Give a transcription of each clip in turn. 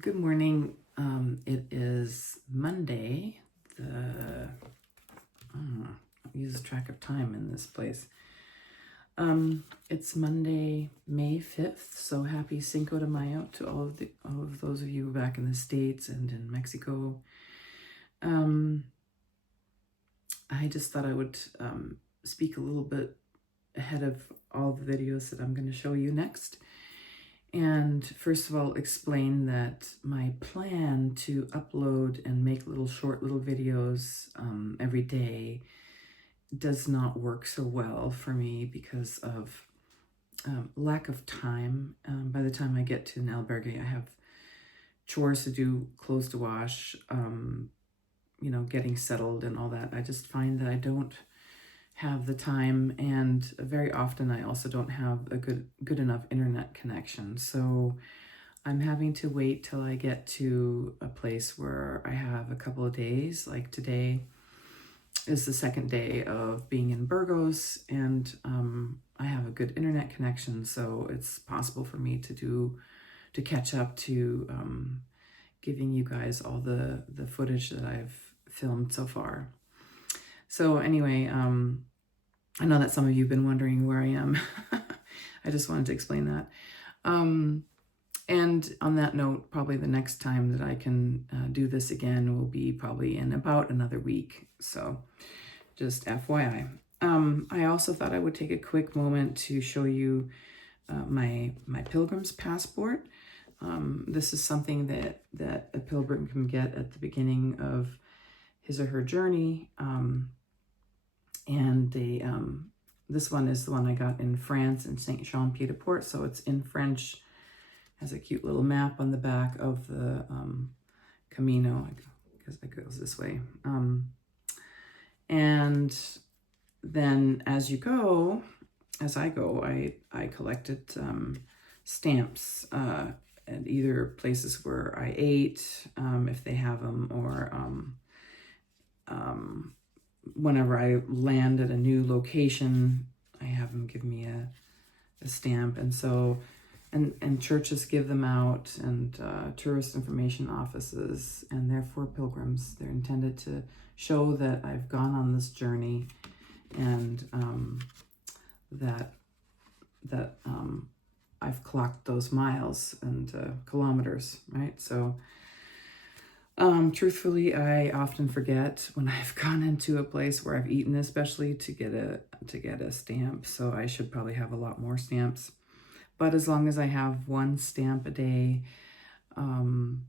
Good morning. It is Monday. I lose track of time in this place. It's Monday, May 5th. So happy Cinco de Mayo to all of those of you back in the States and in Mexico. I just thought I would speak a little bit ahead of all the videos that I'm going to show you next. And first of all, explain that my plan to upload and make short little videos every day does not work so well for me because of lack of time. By the time I get to an albergue, I have chores to do, clothes to wash, getting settled and all that. I just find that I don't have the time, and very often I also don't have a good enough internet connection. So I'm having to wait till I get to a place where I have a couple of days. Like today is the second day of being in Burgos, and I have a good internet connection, so it's possible for me to catch up to giving you guys all the footage that I've filmed so far. So anyway, I know that some of you have been wondering where I am. I just wanted to explain that. And on that note, probably the next time that I can do this again will be probably in about another week. So just FYI. I also thought I would take a quick moment to show you my pilgrim's passport. This is something that a pilgrim can get at the beginning of his or her journey. And this one is the one I got in France in Saint-Jean-Pied-de-Port. So it's in French, has a cute little map on the back of the Camino, because it goes this way. And then as I go, I collected stamps at either places where I ate, if they have them, or whenever I land at a new location, I have them give me a stamp. And so, and churches give them out, and tourist information offices, and they're for pilgrims. They're intended to show that I've gone on this journey, and that I've clocked those miles and kilometers, right? So truthfully, I often forget when I've gone into a place where I've eaten, especially to get a stamp. So I should probably have a lot more stamps. But as long as I have one stamp a day in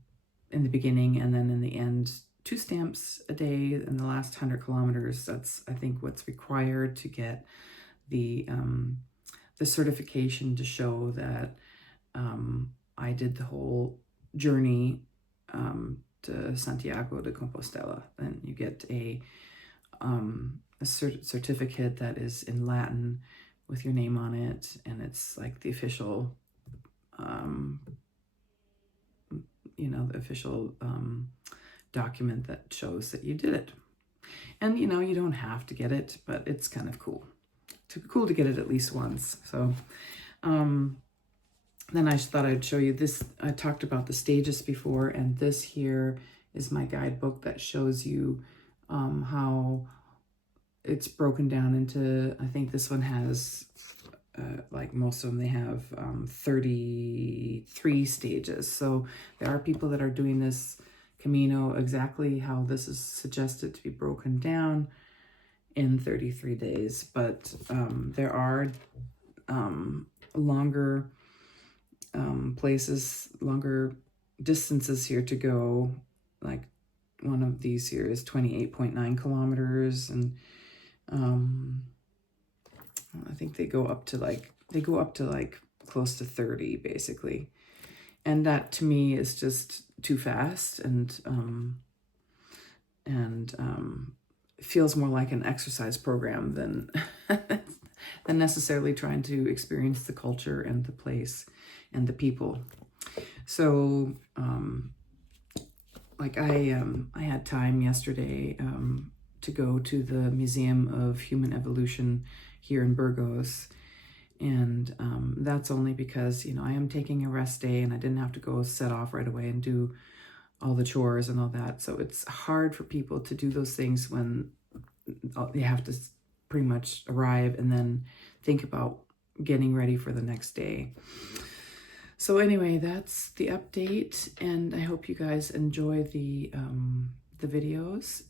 the beginning, and then in the end, 2 stamps a day in the last 100 kilometers, that's, I think, what's required to get the certification to show that I did the whole journey to Santiago de Compostela. Then you get a certificate that is in Latin with your name on it, and it's like the official, the official document that shows that you did it. And you don't have to get it, but it's kind of cool. It's cool to get it at least once. So then I thought I'd show you this. I talked about the stages before, and this here is my guidebook that shows you how it's broken down into, I think this one has, like most of them, they have 33 stages. So there are people that are doing this Camino exactly how this is suggested to be broken down in 33 days. But there are longer places, longer distances here to go. Like one of these here is 28.9 kilometers, and I think they go up to like close to 30 basically. And that to me is just too fast, and feels more like an exercise program than than necessarily trying to experience the culture and the place and the people. So like I had time yesterday to go to the Museum of Human Evolution here in Burgos, And that's only because, you know, I am taking a rest day and I didn't have to go set off right away and do all the chores and all that. So it's hard for people to do those things when they have to pretty much arrive and then think about getting ready for the next day. So anyway, that's the update, and I hope you guys enjoy the videos.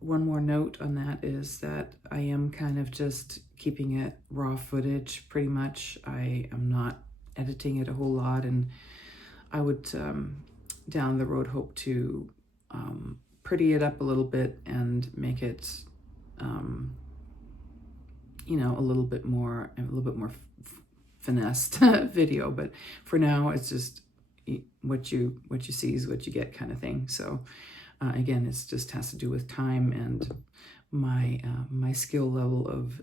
One more note on that is that I am kind of just keeping it raw footage pretty much. I am not editing it a whole lot, and I would down the road hope to pretty it up a little bit and make it you know, a little bit more finessed video. But for now, it's just what you see is what you get kind of thing. So again, it just has to do with time and my my skill level of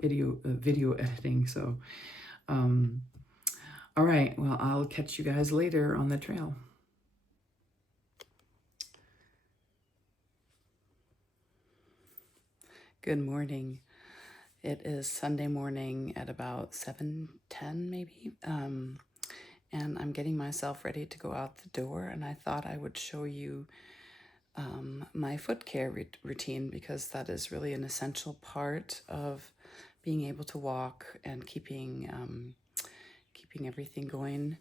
video editing. So all right, well, I'll catch you guys later on the trail. Good morning. It is Sunday morning at about 7:10 maybe, and I'm getting myself ready to go out the door, and I thought I would show you my foot care routine, because that is really an essential part of being able to walk and keeping everything going.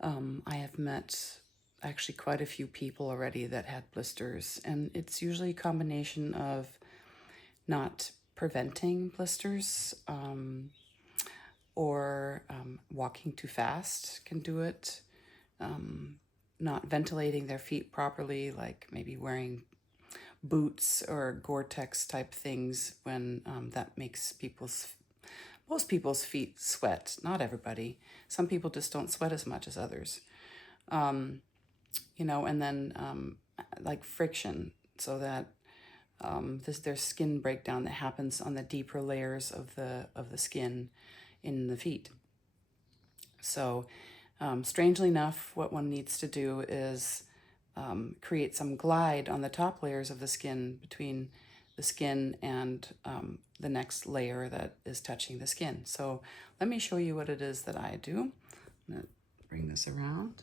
I have met actually quite a few people already that had blisters, and it's usually a combination of not preventing blisters or walking too fast can do it, not ventilating their feet properly, like maybe wearing boots or Gore-Tex type things when that makes most people's feet sweat. Not everybody. Some people just don't sweat as much as others. You know, and then like friction, so that there's skin breakdown that happens on the deeper layers of the skin in the feet. So strangely enough, what one needs to do is create some glide on the top layers of the skin, between the skin and the next layer that is touching the skin. So let me show you what it is that I do. I'm gonna bring this around.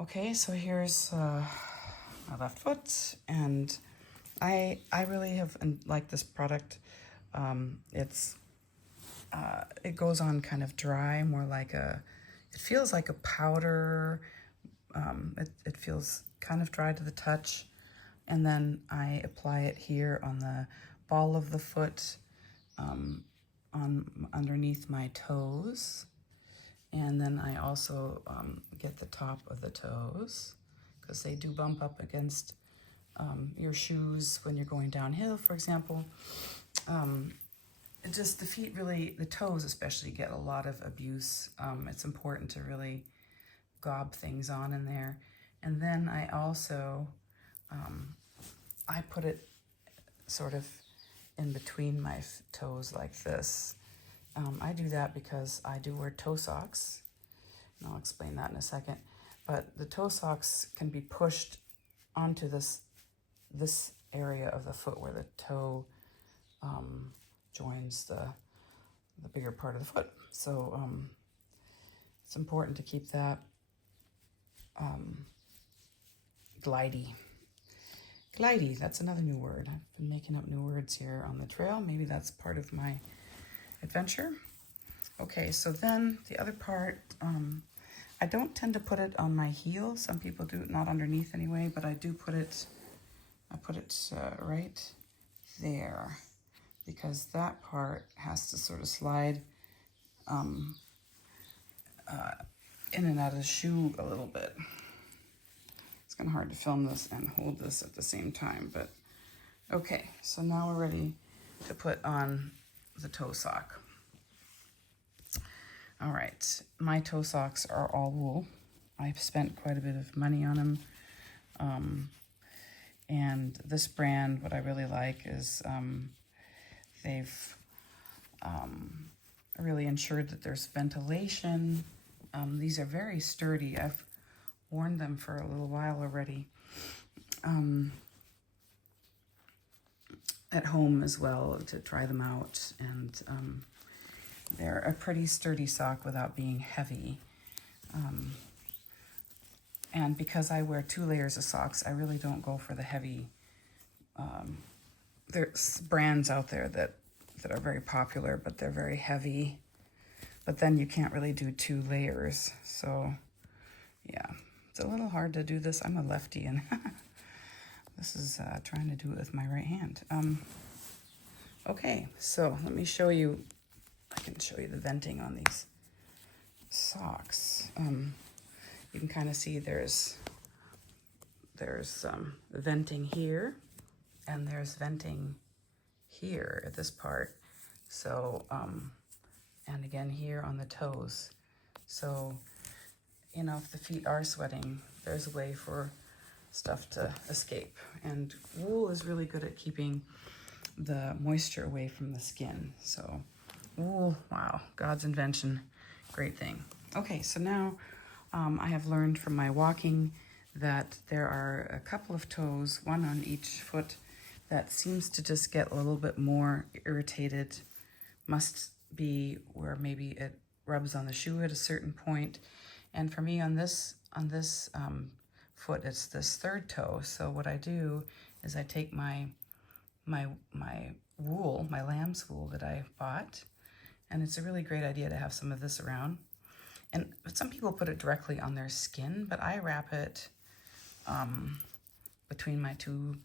Okay, so here's my left foot, and I really have liked this product. It goes on kind of dry, more like it feels like a powder. It feels kind of dry to the touch. And then I apply it here on the ball of the foot, underneath my toes. And then I also get the top of the toes, because they do bump up against your shoes when you're going downhill, for example. Just the feet really, the toes especially, get a lot of abuse. It's important to really gob things on in there. And then I also, I put it sort of in between my toes like this. I do that because I do wear toe socks, and I'll explain that in a second. But the toe socks can be pushed onto this area of the foot where the toe joins the bigger part of the foot. So it's important to keep that glidey. Glidey, that's another new word. I've been making up new words here on the trail. Maybe that's part of my adventure. Okay, so then the other part, I don't tend to put it on my heel. Some people do, not underneath anyway, but I do put it, right there, because that part has to sort of slide in and out of the shoe a little bit. It's kind of hard to film this and hold this at the same time, but okay, so now we're ready to put on the toe sock. All right, my toe socks are all wool. I've spent quite a bit of money on them. And this brand, what I really like is they've really ensured that there's ventilation. These are very sturdy. I've worn them for a little while already. at home as well to try them out. And they're a pretty sturdy sock without being heavy. And because I wear 2 layers of socks, I really don't go for the heavy. There's brands out there that are very popular, but they're very heavy. But then you can't really do 2 layers. So yeah, it's a little hard to do this. I'm a lefty, and this is trying to do it with my right hand. Okay, so let me show you. I can show you the venting on these socks. You can kind of see there's venting here, and there's venting here at this part. So, and again here on the toes. So, you know, if the feet are sweating, there's a way for stuff to escape. And wool is really good at keeping the moisture away from the skin. So wool, wow, God's invention, great thing. Okay, so now I have learned from my walking that there are a couple of toes, one on each foot, that seems to just get a little bit more irritated. Must be where maybe it rubs on the shoe at a certain point. And for me on this foot, it's this 3rd toe. So what I do is I take my wool, my lamb's wool that I bought, and it's a really great idea to have some of this around. And some people put it directly on their skin, but I wrap it between my 2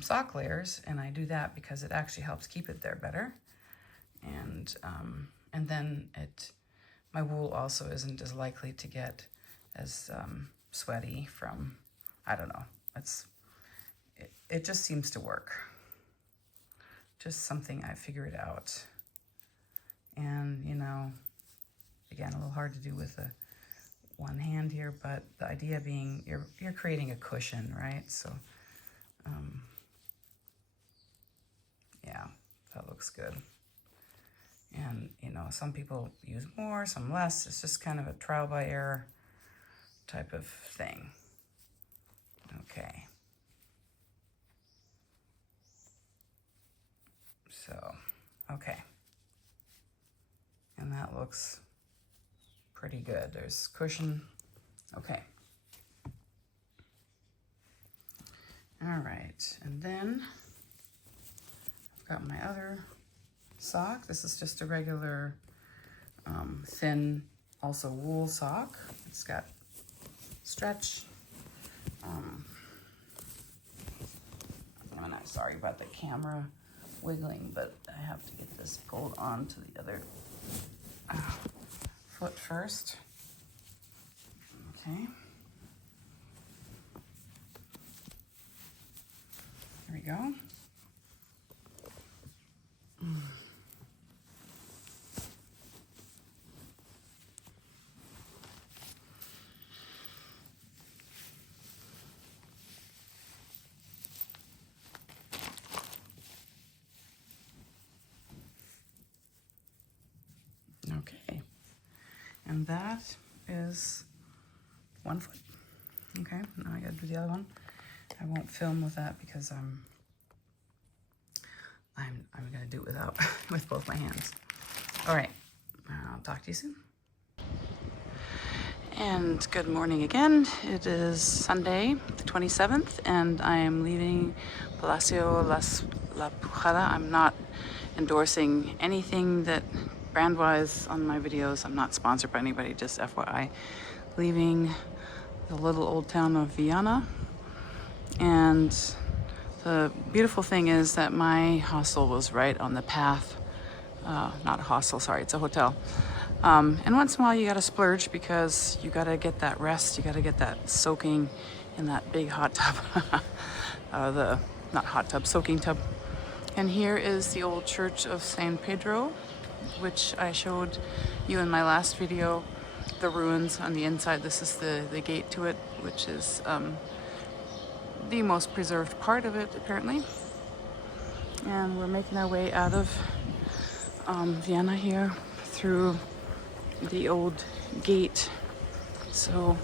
sock layers, and I do that because it actually helps keep it there better. And then my wool also isn't as likely to get as sweaty from, I don't know, it just seems to work. Just something I figured out. And, you know, again, a little hard to do with one hand here, but the idea being you're creating a cushion, right? So, yeah, that looks good. And, you know, some people use more, some less. It's just kind of a trial by error type of thing. Okay. So, okay. And that looks pretty good. There's cushion. Okay. All right. And then I've got my other sock. This is just a regular thin, also wool sock. It's got stretch. I'm not sorry about the camera wiggling, but I have to get this pulled on to the other foot first. Okay. There we go. Okay, and that is 1 foot. Okay, now I gotta do the other one. I won't film with that because I'm gonna do it without with both my hands. All right, I'll talk to you soon. And good morning again. It is Sunday, the 27th, and I am leaving Palacio La Pujada. I'm not endorsing anything that brand-wise on my videos. I'm not sponsored by anybody, just FYI. Leaving the little old town of Viana. And the beautiful thing is that my hostel was right on the path. Not a hostel, sorry, it's a hotel. And once in a while you gotta splurge because you gotta get that rest, you gotta get that soaking in that big hot tub. Not hot tub, soaking tub. And here is the old church of San Pedro, which I showed you in my last video, the ruins on the inside. This is the gate to it, which is the most preserved part of it, apparently. And we're making our way out of Vienna here through the old gate. So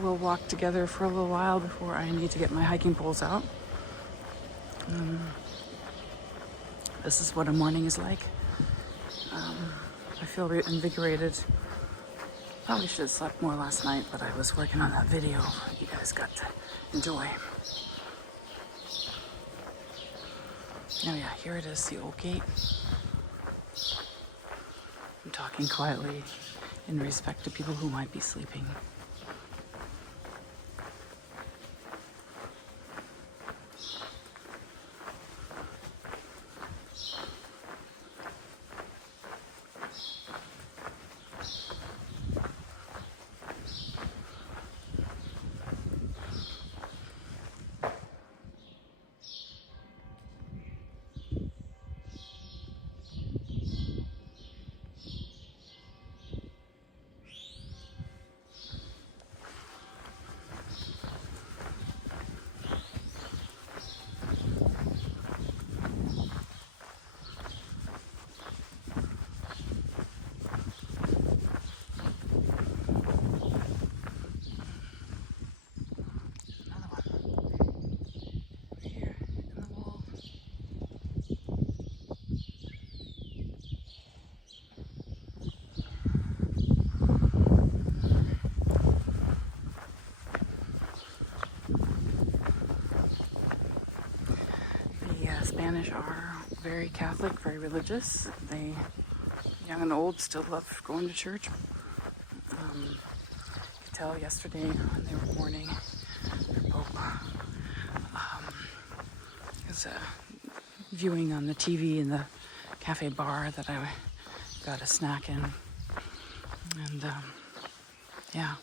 we'll walk together for a little while before I need to get my hiking poles out. this is what a morning is like. I feel invigorated. Probably should have slept more last night, but I was working on that video you guys got to enjoy. Oh yeah, here it is, the old gate. I'm talking quietly in respect to people who might be sleeping. Spanish are very Catholic, very religious. They, young and old, still love going to church. You could tell yesterday when they were mourning their Pope. It was a viewing on the TV in the cafe bar that I got a snack in. And yeah.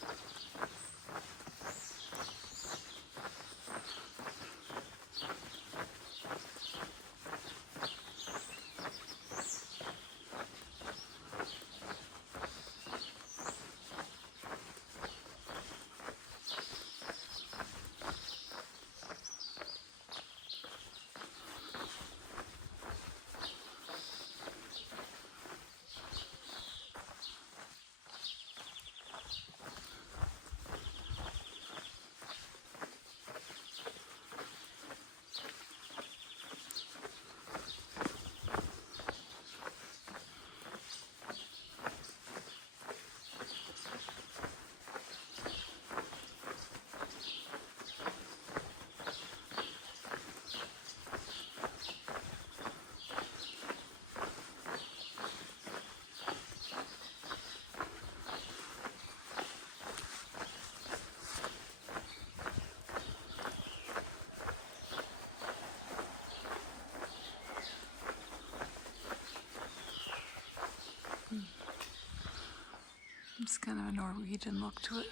It's kind of a Norwegian look to it.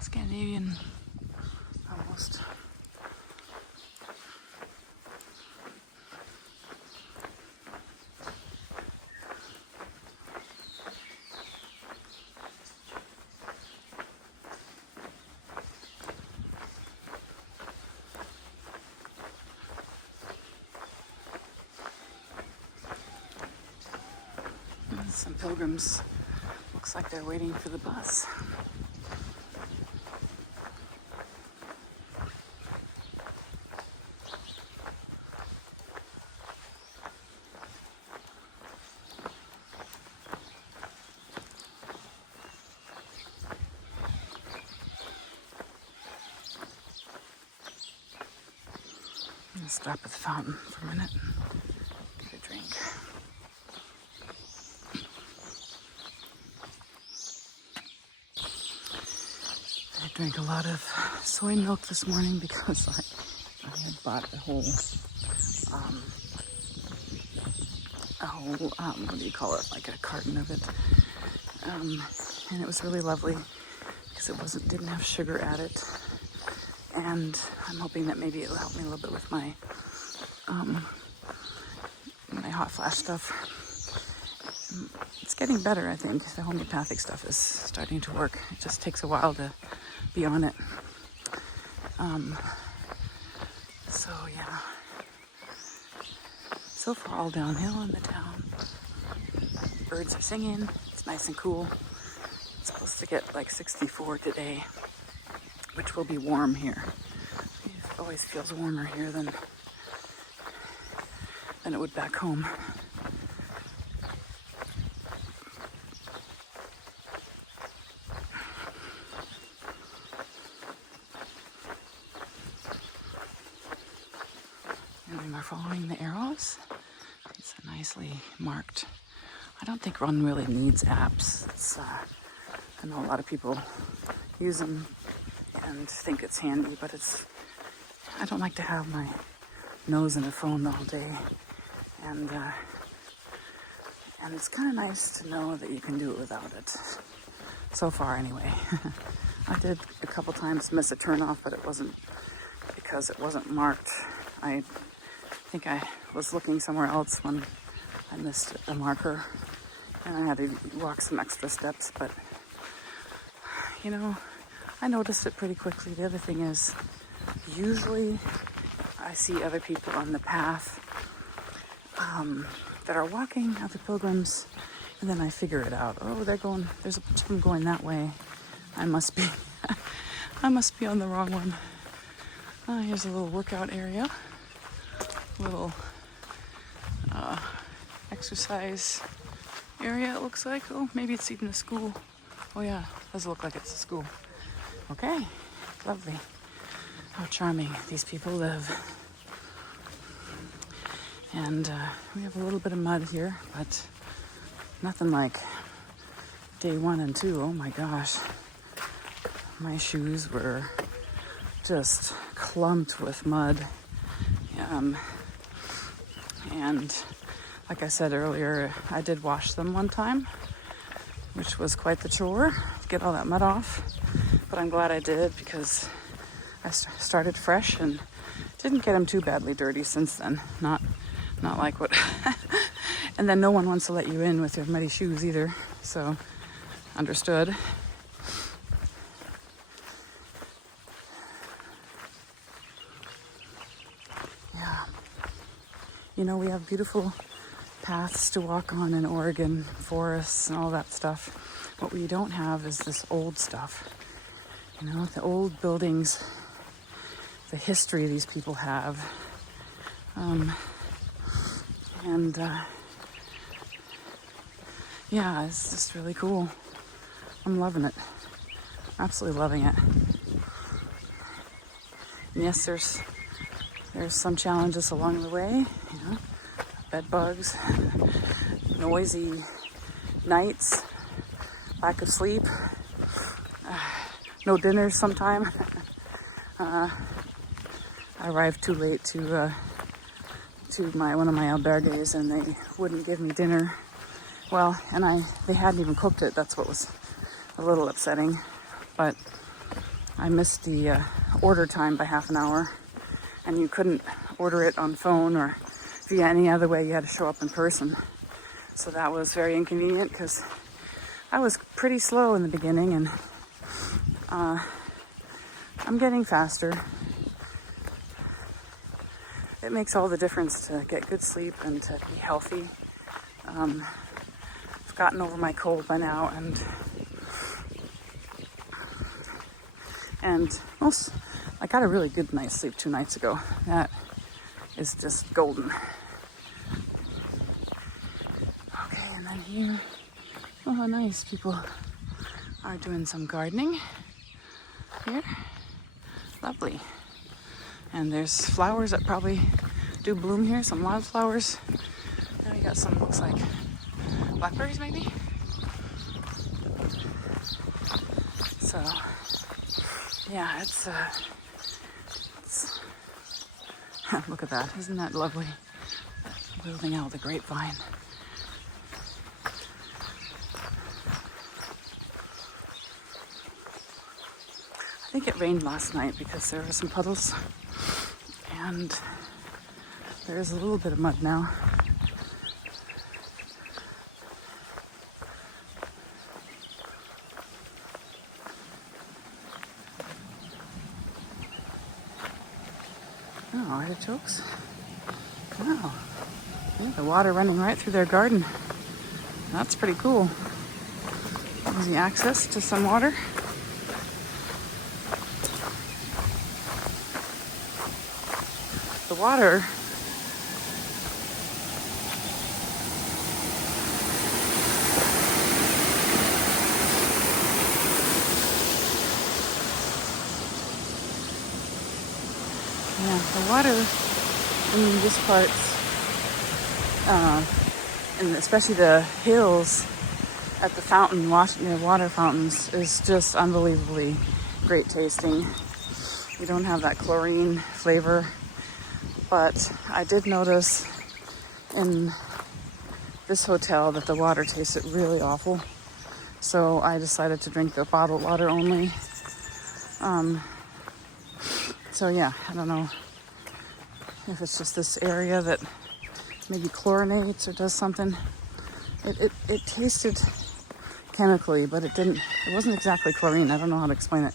Scandinavian, almost. Some pilgrims. Looks like they're waiting for the bus. I'm gonna stop at the fountain for a minute and get a drink. I drank a lot of soy milk this morning because I had bought a whole, what do you call it? Like a carton of it. And it was really lovely because it didn't have sugar added. And I'm hoping that maybe it'll help me a little bit with my, my hot flash stuff. It's getting better, I think. The homeopathic stuff is starting to work. It just takes a while to be on it. So yeah. So far all downhill in the town. Birds are singing. It's nice and cool. It's supposed to get like 64 today, which will be warm here. It always feels warmer here than than it would back home. And we're following the arrows. It's nicely marked. I don't think one really needs apps. I know a lot of people use them and think it's handy, but I don't like to have my nose in a phone all day. And it's kind of nice to know that you can do it without it. So far, anyway. I did a couple times miss a turnoff, but it wasn't because it wasn't marked. I think I was looking somewhere else when I missed a marker, and I had to walk some extra steps, but you know, I noticed it pretty quickly. The other thing is, usually I see other people on the path that are walking, other pilgrims, and then I figure it out. Oh, there's a bunch of them going that way. I must be on the wrong one. Here's a little workout area, little exercise area, it looks like. Oh, maybe it's even a school. Oh yeah, does look like it's a school. Okay, lovely. How charming these people live. And we have a little bit of mud here, but nothing like day 1 and 2. Oh my gosh. My shoes were just clumped with mud. And like I said earlier, I did wash them one time, which was quite the chore to get all that mud off. But I'm glad I did, because I started fresh and didn't get them too badly dirty since then. Not like what... And then no one wants to let you in with your muddy shoes either. So, understood. Yeah. You know, we have beautiful paths to walk on in Oregon, forests and all that stuff. What we don't have is this old stuff. You know, the old buildings, the history these people have. Yeah, it's just really cool. I'm loving it. Absolutely loving it. And yes, there's some challenges along the way, you know, bed bugs, noisy nights, lack of sleep, no dinners sometime. I arrived too late to one of my albergues, and they wouldn't give me dinner. Well, and they hadn't even cooked it. That's what was a little upsetting. But I missed the order time by half an hour, and you couldn't order it on phone or via any other way. You had to show up in person. So that was very inconvenient, because I was pretty slow in the beginning, and I'm getting faster. It makes all the difference to get good sleep and to be healthy. I've gotten over my cold by now, and I got a really good night's sleep 2 nights ago. That is just golden. Okay, and then here, oh how nice, people are doing some gardening here. Lovely. And there's flowers that probably do bloom here, some wildflowers. Now we got some, looks like blackberries maybe. So yeah, it's look at that, isn't that lovely? Building out the grapevine. I think it rained last night because there were some puddles, and there's a little bit of mud now. Oh, artichokes. Wow. Yeah, the water running right through their garden. That's pretty cool. Easy access to some water. The water Yeah, the water in this part, and especially the hills at the fountain, near water fountains, is just unbelievably great tasting. You don't have that chlorine flavor, but I did notice in this hotel that the water tasted really awful. So I decided to drink the bottled water only. So yeah, I don't know if it's just this area that maybe chlorinates or does something. It tasted chemically, but it wasn't exactly chlorine. I don't know how to explain it.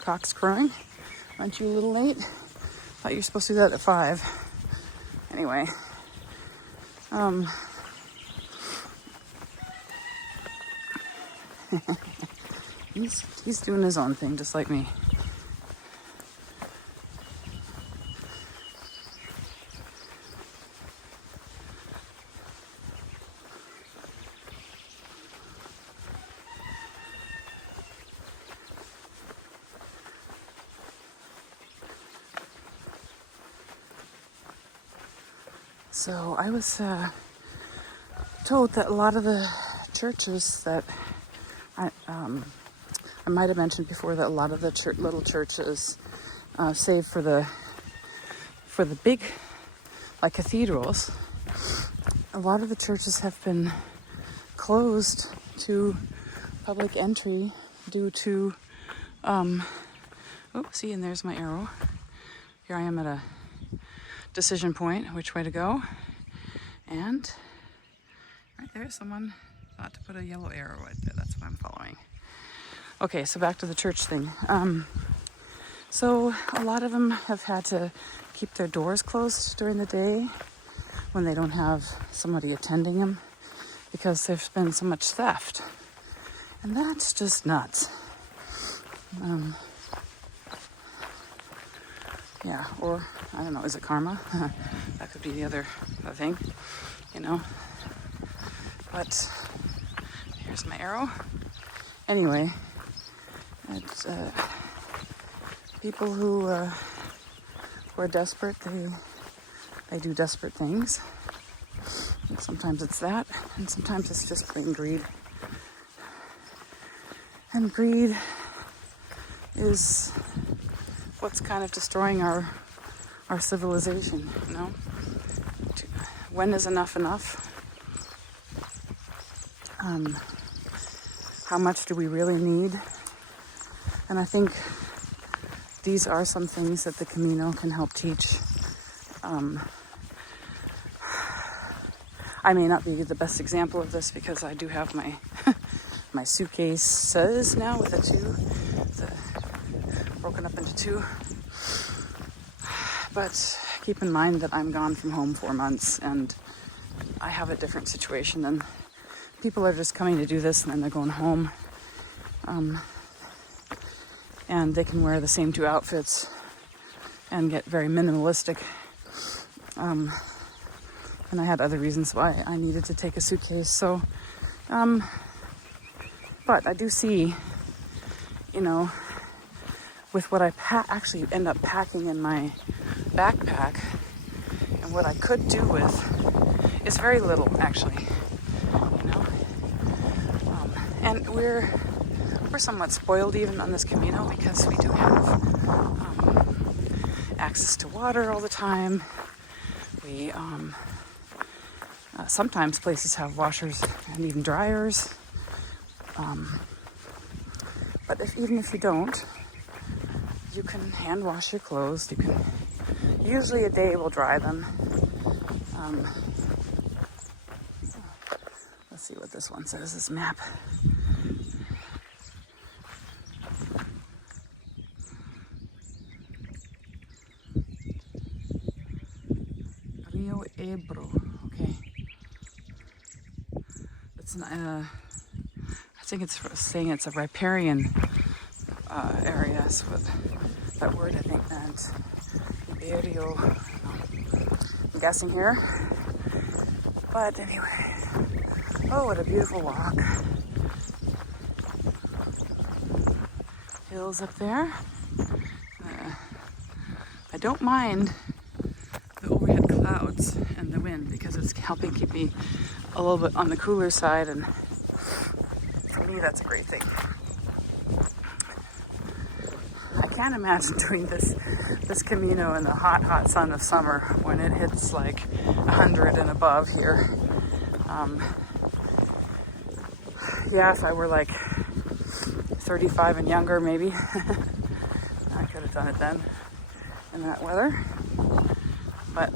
Cock's crowing. Aren't you a little late? Thought you were supposed to do that at 5. Anyway. He's doing his own thing, just like me. So I was told that a lot of the churches that I might have mentioned before, that a lot of the little churches, save for the big, like cathedrals, a lot of the churches have been closed to public entry due to, see, and there's my arrow. Here I am at a decision point, which way to go. And right there, someone thought to put a yellow arrow right there. That's what I'm following. Okay, so back to the church thing. So a lot of them have had to keep their doors closed during the day when they don't have somebody attending them, because there's been so much theft. And that's just nuts. Yeah, or I don't know, is it karma? That could be the other thing, you know. But here's my arrow. Anyway, it's people who are desperate. They do desperate things. And sometimes it's that, and sometimes it's just plain greed. And greed is what's kind of destroying our civilization, you know? When is enough enough? How much do we really need? And I think these are some things that the Camino can help teach. I may not be the best example of this because I do have my my suitcases now with broken up into 2. But keep in mind that I'm gone from home 4 months, and I have a different situation than people are just coming to do this and then they're going home. And they can wear the same 2 outfits and get very minimalistic. And I had other reasons why I needed to take a suitcase. So, but I do see, you know, with what I actually end up packing in my backpack, and what I could do with is very little, actually, you know. And we're somewhat spoiled even on this Camino because we do have access to water all the time. We sometimes places have washers and even dryers. But even if you don't, you can hand wash your clothes. You can, usually a day will dry them. Let's see what this one says, this map. Rio Ebro, okay. It's an, I think it's saying it's a riparian area, so that word I think meant Rio, I'm guessing here. But anyway, oh, what a beautiful walk. Hills up there, and I don't mind the overhead clouds and the wind because it's helping keep me a little bit on the cooler side, and for me that's a great thing. I can't imagine doing this Camino in the hot sun of summer when it hits like 100 and above here. Yeah, if I were like 35 and younger, maybe I could have done it then in that weather. But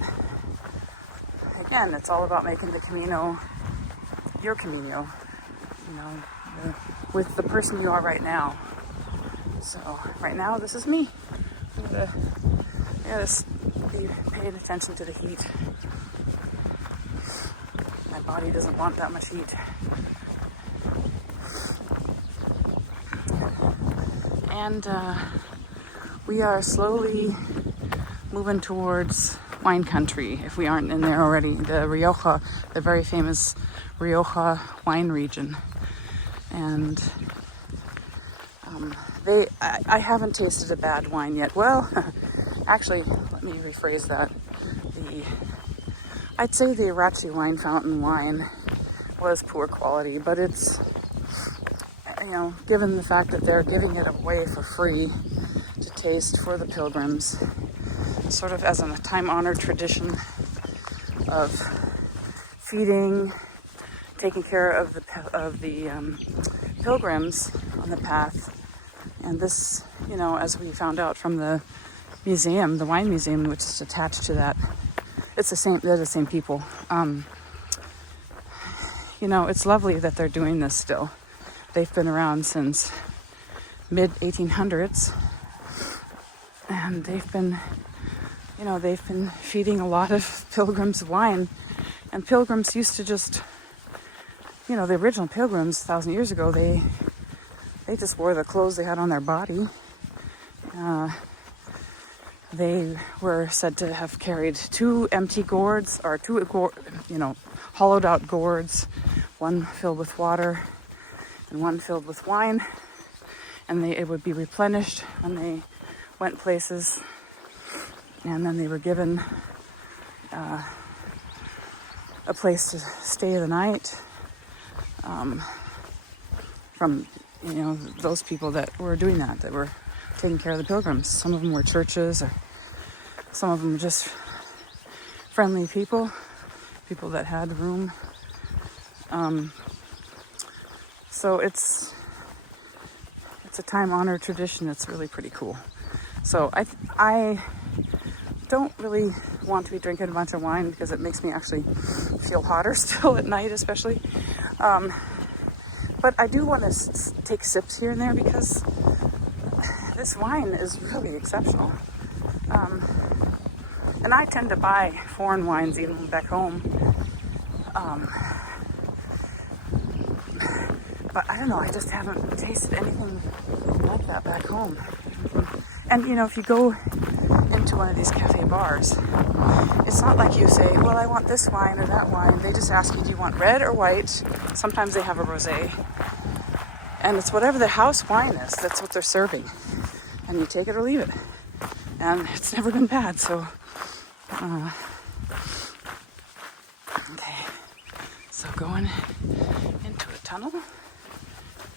again, it's all about making the Camino your Camino, with the person you are right now. So right now, this is me. I gotta be paying attention to the heat. My body doesn't want that much heat. And we are slowly moving towards wine country, if we aren't in there already. The Rioja, the very famous Rioja wine region. And I haven't tasted a bad wine yet. Well, actually, let me rephrase that. I'd say the Aratzi Wine Fountain wine was poor quality, but it's, given the fact that they're giving it away for free to taste for the pilgrims, sort of as a time-honored tradition of feeding, taking care of the pilgrims on the path. And this, as we found out from the museum, the wine museum, which is attached to that, it's the same. They're the same people. It's lovely that they're doing this still. They've been around since mid 1800s, and they've been feeding a lot of pilgrims wine. And pilgrims used to just, the original pilgrims 1,000 years ago, they just wore the clothes they had on their body. They were said to have carried two empty gourds, or hollowed out gourds, one filled with water and one filled with wine, and it would be replenished when they went places, and then they were given a place to stay the night from those people that were doing that were taking care of the pilgrims. Some of them were churches, or some of them were just friendly people that had room. So it's a time-honored tradition. It's really pretty cool. So I don't really want to be drinking a bunch of wine because it makes me actually feel hotter still at night, especially. But I do want to take sips here and there because this wine is really exceptional. And I tend to buy foreign wines even back home. But I don't know, I just haven't tasted anything like that back home. And if you go into one of these cafe bars, it's not like you say, well, I want this wine or that wine. They just ask you, do you want red or white? Sometimes they have a rosé. And it's whatever the house wine is, that's what they're serving. And you take it or leave it. And it's never been bad, so... Okay, so going into a tunnel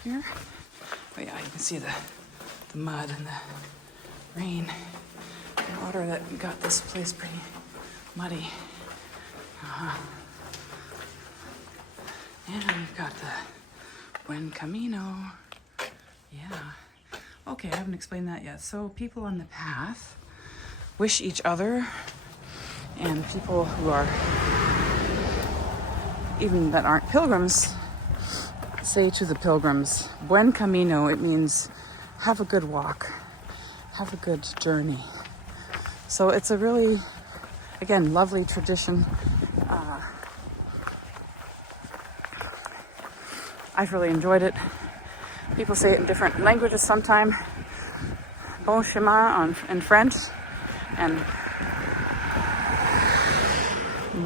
here. Oh yeah, you can see the mud and the rain and water that got this place pretty muddy. And we've got the Buen Camino. Yeah. Okay, I haven't explained that yet. So people on the path wish each other, and people who are even that aren't pilgrims say to the pilgrims, Buen Camino. It means have a good walk, have a good journey. So it's a really, again, lovely tradition. I've really enjoyed it. People say it in different languages sometime. Bon chemin in French, and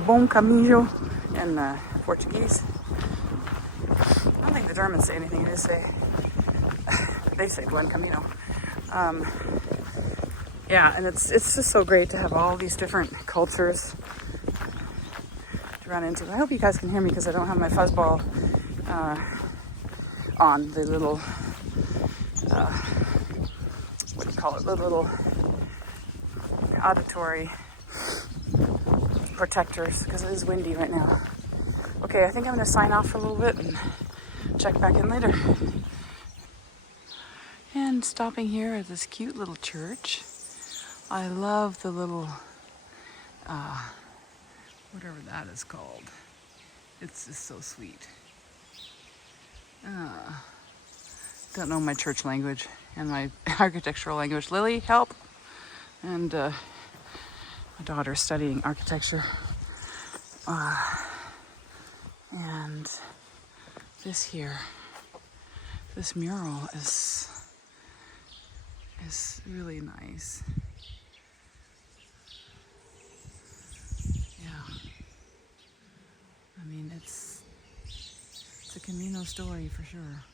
Bom Caminho in Portuguese. I don't think the Germans say anything. They say Buen Camino. Yeah, and it's just so great to have all these different cultures to run into. I hope you guys can hear me because I don't have my fuzzball on, the little, what do you call it, the little auditory protectors, because it is windy right now. Okay, I think I'm going to sign off for a little bit and check back in later. And stopping here at this cute little church. I love the little, whatever that is called. It's just so sweet. Don't know my church language and my architectural language. Lily, help! And my daughter's studying architecture. And this here, this mural is really nice. Yeah. I mean, it's a Camino story for sure.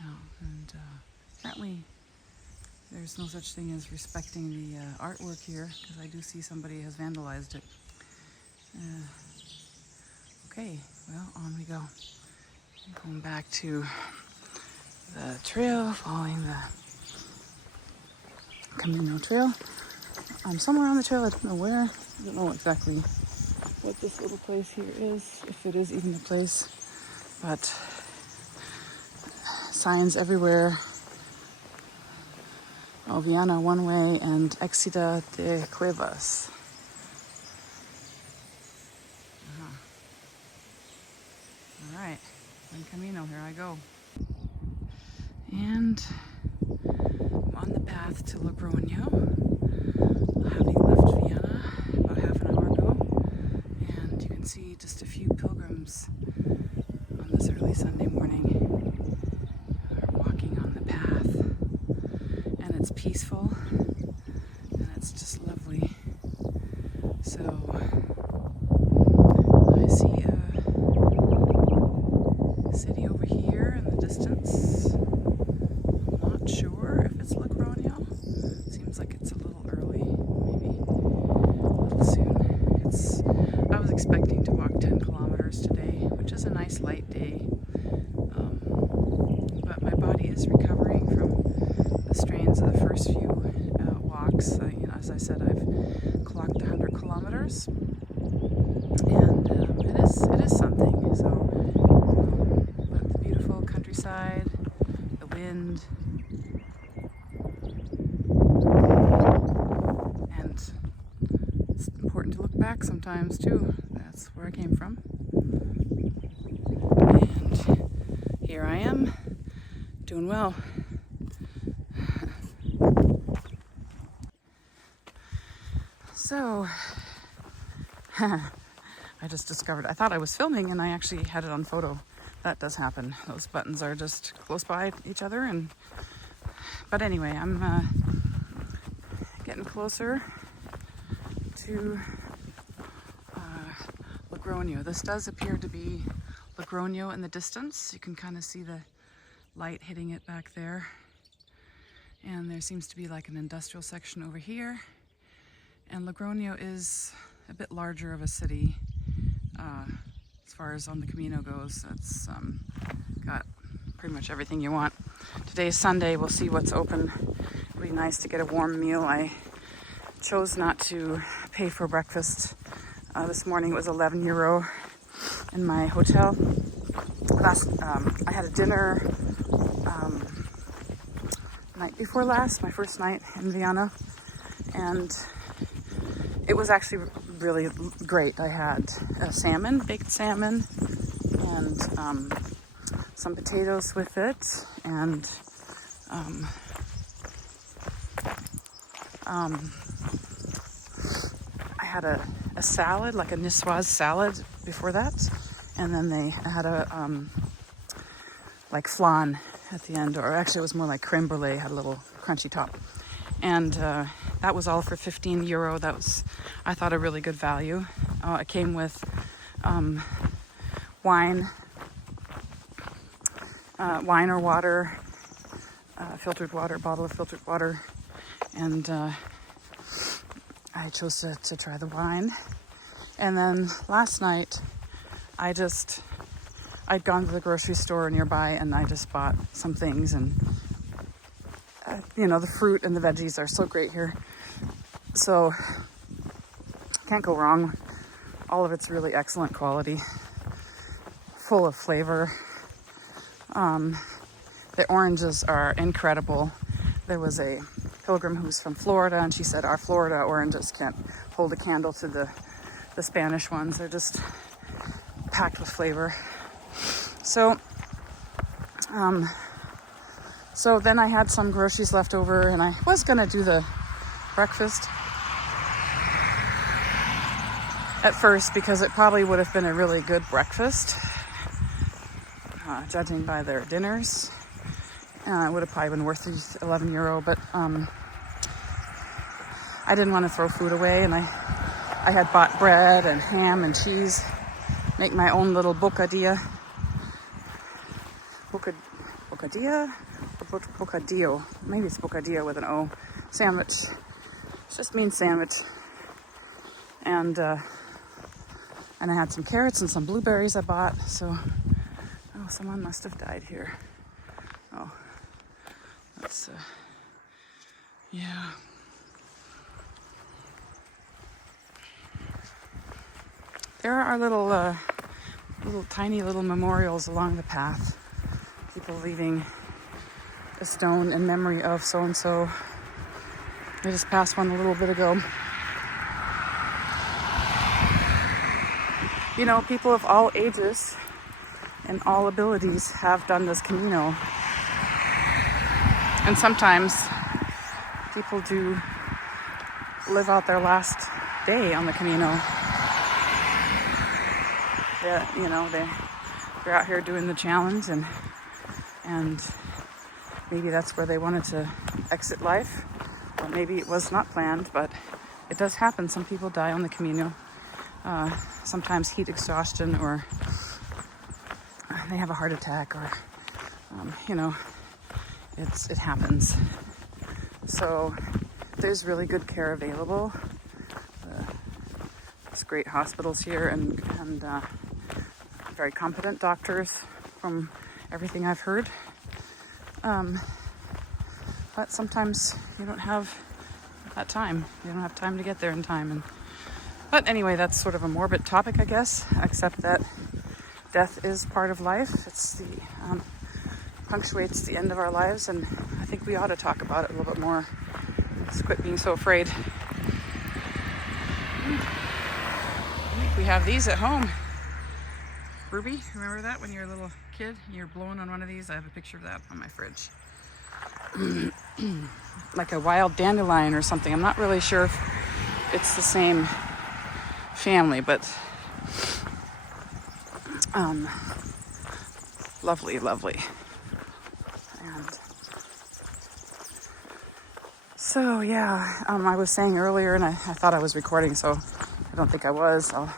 Yeah, and apparently there's no such thing as respecting the artwork here, because I do see somebody has vandalized it. Okay, well, on we go. Going back to the trail, following the Camino trail. I'm somewhere on the trail, I don't know where. I don't know exactly what this little place here is, if it is even a place, but signs everywhere. Viana one way and Exida de Cuevas. All right, in Camino, here I go. And I'm on the path to Logroño, having left Vienna about half an hour ago. And you can see just a few pilgrims on this early Sunday morning are walking on the path. And it's peaceful, and it's just lovely. So I see a city over here in the distance. I'm not sure if it's Logroño. Seems like it's a little early, maybe a little soon. I was expecting to walk 10 kilometers today, which is a nice light day. But my body is recovering from the strains of the first few walks. As I said, I've clocked 100 kilometers, and it is something. So, but the beautiful countryside, the wind, and it's important to look back sometimes too. That's where I came from, and here I am, doing well. So, I just discovered, I thought I was filming and I actually had it on photo. That does happen. Those buttons are just close by each other. But anyway, I'm getting closer to Logroño. This does appear to be Logroño in the distance. You can kind of see the light hitting it back there. And there seems to be like an industrial section over here. And Logroño is a bit larger of a city as far as on the Camino goes. It's got pretty much everything you want. Today is Sunday. We'll see what's open. It'll be nice to get a warm meal. I chose not to pay for breakfast. This morning it was €11 in my hotel. I had a dinner night before last, my first night in Vienna, and it was actually really great. I had salmon, baked salmon, and some potatoes with it, and I had a salad, like a niçoise salad before that, and then I had a like flan at the end, or actually it was more like creme brulee, had a little crunchy top. And that was all for €15. That was, I thought, a really good value. It came with wine or water, filtered water, bottle of filtered water, And I chose to try the wine. And then last night, I'd gone to the grocery store nearby and I just bought some things. And, the fruit and the veggies are so great here. So, can't go wrong. All of it's really excellent quality, full of flavor. The oranges are incredible. There was a pilgrim who's from Florida, and she said our Florida oranges can't hold a candle to the Spanish ones. They're just packed with flavor. So then I had some groceries left over, and I was gonna do the breakfast at first because it probably would have been a really good breakfast, judging by their dinners. It would have probably been worth €11, but I didn't want to throw food away, and I had bought bread and ham and cheese, make my own little bocadillo. Bocadillo? Or bocadillo. Maybe it's bocadillo with an O. Sandwich. It just means sandwich. And I had some carrots and some blueberries I bought. So, someone must have died here. Oh, that's, yeah. There are little tiny memorials along the path. People leaving a stone in memory of so-and-so. I just passed one a little bit ago. People of all ages and all abilities have done this Camino. And sometimes people do live out their last day on the Camino. They're out here doing the challenge, and maybe that's where they wanted to exit life, or maybe it was not planned, but it does happen. Some people die on the Camino. Sometimes heat exhaustion, or they have a heart attack, or it happens. So there's really good care available. There's great hospitals here, and very competent doctors from everything I've heard. But sometimes you don't have that time. You don't have time to get there in time. But anyway, that's sort of a morbid topic, I guess, except that death is part of life. It's punctuates the end of our lives, and I think we ought to talk about it a little bit more. Let's quit being so afraid. I think we have these at home. Ruby, remember that when you were a little kid? You're blowing on one of these? I have a picture of that on my fridge. Like a wild dandelion or something. I'm not really sure if it's the same family, but lovely. And so, yeah, I was saying earlier, and I thought I was recording, so I don't think I was. I'll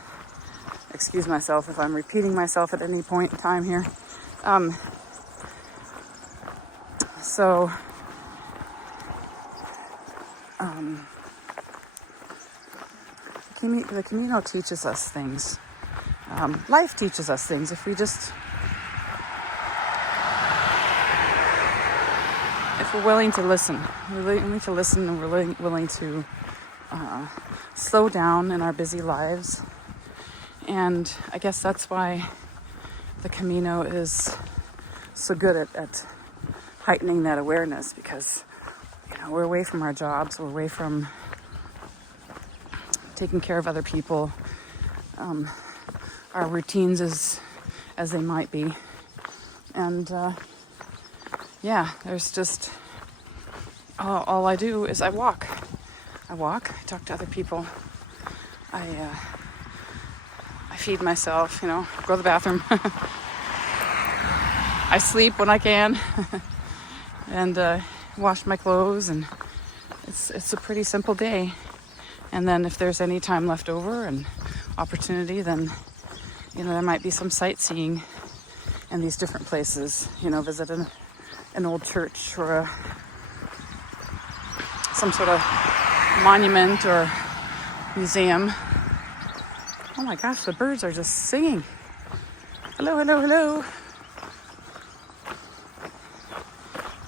excuse myself if I'm repeating myself at any point in time here. The Camino teaches us things. Life teaches us things if we're willing to listen. We're willing to listen, and we're willing to slow down in our busy lives. And I guess that's why the Camino is so good at heightening that awareness, because we're away from our jobs, we're away from taking care of other people, our routines as they might be. And there's just all I do is I walk, I talk to other people, I feed myself, go to the bathroom. I sleep when I can, and wash my clothes, and it's a pretty simple day. And then if there's any time left over and opportunity, then there might be some sightseeing in these different places. Visit an old church, or some sort of monument or museum. Oh my gosh, the birds are just singing. Hello, hello, hello.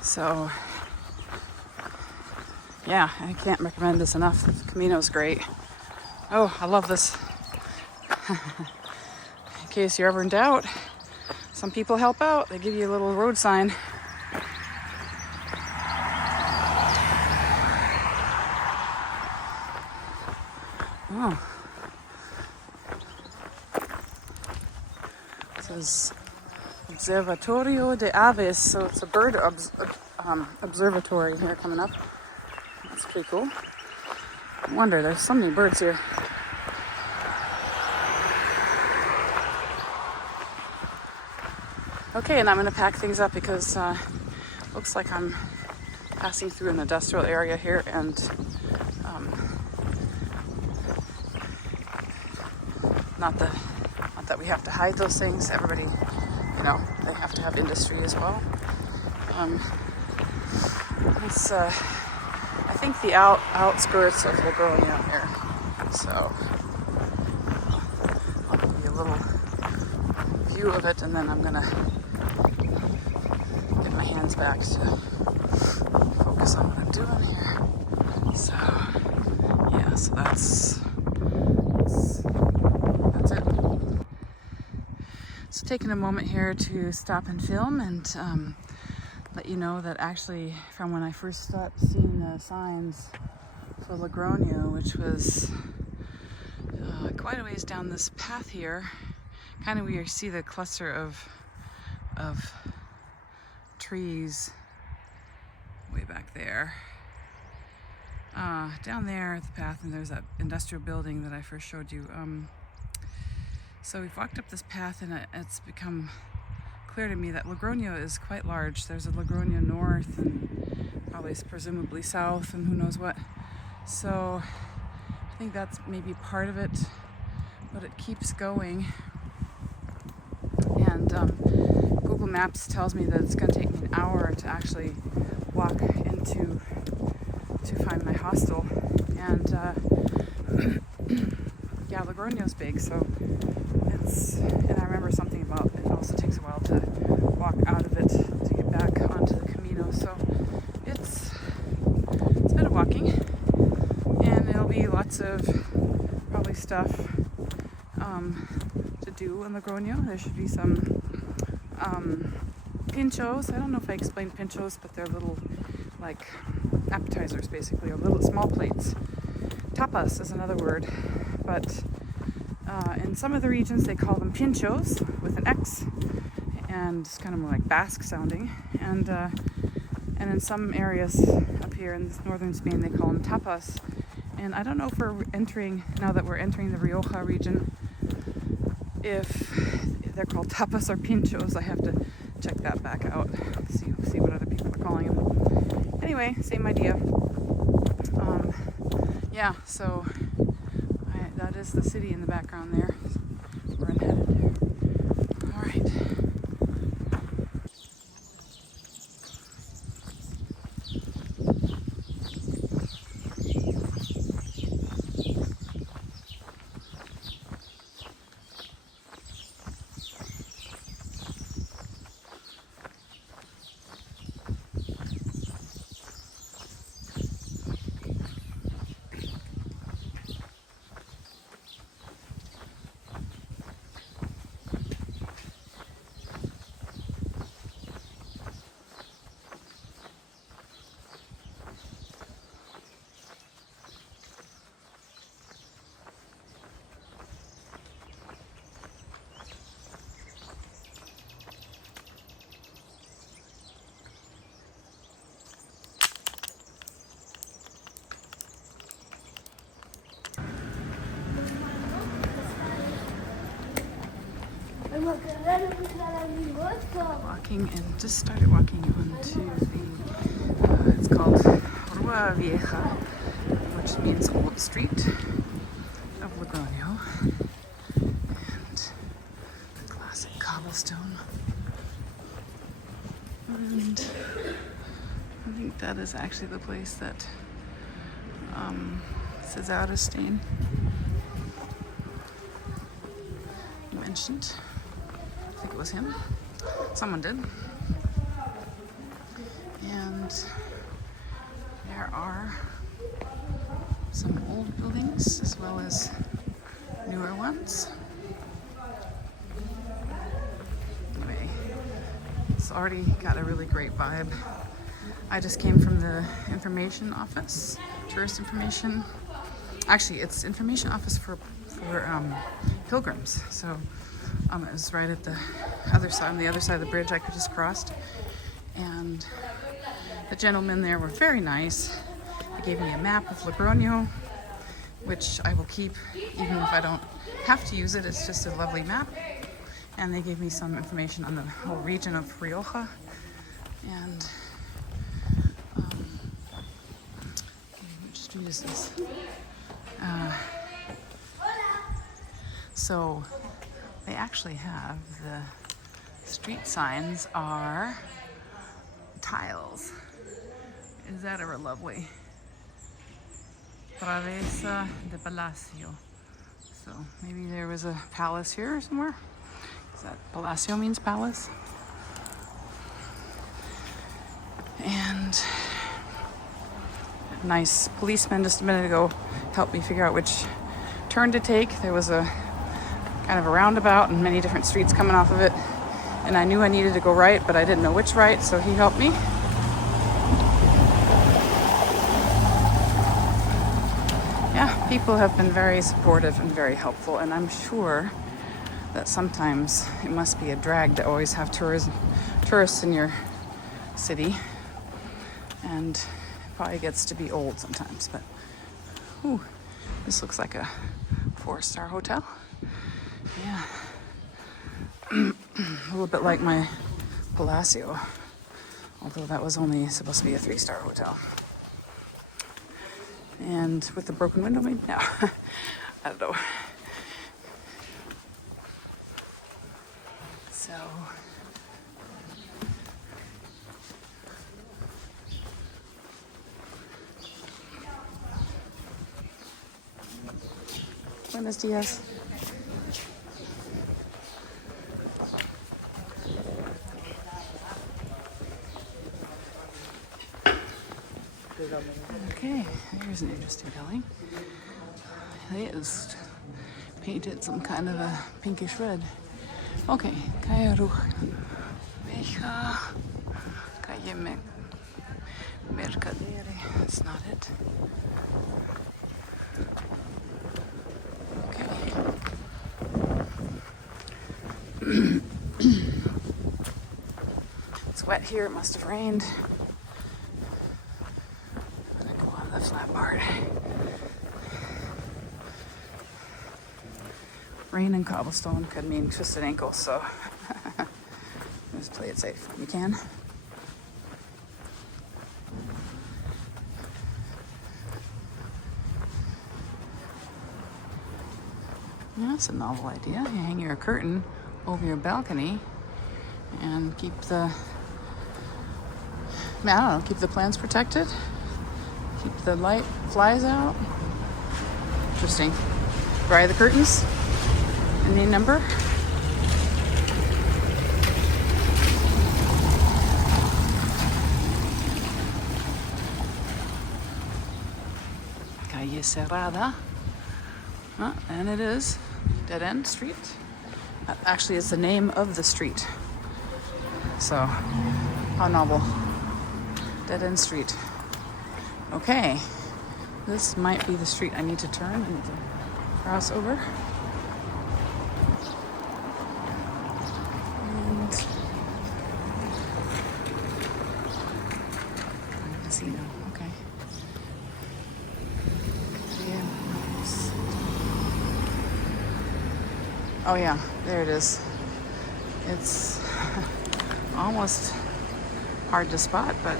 So, yeah, I can't recommend this enough. The Camino's great. Oh, I love this. In case you're ever in doubt, some people help out. They give you a little road sign. Oh. It says Observatorio de Aves, so it's a bird observatory here coming up. That's pretty cool. I wonder, there's so many birds here. Okay, and I'm going to pack things up because looks like I'm passing through an industrial area here, and not that we have to hide those things. Everybody, you know, they have to have industry as well. It's I think the outskirts of Logroño here, so I'll give you a little view of it, and then I'm gonna get my hands back to focus on what I'm doing here. So yeah, so that's it. So taking a moment here to stop and film and let you know that actually from when I first started seeing the signs for Logroño, which was quite a ways down this path here, kind of where you see the cluster of trees way back there. Down there at the path, and there's that industrial building that I first showed you. So we've walked up this path, and it's become clear to me that Logroño is quite large. There's a Logroño north and probably presumably south and who knows what. So I think that's maybe part of it, but it keeps going. And Google Maps tells me that it's going to take me an hour to actually walk to find my hostel. And yeah, Logroño's big, so and I remember something about it also takes a while to walk out of it to get back onto the Camino. So it's a bit of walking, and there'll be lots of probably stuff to do in Logroño. There should be some pinchos. I don't know if I explained pinchos, but they're little like appetizers basically, or little small plates. Tapas is another word, but in some of the regions they call them pinchos with an X, and it's kind of more like Basque sounding, and in some areas up here in northern Spain they call them tapas. And I don't know if now that we're entering the Rioja region, if they're called tapas or pinchos. I have to check that back out, see what other people are calling them. Anyway, same idea. Yeah, so that is the city in the background there. Where I'm headed. All right. Walking, and just started walking onto the, it's called Rua Vieja, which means Old Street of Logroño, and the classic cobblestone. And I think that is actually the place that Cesarestein. He mentioned. I think it was him. Someone did. And there are some old buildings as well as newer ones. Anyway, it's already got a really great vibe. I just came from the information office, tourist information. Actually, it's information office for pilgrims. So it was right at the other side, on the other side of the bridge I could just crossed. And the gentlemen there were very nice. They gave me a map of Logroño, which I will keep even if I don't have to use it. It's just a lovely map. And they gave me some information on the whole region of Rioja. And which street is this? So they actually have the street signs are tiles. Is that ever lovely? Travesa de Palacio. So maybe there was a palace here somewhere. Is that Palacio means palace? And a nice policeman just a minute ago helped me figure out which turn to take. There was a kind of a roundabout and many different streets coming off of it. And I knew I needed to go right, but I didn't know which right, so he helped me. Yeah, people have been very supportive and very helpful, and I'm sure that sometimes it must be a drag to always have tourists in your city, and it probably gets to be old sometimes, but ooh, this looks like a 4-star hotel. Yeah. A little bit like my Palacio, although that was only supposed to be a 3-star hotel. And with the broken window, maybe? No, I don't know. So, buenos dias. Okay, here's an interesting building. It is painted some kind of a pinkish red. Okay, Calle Veja, Calle Mercadere. That's not it. Okay. It's wet here. It must have rained. The flat part. Rain and cobblestone could mean twisted ankles, so just play it safe when you can. Yeah, that's a novel idea. You hang your curtain over your balcony and keep the, I don't know, keep the plants protected. Keep the light flies out. Interesting. Dry the curtains. Any number? Calle Cerrada. And it is Dead End Street. That actually is the name of the street. So, how novel. Dead End Street. Okay, this might be the street I need to turn. I need to cross over. And casino, okay. Oh yeah, there it is. It's almost hard to spot, but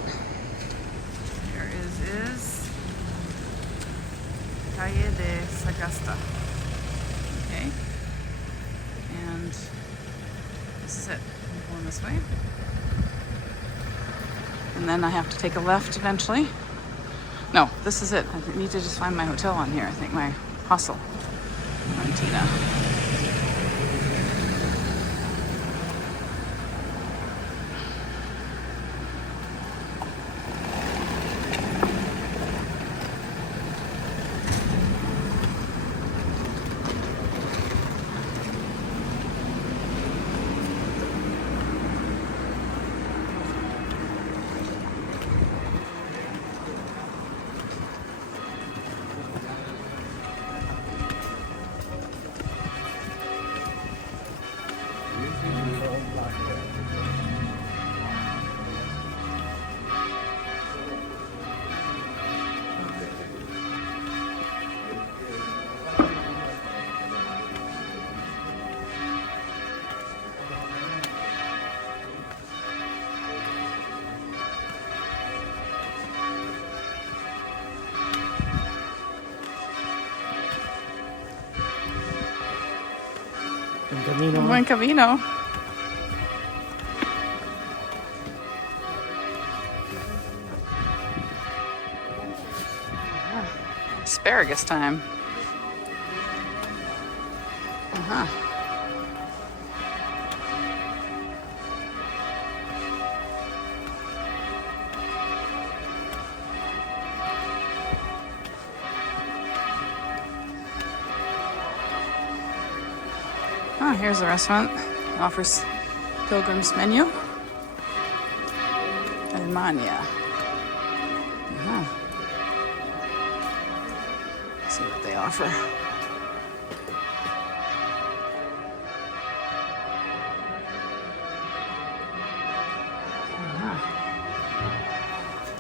is Calle de Sagasta. Okay. And this is it. I'm going this way. And then I have to take a left eventually. No, this is it. I need to just find my hotel on here. I think my hostel. Argentina. Camino. Buen camino. Asparagus time. Oh, here's a restaurant. Offers pilgrim's menu. Alemania. Let's see what they offer.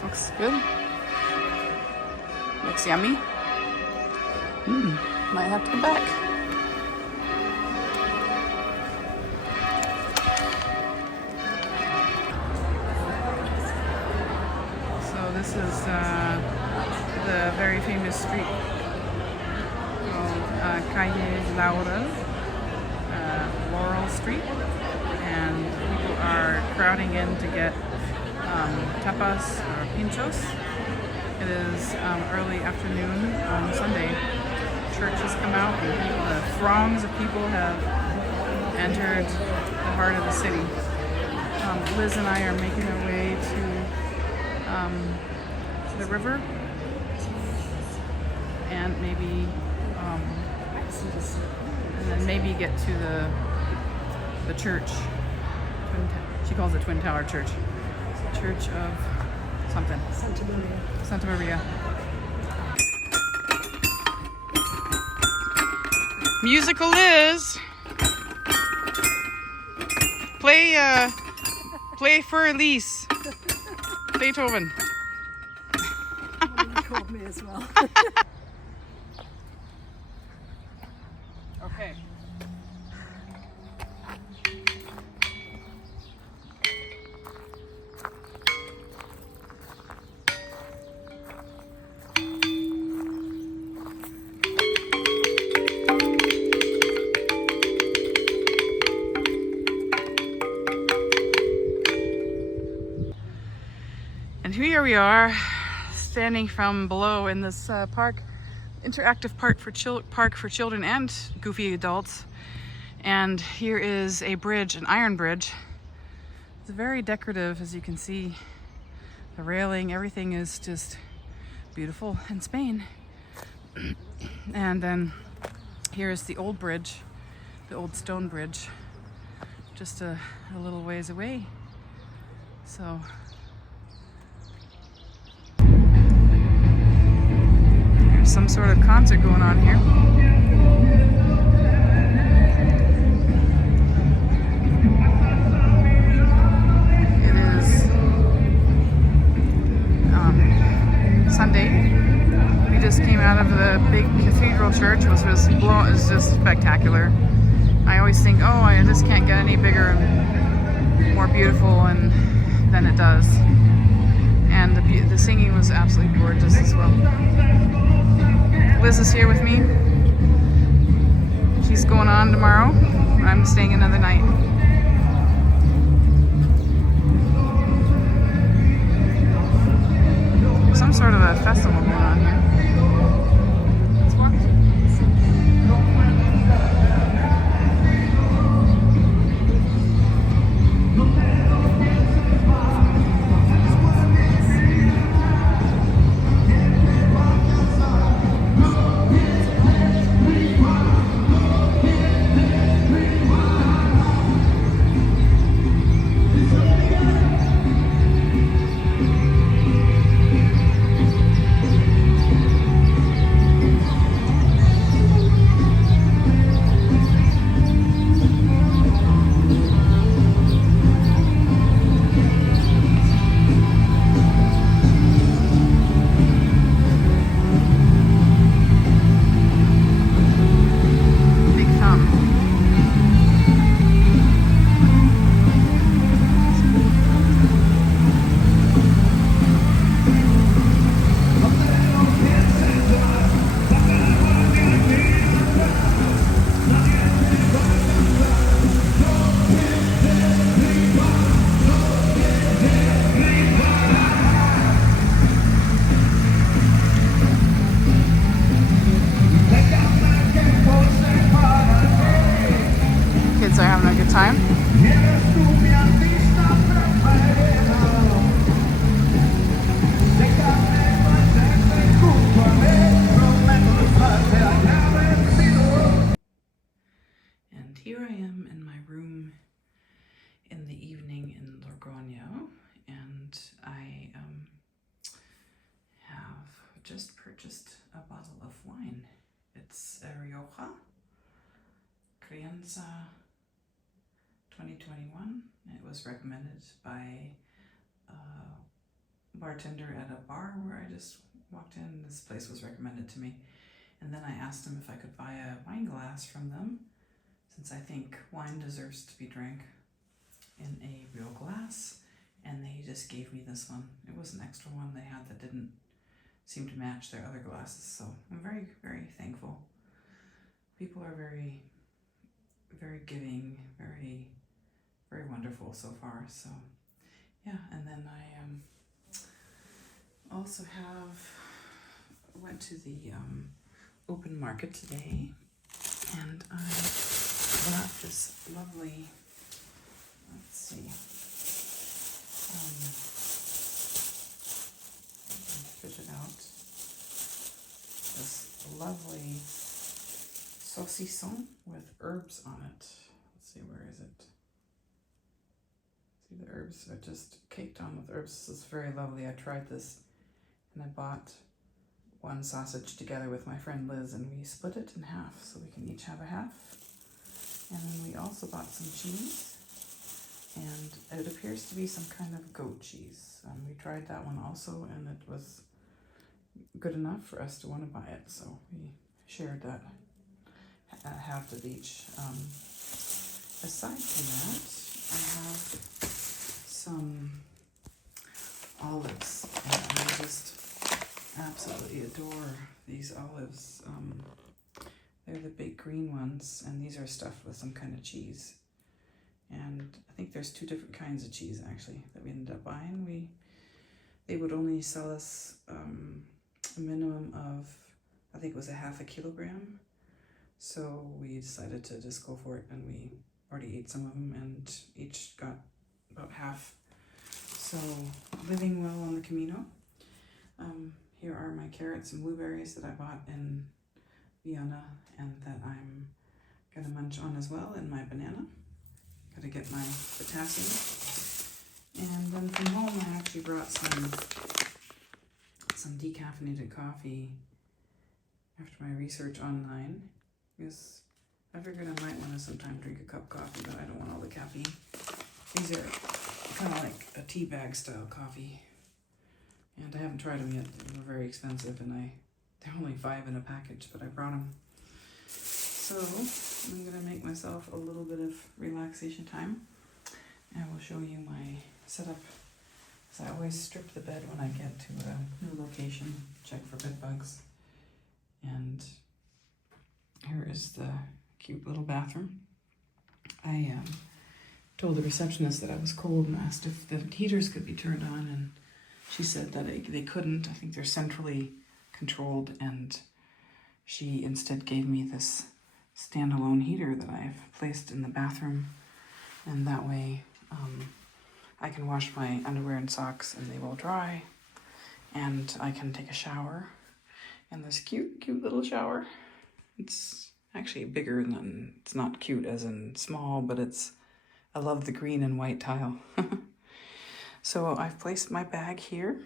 Looks good. Looks yummy. Might have to go back. This is the very famous street called Calle Laurel, Laurel Street, and people are crowding in to get tapas or pinchos. It is early afternoon on Sunday. Church has come out and the throngs of people have entered the heart of the city. Liz and I are making our way to the river and maybe and then maybe get to the church. She calls it Twin Tower Church. Church of something. Santa Maria. Musical Liz. Play for Elise. Beethoven. You called me as well. Okay. And here we are, standing from below in this park, interactive park for children and goofy adults. And here is a bridge, an iron bridge. It's very decorative, as you can see. The railing, everything is just beautiful in Spain. And then here's the old bridge, the old stone bridge, just a little ways away. So there's some sort of concert going on here. It is Sunday. We just came out of the big cathedral church, which was just spectacular. I always think, oh, this can't get any bigger and more beautiful than it does. And the singing was absolutely gorgeous as well. Liz is here with me. She's going on tomorrow. I'm staying another night. Some sort of a festival going just purchased a bottle of wine. It's a Rioja Crianza 2021. It was recommended by a bartender at a bar where I just walked in. This place was recommended to me. And then I asked him if I could buy a wine glass from them, since I think wine deserves to be drank in a real glass. And they just gave me this one. It was an extra one they had that didn't seem to match their other glasses. So I'm very, very thankful. People are very, very giving, very, very wonderful so far. So yeah, and then I also went to the open market today, and I bought this lovely, let's see, fit it out, this lovely saucisson with herbs on it. Let's see, where is it? See, the herbs are just caked on with herbs. This is very lovely. I tried this, and I bought one sausage together with my friend Liz, and we split it in half so we can each have a half. And then we also bought some cheese, and it appears to be some kind of goat cheese. We tried that one also, and it was good enough for us to want to buy it, so we shared that half of each. Aside from that, I have some olives, and I just absolutely adore these olives. They're the big green ones, and these are stuffed with some kind of cheese. And I think there's two different kinds of cheese actually that we ended up buying. They would only sell us a minimum of, I think it was a half a kilogram. So we decided to just go for it, and we already ate some of them and each got about half. So living well on the Camino. Here are my carrots and blueberries that I bought in Vienna and that I'm gonna munch on as well, and my banana. Gotta get my potassium. And then from home I actually brought some decaffeinated coffee after my research online, because I figured I might want to sometime drink a cup of coffee, but I don't want all the caffeine. These are kind of like a tea bag style coffee, and I haven't tried them yet. They're very expensive, and they're only 5 in a package, but I brought them. So I'm gonna make myself a little bit of relaxation time. I will show you my setup. So I always strip the bed when I get to a new location, check for bed bugs. And here is the cute little bathroom. I told the receptionist that I was cold and asked if the heaters could be turned on, and she said that they couldn't. I think they're centrally controlled, and she instead gave me this standalone heater that I've placed in the bathroom, and that way I can wash my underwear and socks and they will dry, and I can take a shower in this cute little shower. It's actually bigger than, it's not cute as in small, but I love the green and white tile. So I've placed my bag here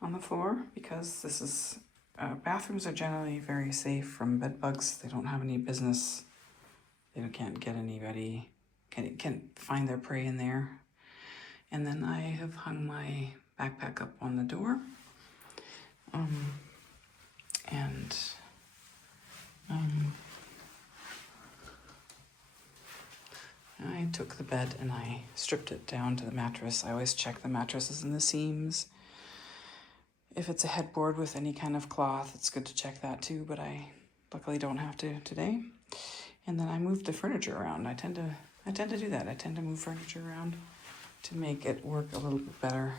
on the floor because this is, bathrooms are generally very safe from bed bugs. They don't have any business. They can't get anybody, can't find their prey in there. And then I have hung my backpack up on the door. I took the bed and I stripped it down to the mattress. I always check the mattresses and the seams. If it's a headboard with any kind of cloth, it's good to check that too, but I luckily don't have to today. And then I moved the furniture around. I tend to do that. I tend to move furniture around to make it work a little bit better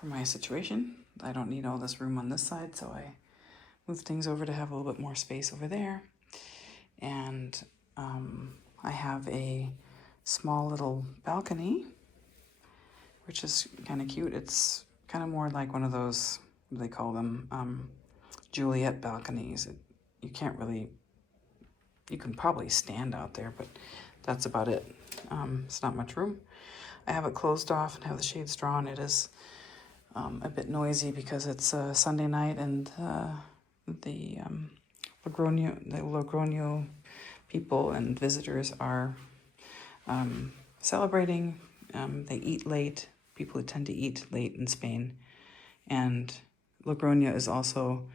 for my situation. I don't need all this room on this side, so I moved things over to have a little bit more space over there. And I have a small little balcony, which is kind of cute. It's kind of more like one of those, what do they call them, Juliet balconies. You can't really, you can probably stand out there, but that's about it. It's not much room. I have it closed off and have the shades drawn. It is a bit noisy because it's Sunday night and the Logroño people and visitors are celebrating. They eat late. People tend to eat late in Spain. And Logroño is also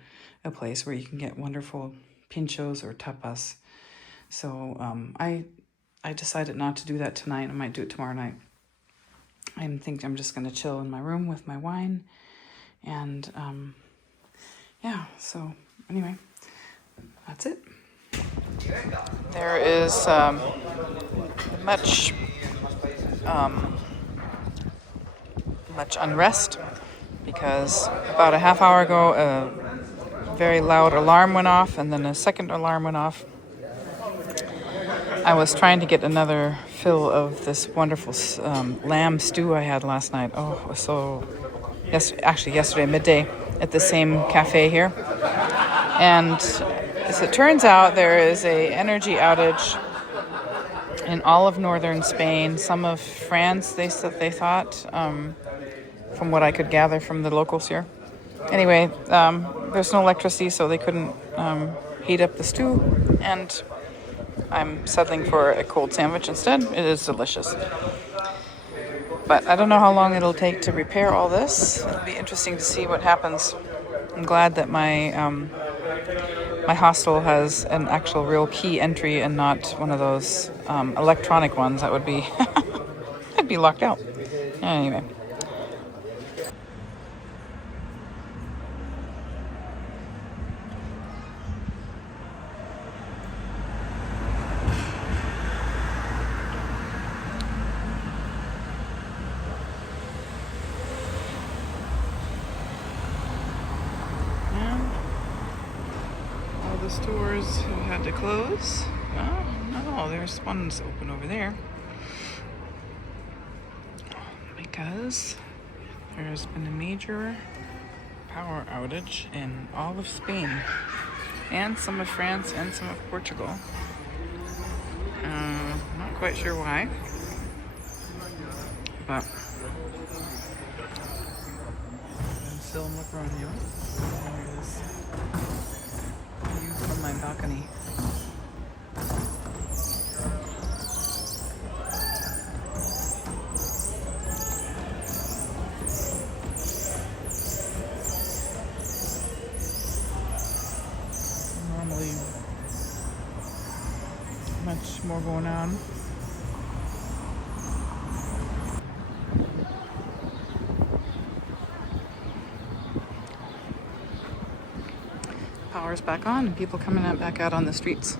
a place where you can get wonderful pinchos or tapas. So I decided not to do that tonight. I might do it tomorrow night. I think I'm just going to chill in my room with my wine. And yeah, so anyway, that's it. There is much unrest because about a half hour ago a very loud alarm went off and then a second alarm went off. I was trying to get another fill of this wonderful lamb stew I had last night. Oh, it was so... yesterday midday at the same cafe here. And as it turns out, there is a energy outage in all of northern Spain, some of France, they thought, from what I could gather from the locals here. Anyway, there's no electricity, so they couldn't heat up the stew, and I'm settling for a cold sandwich instead. It is delicious. But I don't know how long it'll take to repair all this. It'll be interesting to see what happens. I'm glad that my my hostel has an actual real key entry and not one of those electronic ones that would be I'd be locked out. Anyway. The stores have had to close. Oh, no, there's one's open over there. Because there's been a major power outage in all of Spain. And some of France and some of Portugal. Not quite sure why. But I'm still in Logroño. From my balcony. Normally much more going on. Power's back on and people coming back out on the streets.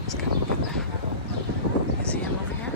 Let's go look at the museum over here.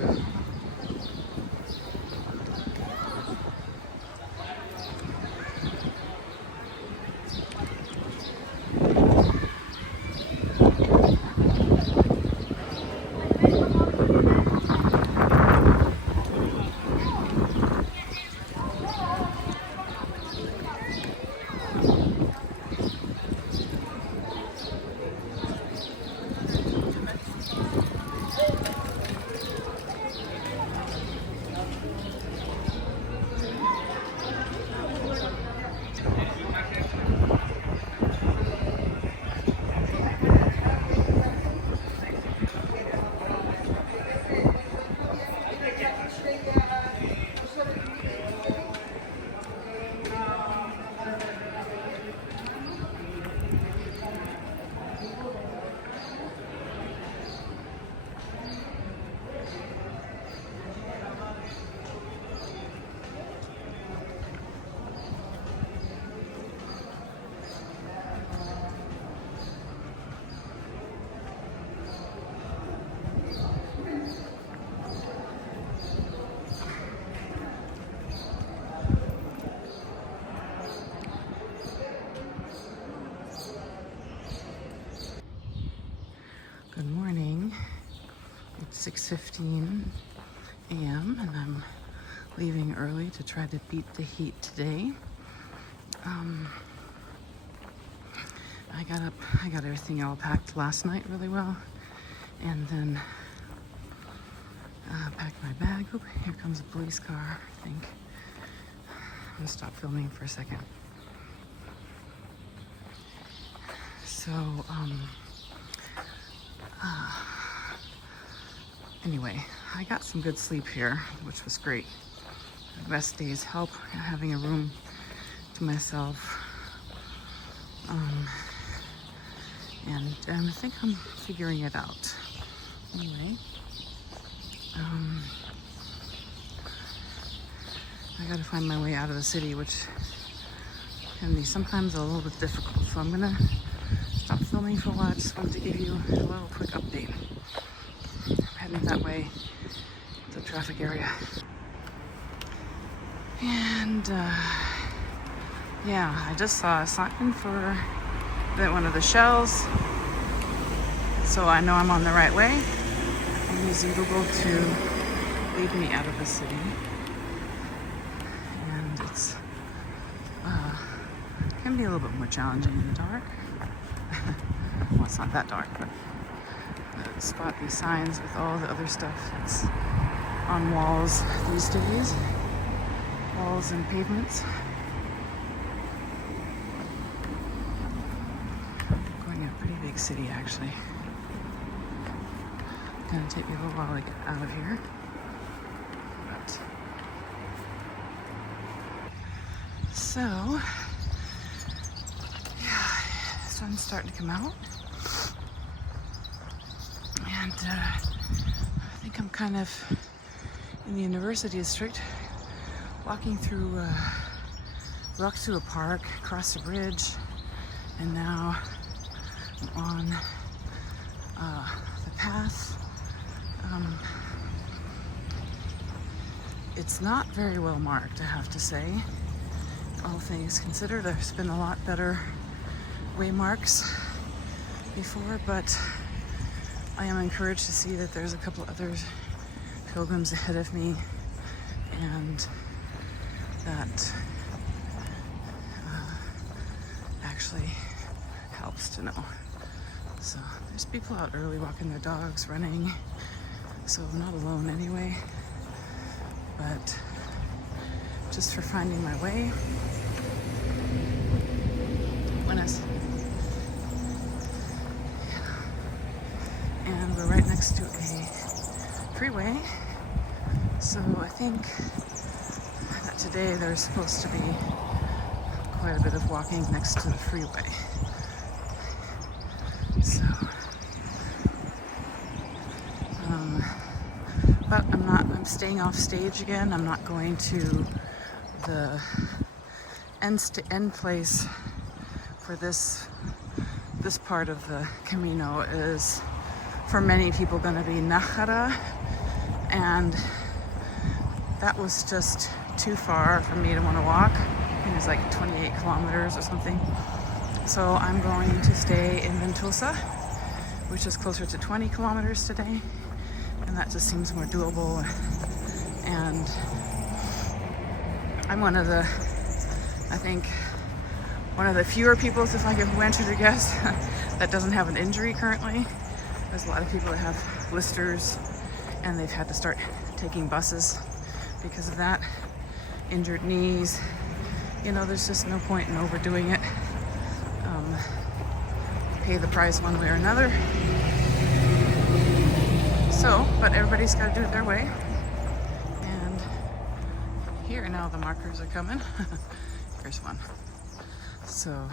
Good morning. It's 6:15 a.m. and I'm leaving early to try to beat the heat today. I got up, I got everything all packed last night really well, and then packed my bag. Oop, here comes a police car, I think. I'm gonna stop filming for a second. So, anyway, I got some good sleep here, which was great. The best days help having a room to myself. And I think I'm figuring it out. Anyway, I gotta find my way out of the city, which can be sometimes a little bit difficult. So I'm gonna stop filming for a while. I just wanted to give you a little quick update. I'm heading that way, the traffic area. And yeah, I just saw a sign for one of the shells, so I know I'm on the right way. I'm using Google to lead me out of the city, and it's can be a little bit more challenging in the dark. Well, it's not that dark, but spot these signs with all the other stuff that's on walls these days, walls and pavements. Big city, actually. It's gonna take me a little while to get out of here, but so yeah, the sun's starting to come out, and I think I'm kind of in the University District, walking through walked through a park, crossed a bridge, and now on the path. It's not very well marked, I have to say. All things considered, there's been a lot better waymarks before, but I am encouraged to see that there's a couple other pilgrims ahead of me, and that actually helps to know. So there's people out early walking their dogs, running, so I'm not alone anyway, but just for finding my way. And we're right next to a freeway, so I think that today there's supposed to be quite a bit of walking next to the freeway. So, but I'm staying off stage again. I'm not going to the end place for this part of the Camino is for many people going to be Najara, and that was just too far for me to want to walk. I think it's like 28 kilometers or something. So I'm going to stay in Ventosa, which is closer to 20 kilometers today, and that just seems more doable. And I'm one of the fewer people, if I can venture to guess, that doesn't have an injury currently. There's a lot of people that have blisters, and they've had to start taking buses because of that. Injured knees. You know, there's just no point in overdoing it. Pay the price one way or another. So, but everybody's got to do it their way. And here now the markers are coming. Here's one. So,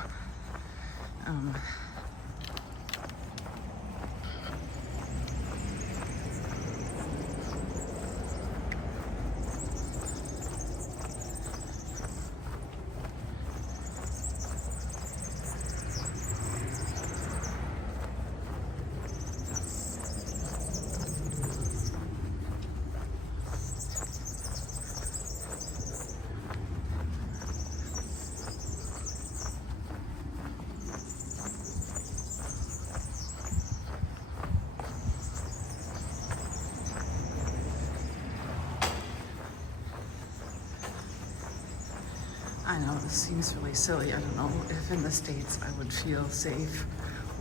I know this seems really silly. I don't know if in the States I would feel safe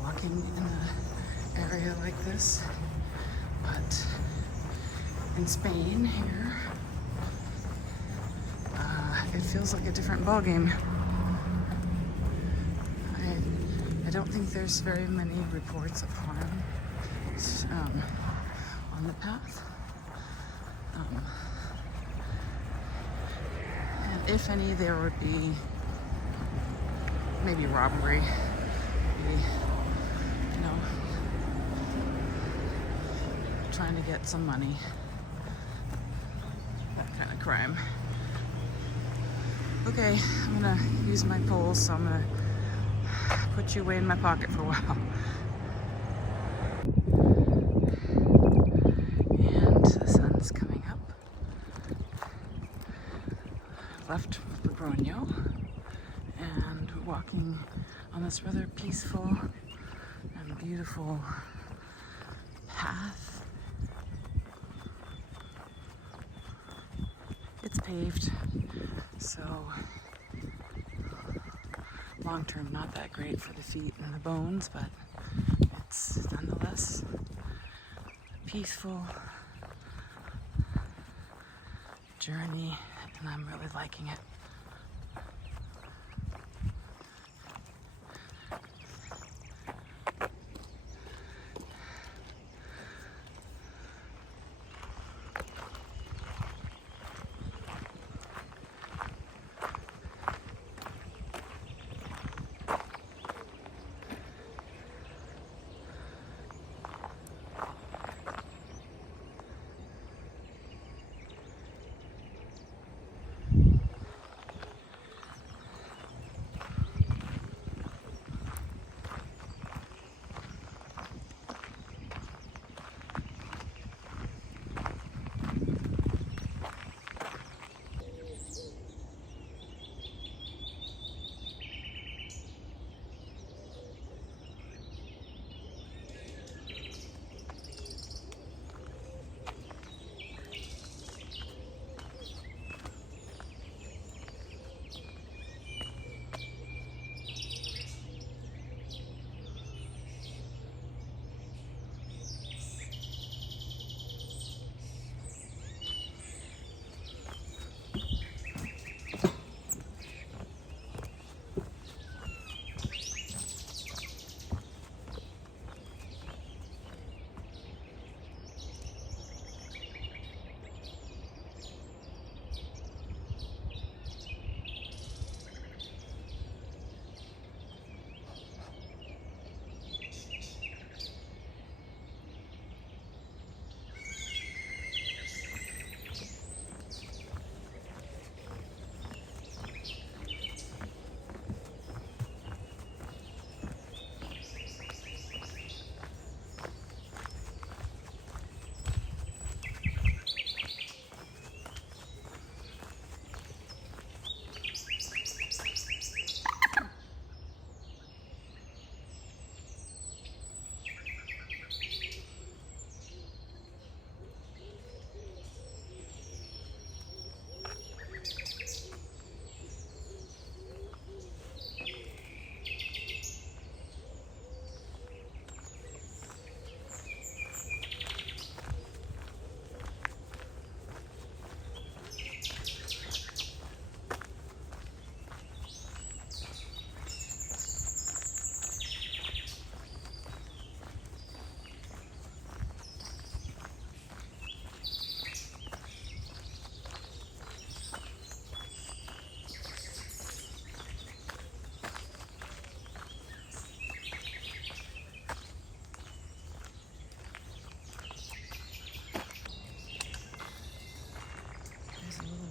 walking in an area like this, but in Spain here, it feels like a different ballgame. I don't think there's very many reports of harm on the path. And if any, there would be maybe robbery, maybe, you know, trying to get some money, that kind of crime. Okay, I'm gonna use my pole, so I'm gonna put you away in my pocket for a while. And the sun's coming up. Left Logroño and walking on this rather peaceful and beautiful path. It's paved, so long term not that great for the feet and the bones, but it's nonetheless a peaceful journey, and I'm really liking it.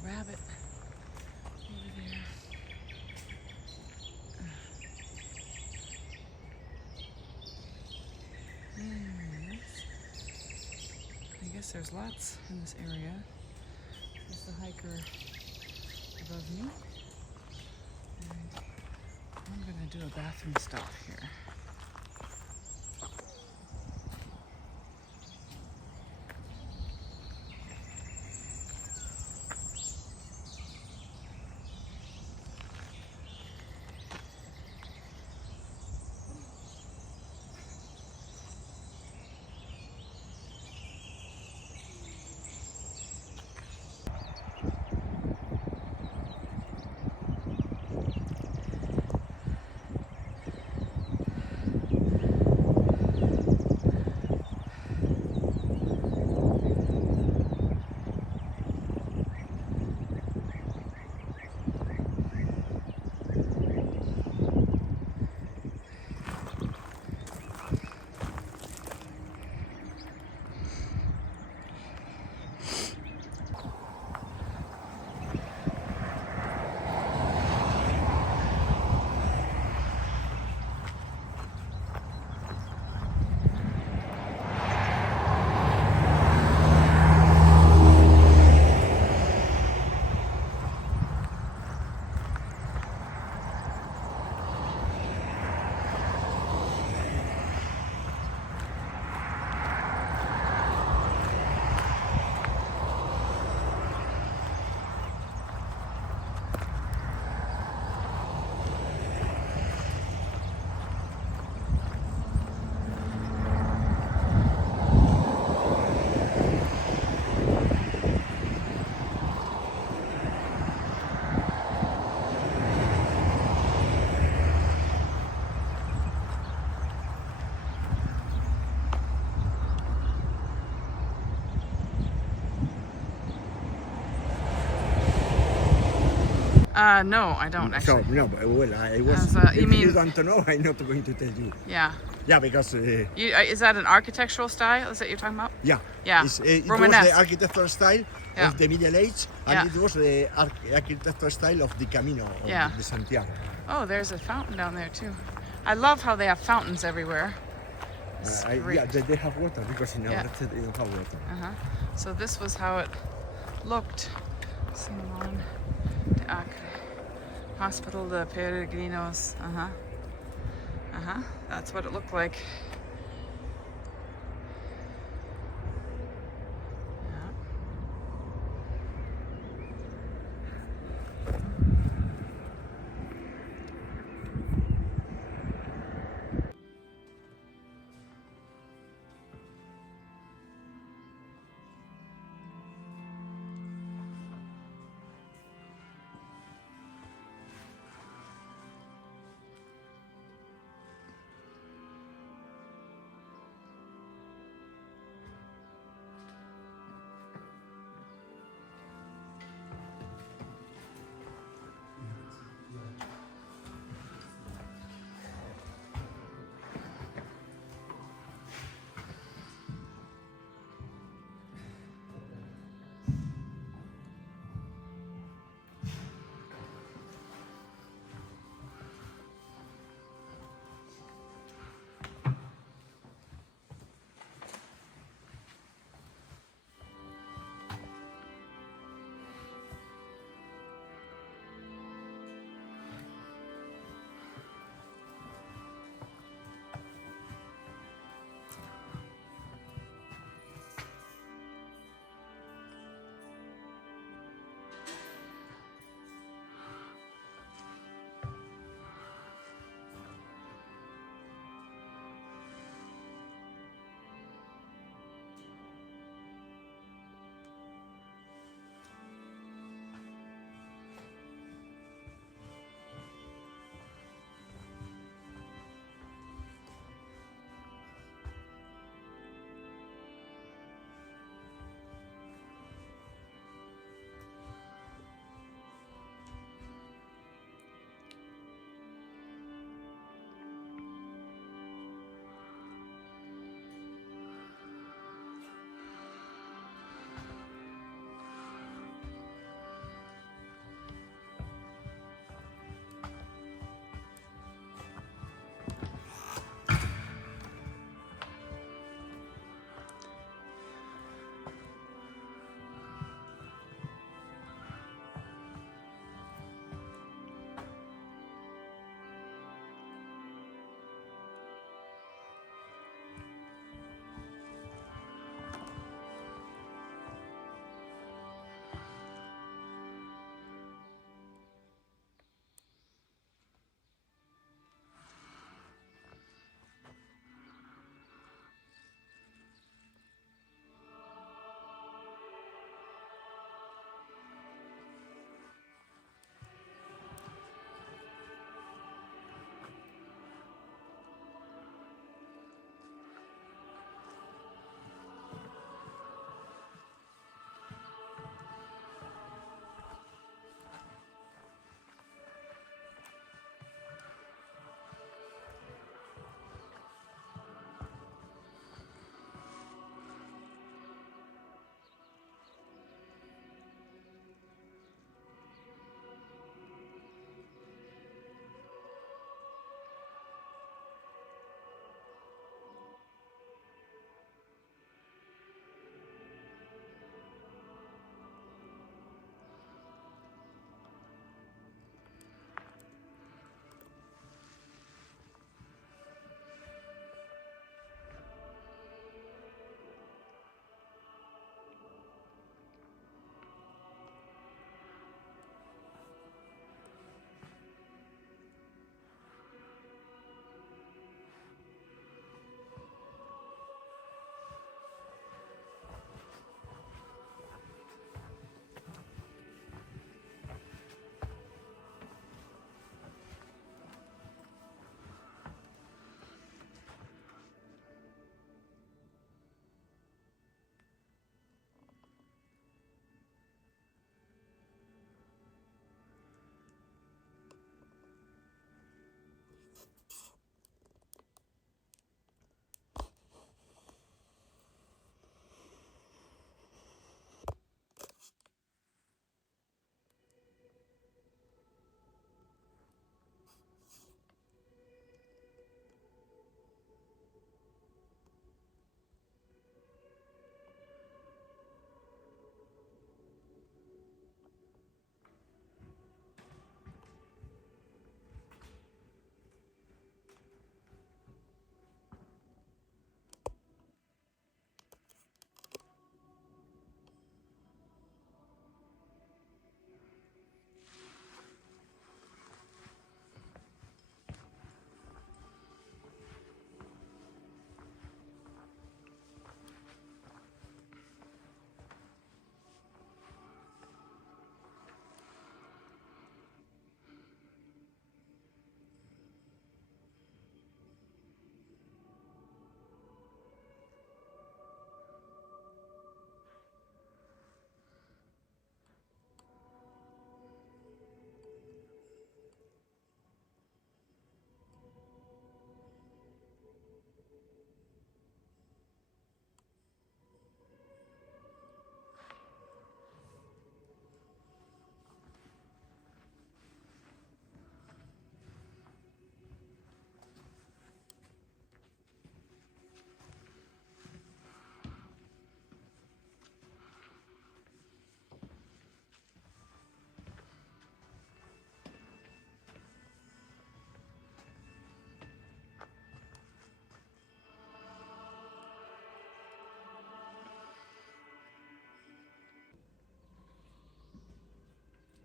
Rabbit over there. I guess there's lots in this area. There's the hiker above me. And I'm gonna do a bathroom stop here. No, I don't actually. So no, but, well, I was. As, you if mean- you don't know, I'm not going to tell you. Yeah. Yeah, because Is that an architectural style? Is that you're talking about? yeah, Yeah. it was Romanesque. the architectural style Yeah. of the Middle Age, and Yeah. it was the architectural style of the Camino of Yeah. the Santiago. Oh, there's a fountain down there too. I love how they have fountains everywhere. It's great. Yeah, they have water because in our Yeah. state they don't have water. So this was how it looked. Simón de Acre. Hospital de Peregrinos. That's what it looked like. Yeah.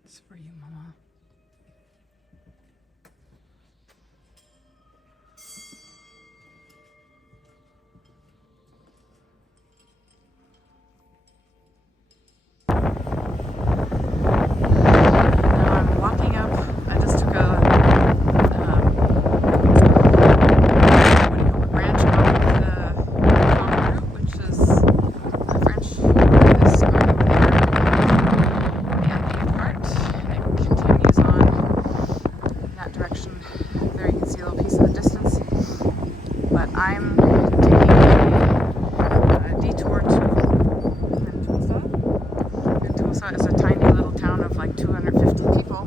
It's for you, Mama. I'm taking a detour to Ventosa. Ventosa is a tiny little town of like 250 people.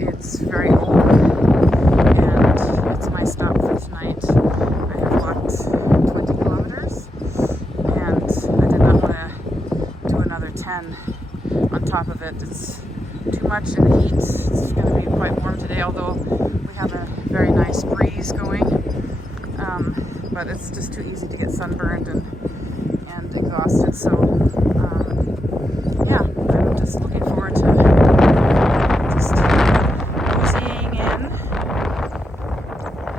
It's very old, and it's my stop for tonight. I have walked 20 kilometers, and I did not want to do another 10 on top of it. It's too much in the heat. It's going to be quite warm today, although we have a very nice breeze going. But it's just too easy to get sunburned and exhausted. So yeah, I'm just looking forward to just cozying in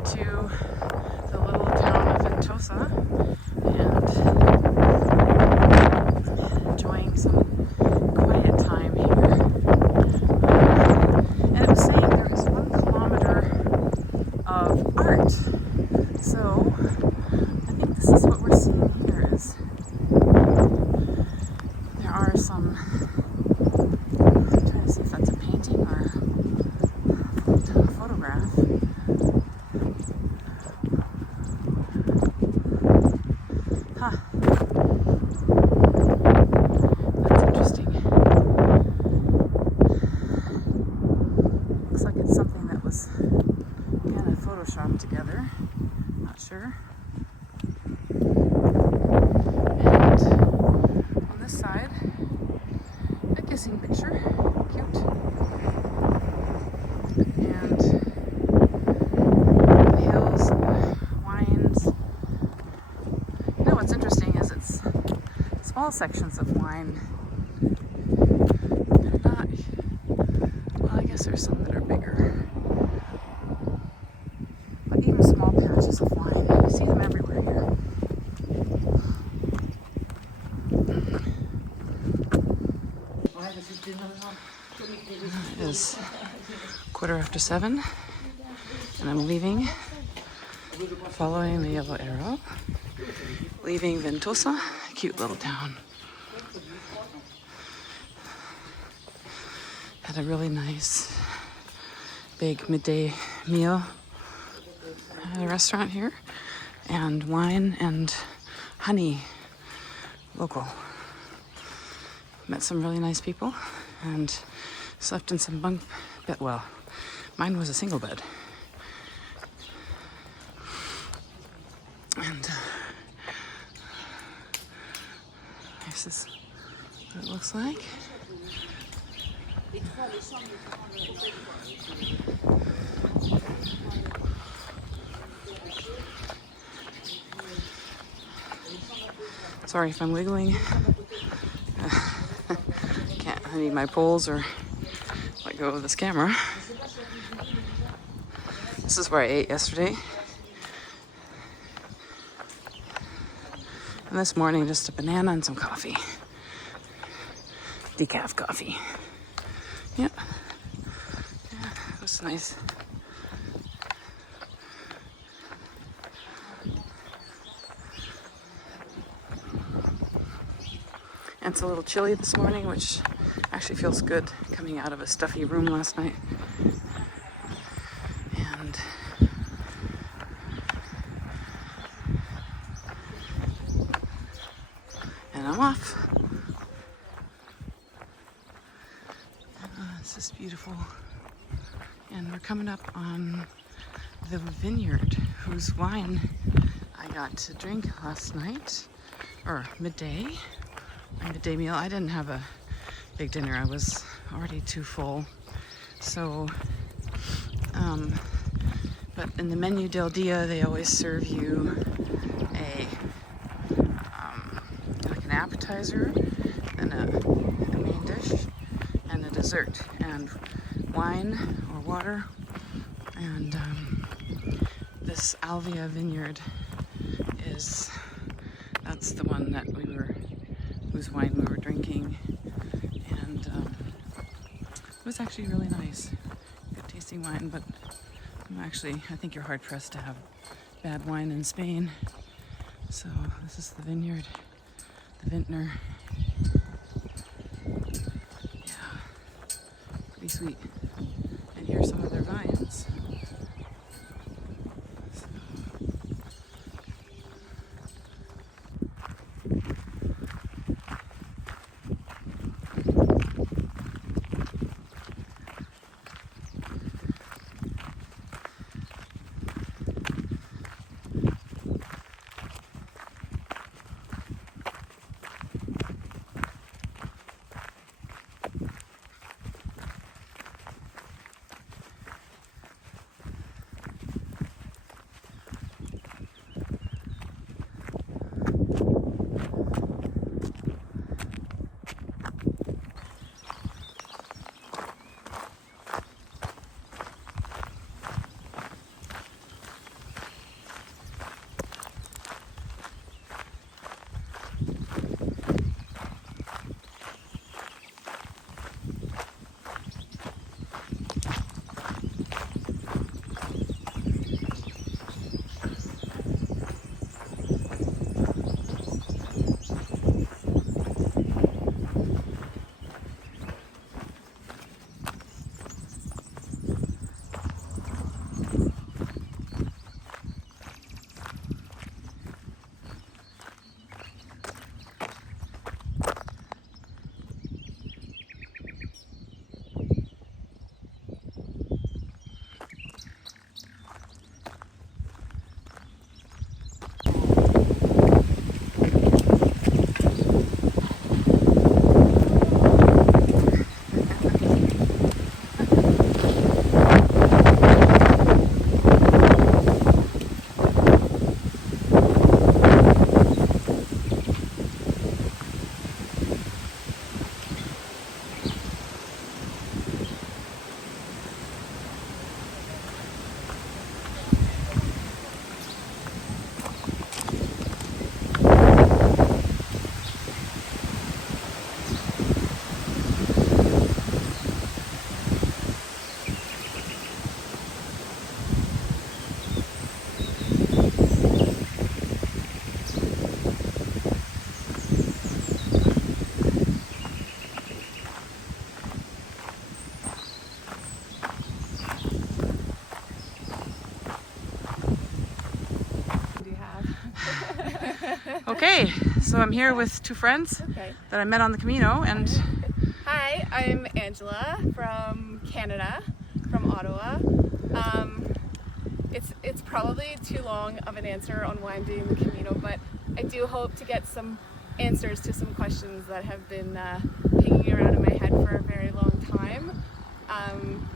to the little town of Ventosa and enjoying some quiet time here. And it was saying there is 1 kilometer of art. So I think this is what we're seeing here is there are some, I'm trying to see if that's a painting or a photograph. Huh. That's interesting. Looks like it's something that was kind of photoshopped together. Not sure. And on this side, a kissing picture. Cute. And the hills, wines. You know what's interesting is it's small sections of wine. They're not, well, I guess there's some that are bigger. But even small patches of wine, you see them everywhere here. It is 7:15, and I'm leaving, following the yellow arrow, leaving Ventosa, a cute little town. Had a really nice big midday meal at a restaurant here, and wine and honey, local. Met some really nice people and slept in some bunk bed. Well, mine was a single bed. And this is what it looks like. Sorry if I'm wiggling. I need my poles or let go of this camera. This is where I ate yesterday. And this morning, just a banana and some coffee. Decaf coffee. Yeah. It was nice. And it's a little chilly this morning, which actually feels good coming out of a stuffy room last night. And I'm off. This is beautiful. And we're coming up on the vineyard whose wine I got to drink last night, or midday. My midday meal. I didn't have a big dinner. I was already too full. So, but in the menu del dia, they always serve you like an appetizer, and a main dish, and a dessert. dessert and wine or water. And this Alvia vineyard that's the one that whose wine we were drinking. And it was actually really nice. Good tasting wine, but I think you're hard pressed to have bad wine in Spain. So this is the vineyard, the vintner. Yeah, pretty sweet. And here's some of their vines. Okay, so I'm here with two friends that I met on the Camino, and hi, I'm Angela from Canada, from Ottawa. It's probably too long of an answer on why I'm doing the Camino, but I do hope to get some answers to some questions that have been hanging around in my head for a very long time.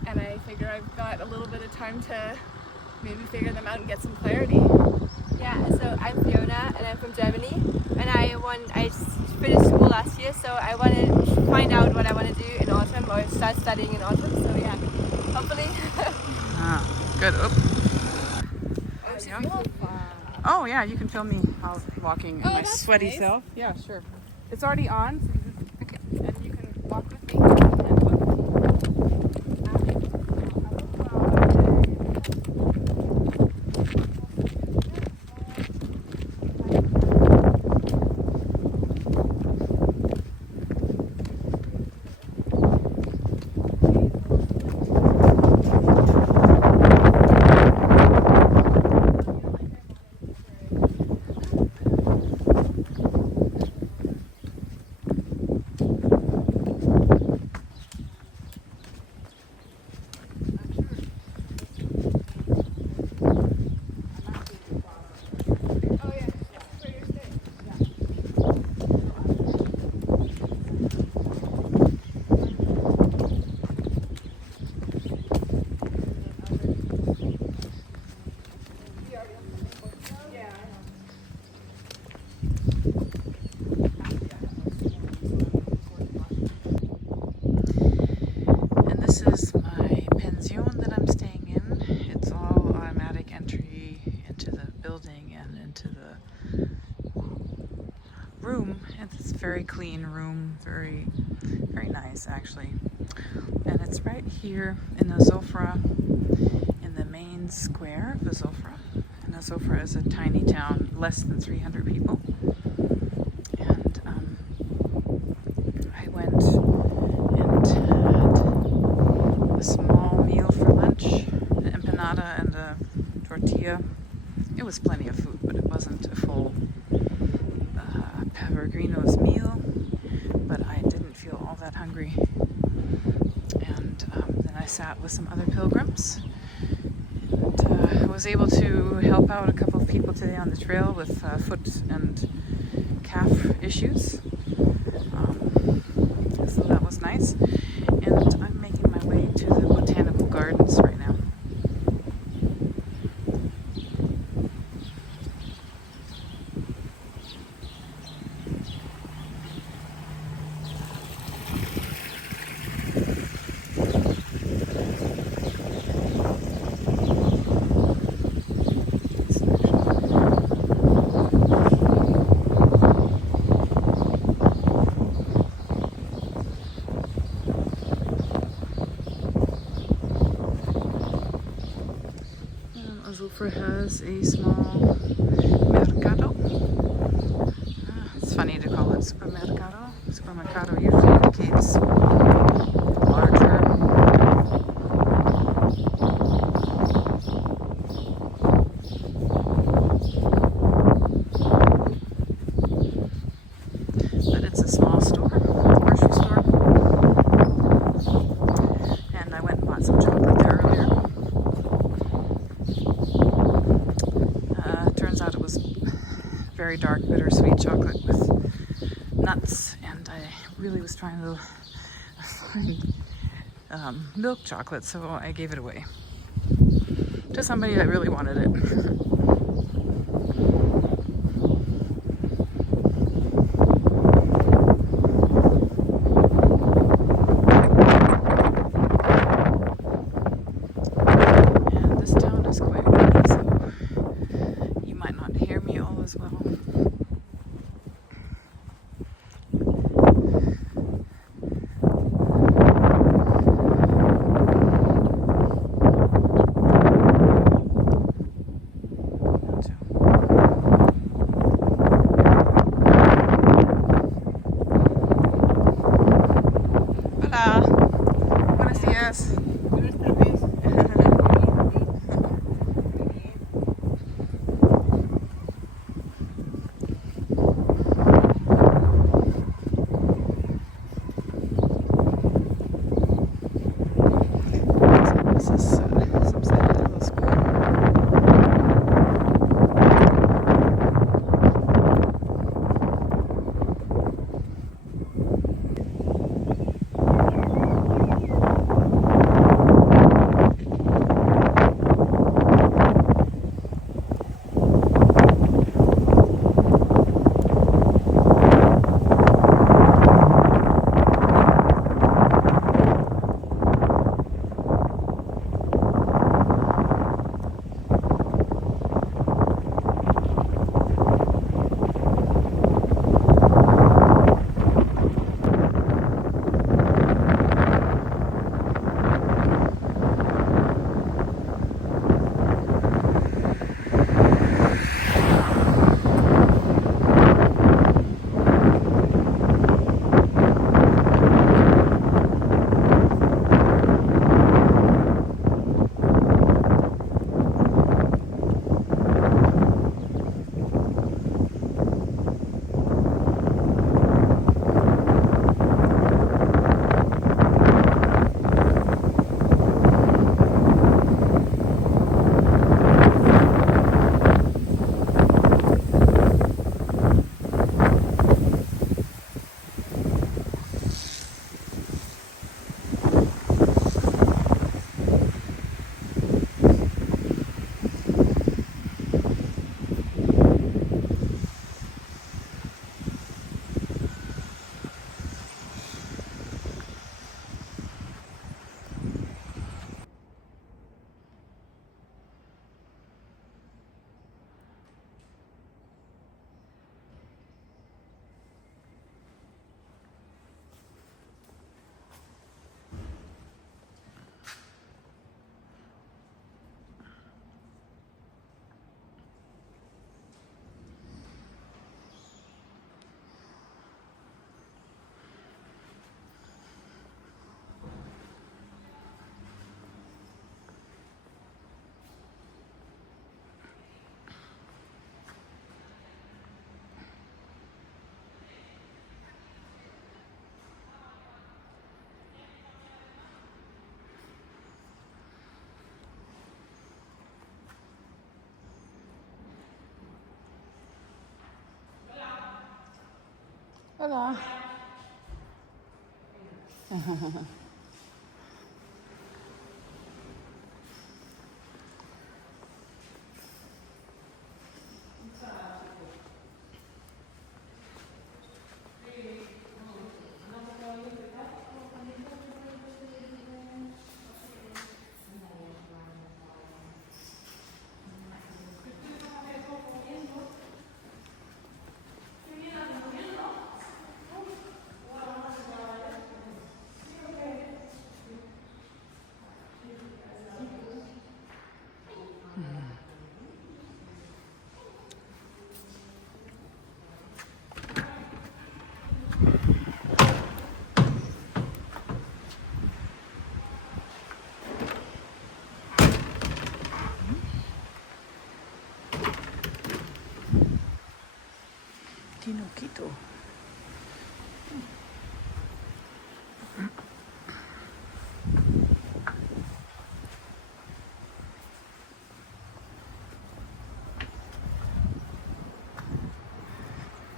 And I figure I've got a little bit of time to maybe figure them out and get some clarity. Yeah, so I'm Fiona and I'm from Germany, and I finished school last year, so I want to find out what I want to do in autumn or start studying in autumn, so yeah, hopefully. Good. Yeah. Oh yeah, you can film me. I'll walking in my sweaty nice. self. Yeah, sure. It's already on, so and you can walk with me. And look. very clean room, very, very nice actually. And it's right here in Azofra, in the main square of Azofra. And Azofra is a tiny town, less than 300 people. And I went and had a small meal for lunch, an empanada and a tortilla. It was plenty of food, but it wasn't a full Peregrinos meal, but I didn't feel all that hungry. And then I sat with some other pilgrims, and I was able to help out a couple of people today on the trail with foot and calf issues. So that was nice. And I'm making my way to the botanical gardens right now. Azofra has a small mercado. It's funny to call it supermercado. Supermercado usually indicates larger. But it's a small store, grocery store. And I went and bought some chocolate there earlier. Turns out it was very dark, bittersweet chocolate with nuts, and I really was trying to find milk chocolate, so I gave it away to somebody that really wanted it. And this town is quite windy, so you might not hear me all as well. Hola. Quito.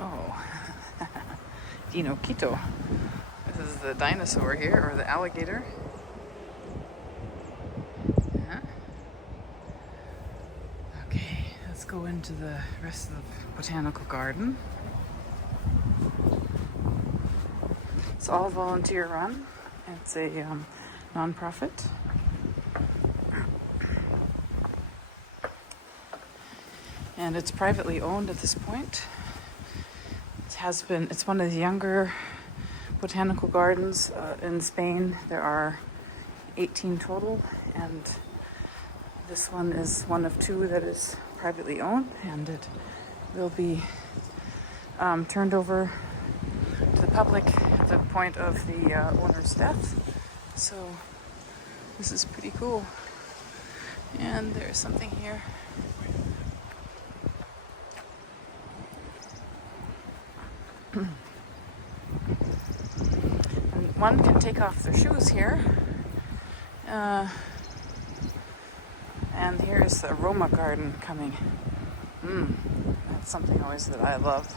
Oh, Quito. This is the dinosaur here, or the alligator. Yeah. Okay, let's go into the rest of the botanical garden. It's all volunteer run. It's a non-profit. And it's privately owned at this point. It's one of the younger botanical gardens in Spain. There are 18 total, and this one is one of two that is privately owned, and it will be turned over to the public at the point of the owner's death. So this is pretty cool. And there's something here. And one can take off their shoes here. And here's the aroma garden coming. That's something always that I love.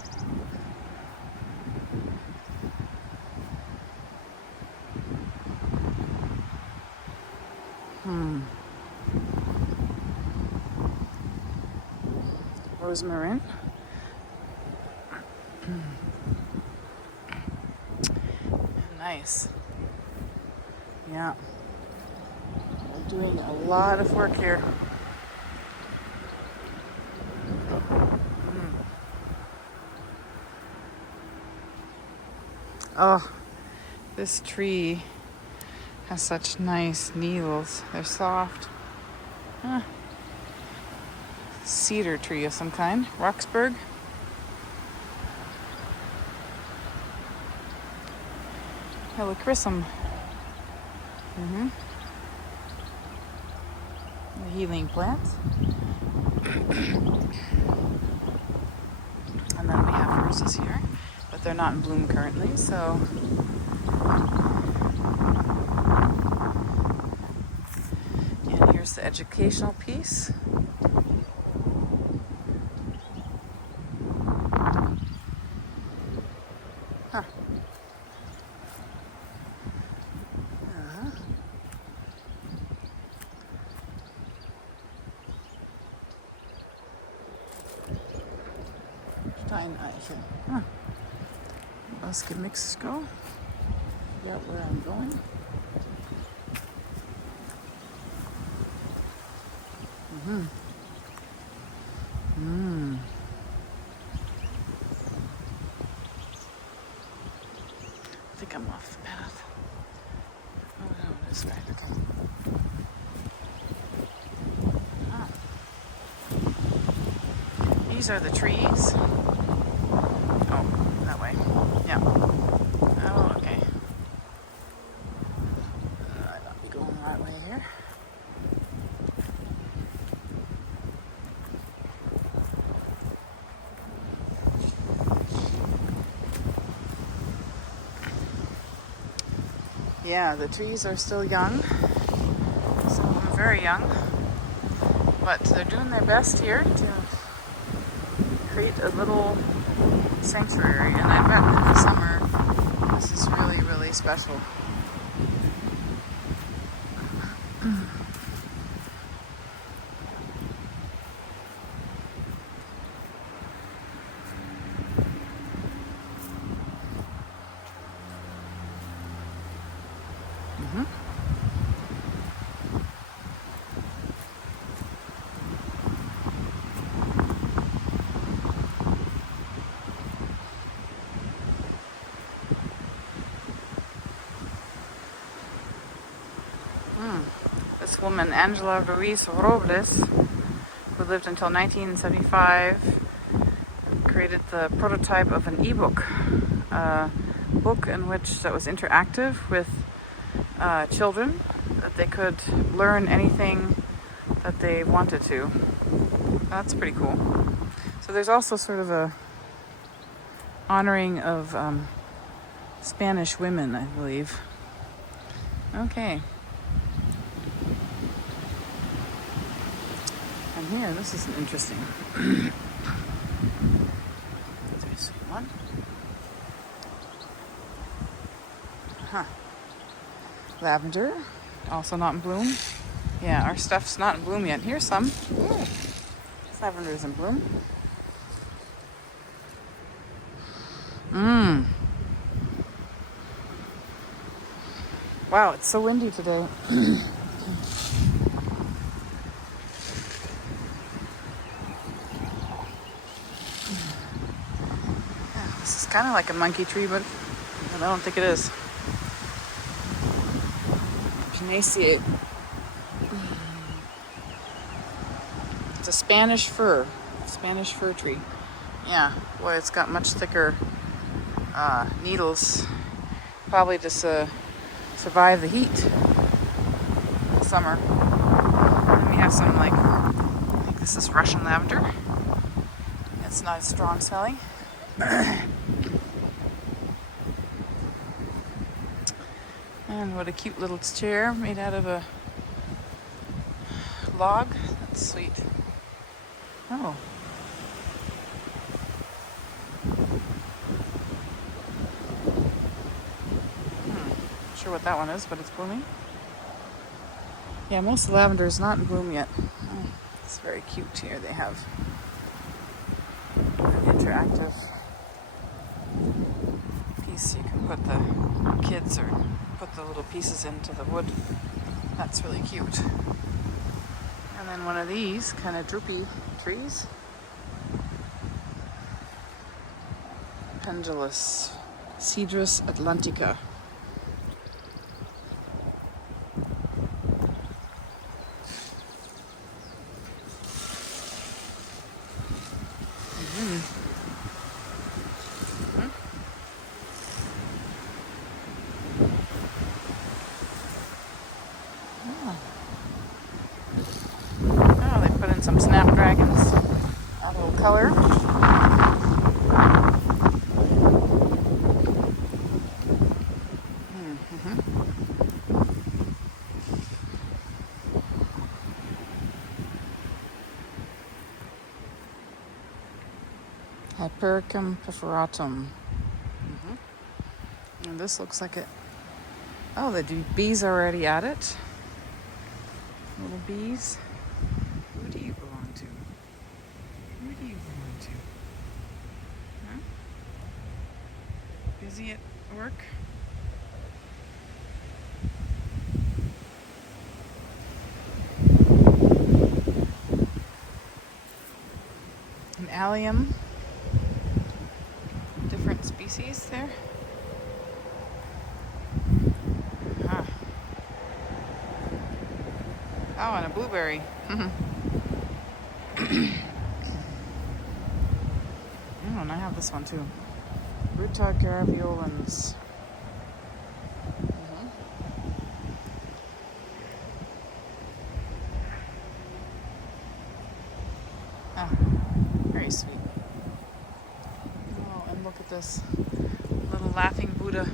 Rosmarin. Nice. Yeah. We're doing a lot of work here. Oh, this tree has such nice needles. They're soft. Cedar tree of some kind. Roxburgh. Helichrysum. The healing plants. And then we have roses here, but they're not in bloom currently, so. And here's the educational piece. Steineiche. Let's get Mexico. Figure out where I'm going. I think I'm off the path. Oh no, this way. Okay. These are the trees. Oh, that way. Yeah. Oh, okay. I'll not be going the right way here. Yeah, the trees are still young. Some of them very young. But they're doing their best here to create a little sanctuary, and I bet in the summer this is really, really special. This woman, Angela Ruiz Robles, who lived until 1975, created the prototype of an ebook, a book in which that was interactive with children, that they could learn anything that they wanted to. That's pretty cool. So there's also sort of a honoring of Spanish women, I believe. Okay. And here, this is an interesting. There's one. Huh. Lavender, also not in bloom. Yeah, our stuff's not in bloom yet. Here's some. Ooh. Lavender's in bloom. Wow, it's so windy today. This is kind of like a monkey tree, but I don't think it is. Pinaceate. It's a Spanish fir tree. Yeah, boy, it's got much thicker needles, probably to survive the heat in summer. And we have some, like, I think this is Russian lavender. It's not as strong smelling. And what a cute little chair made out of a log. That's sweet. Oh. Not sure what that one is, but it's blooming. Yeah, most of the lavender is not in bloom yet. Oh, it's very cute here. They have an interactive piece. You can put the kids or put the little pieces into the wood. That's really cute. And then one of these kind of droopy trees. Pendulous Cedrus atlantica. Oh, they put in some snapdragons. A little color. Hypericum perforatum. And this looks like it. Oh, the bees are already at it. Little bees. Who do you belong to? Who do you belong to? Huh? Busy at work? An allium. Different species there. Huh. Oh, and a blueberry. Oh, and I have this one too. Ruta graveolens. Ah, very sweet. Oh, and look at this little laughing Buddha.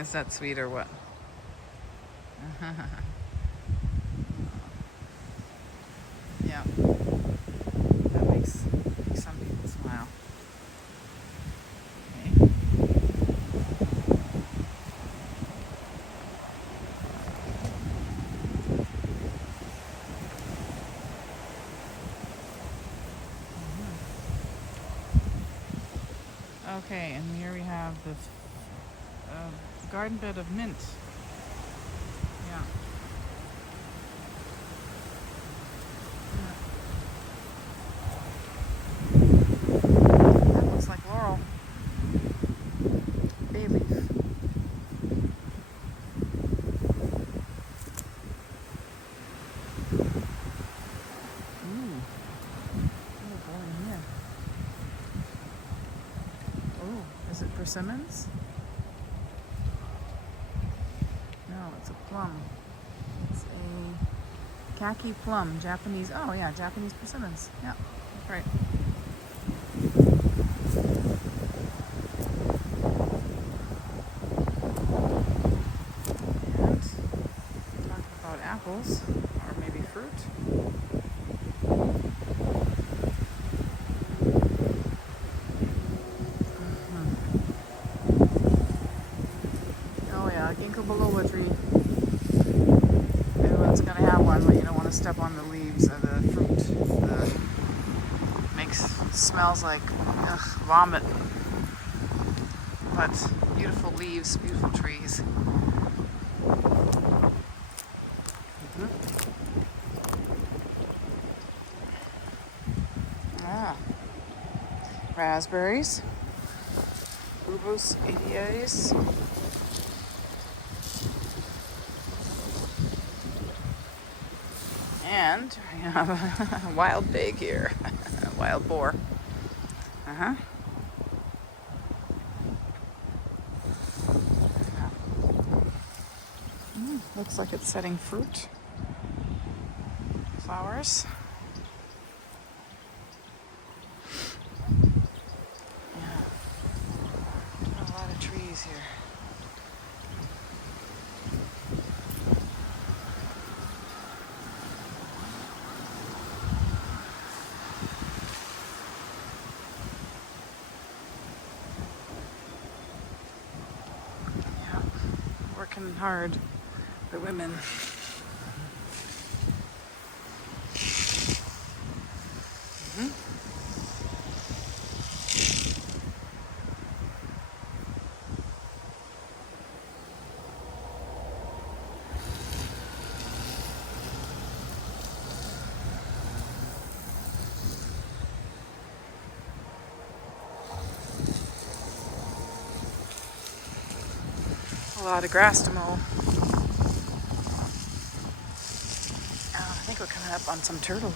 Is that sweet or what? Yeah, that makes some people smile. Okay, and here we have the garden bed of mint. Yeah. That looks like laurel. Bay leaf. Ooh. Oh, boy, here. Oh, is it persimmons? No, it's a plum. It's a khaki plum, Japanese. Oh yeah, Japanese persimmons. Yeah, right. And talking about apples, or maybe fruit. Oh yeah, ginkgo biloba tree. Everyone's gonna have one, but you don't want to step on the leaves of the fruit. Smells like vomit. But beautiful leaves, beautiful trees. Raspberries. Rubus idiaris. And we have a wild pig here. A wild boar. Yeah. Looks like it's setting fruit. Flowers. Yeah. A lot of trees here. Working hard, the women. A lot of grass to mow. I think we're coming up on some turtle.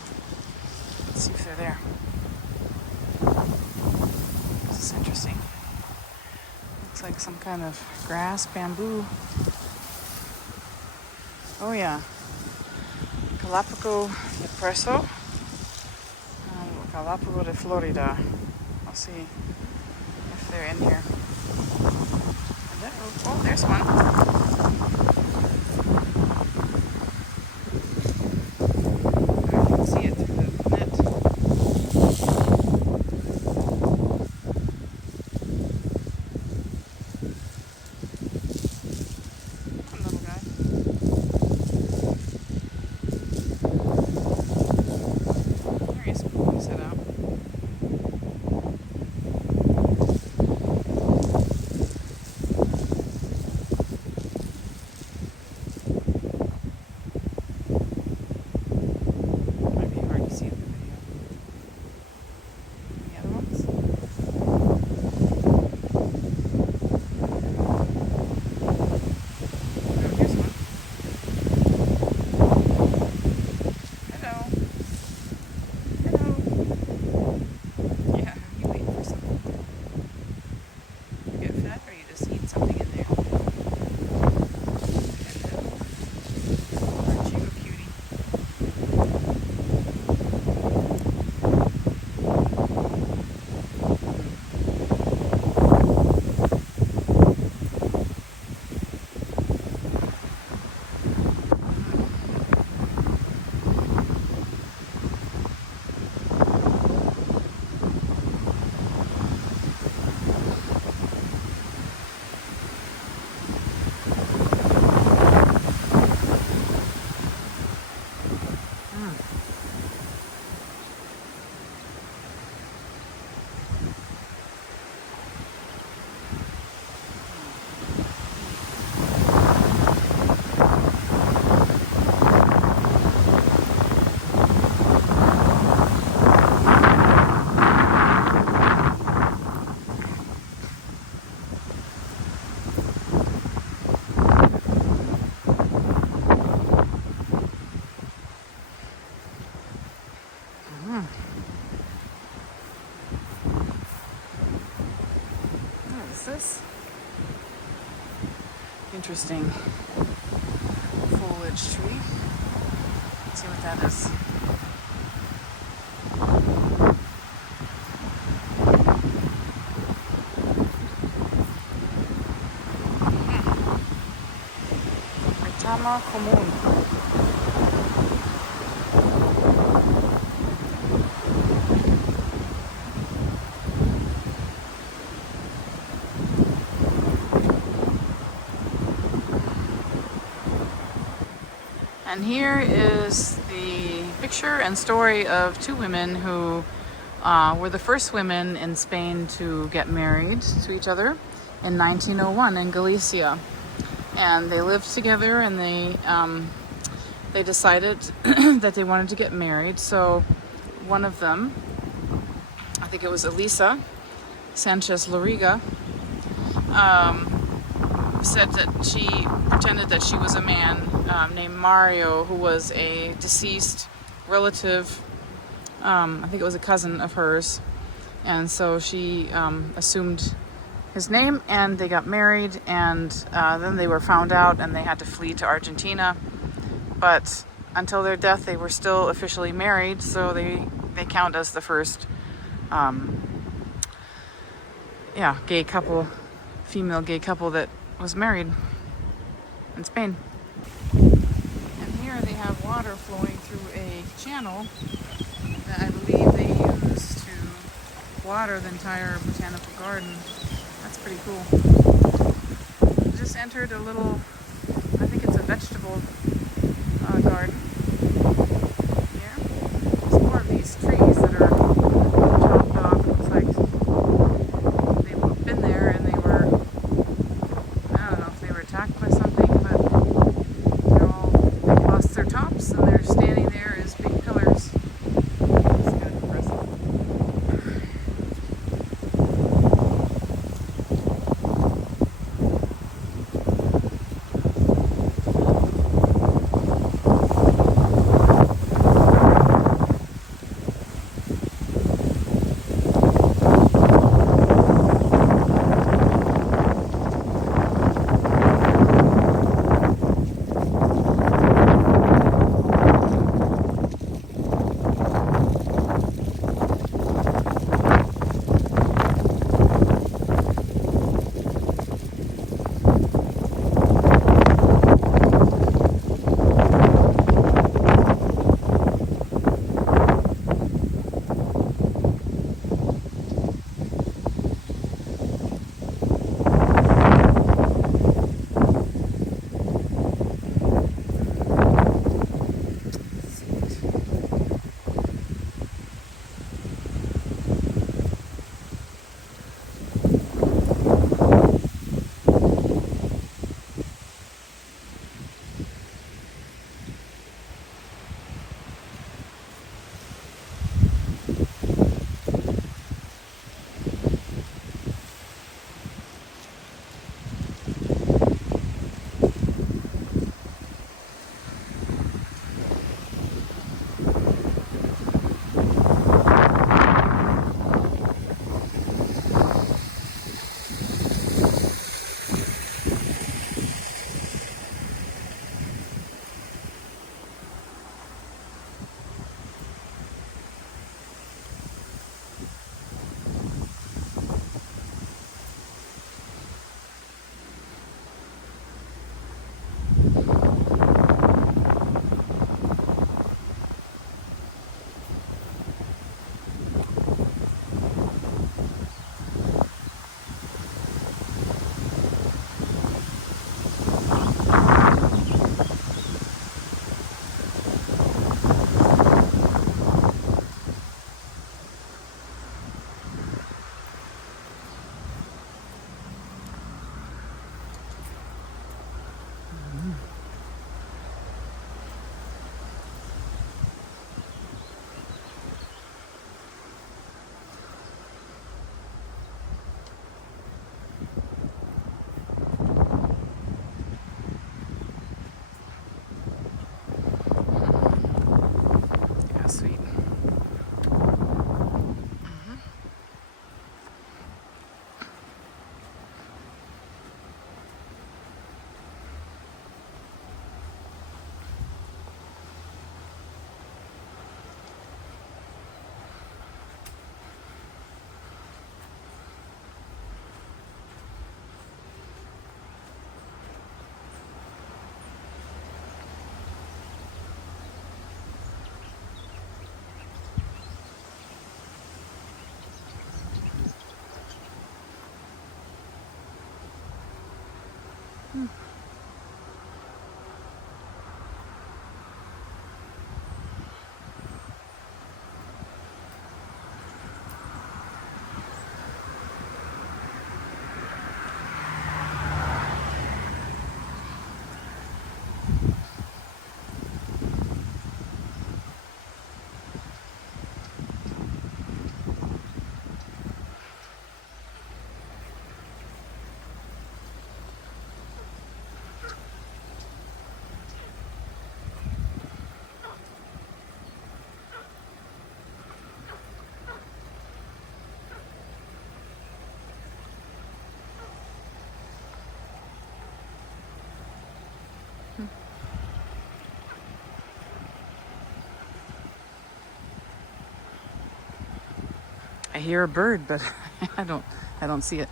Let's see if they're there. This is interesting. Looks like some kind of grass, bamboo. Oh yeah. Galapagos de Preso. Galapagos de Florida. I'll see if they're in here. Oh, there's one. I can see it through the net. Come on, little guy. There he is. He's head out. What is this? Interesting foliage tree. Let's see what that is. Retama común. And here is the picture and story of two women who were the first women in Spain to get married to each other in 1901 in Galicia. And they lived together, and they decided that they wanted to get married. So one of them, I think it was Elisa Sanchez Loriga, said that she pretended that she was a man named Mario, who was a deceased relative. I think it was a cousin of hers. And so she assumed his name, and they got married, and then they were found out and they had to flee to Argentina. But until their death, they were still officially married, so they count as the first gay couple, female gay couple that was married in Spain. And here they have water flowing through a channel that I believe they use to water the entire botanical garden. That's pretty cool. We just entered a little, I think it's a vegetable garden here. There's more of these trees that are chopped off. Looks like they've been there and they were, I don't know if they were attacked by something, but they lost their tops and they're standing there as big pillars. It's kind of impressive. I hear a bird, but I don't see it.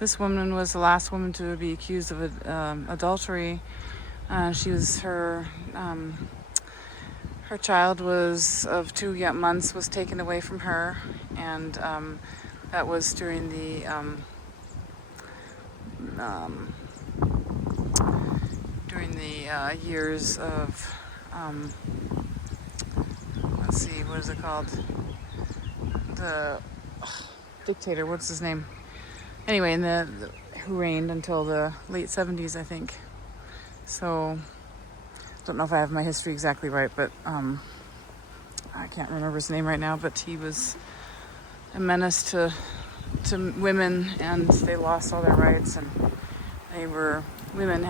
This woman was the last woman to be accused of adultery. Her child was of 2 months was taken away from her, and that was during the years of let's see, what is it called? The dictator. What's his name? Anyway, who reigned until the late 70s, I think. So, don't know if I have my history exactly right, but I can't remember his name right now. But he was a menace to women, and they lost all their rights, and women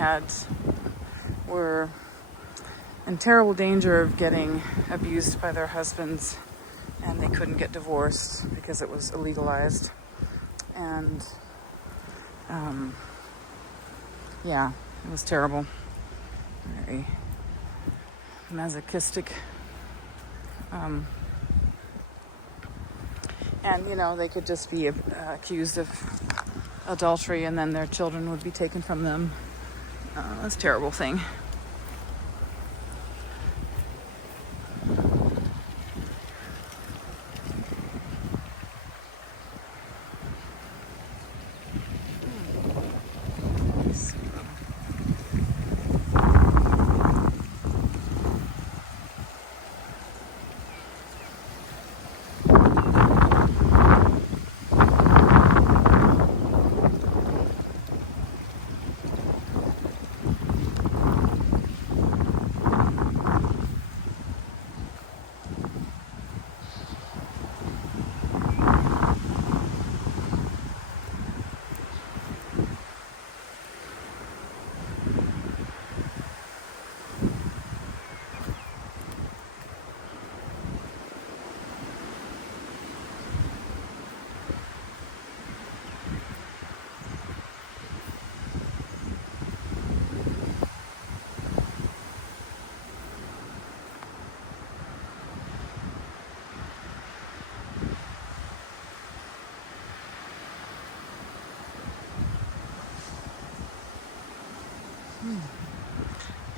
were in terrible danger of getting abused by their husbands, and they couldn't get divorced because it was illegalized. And yeah, it was terrible. Very masochistic. And they could just be accused of adultery, and then their children would be taken from them. That's a terrible thing.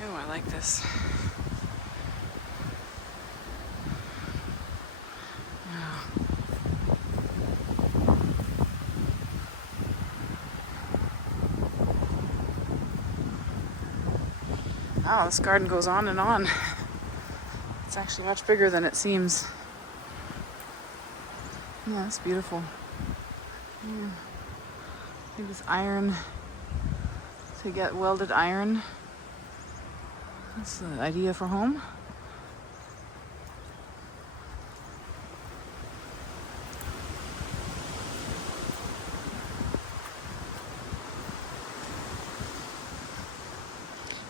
Oh, I like this. Wow, this garden goes on and on. It's actually much bigger than it seems. Yeah, it's beautiful. Yeah. I think it's iron, to get welded iron. That's the idea for home.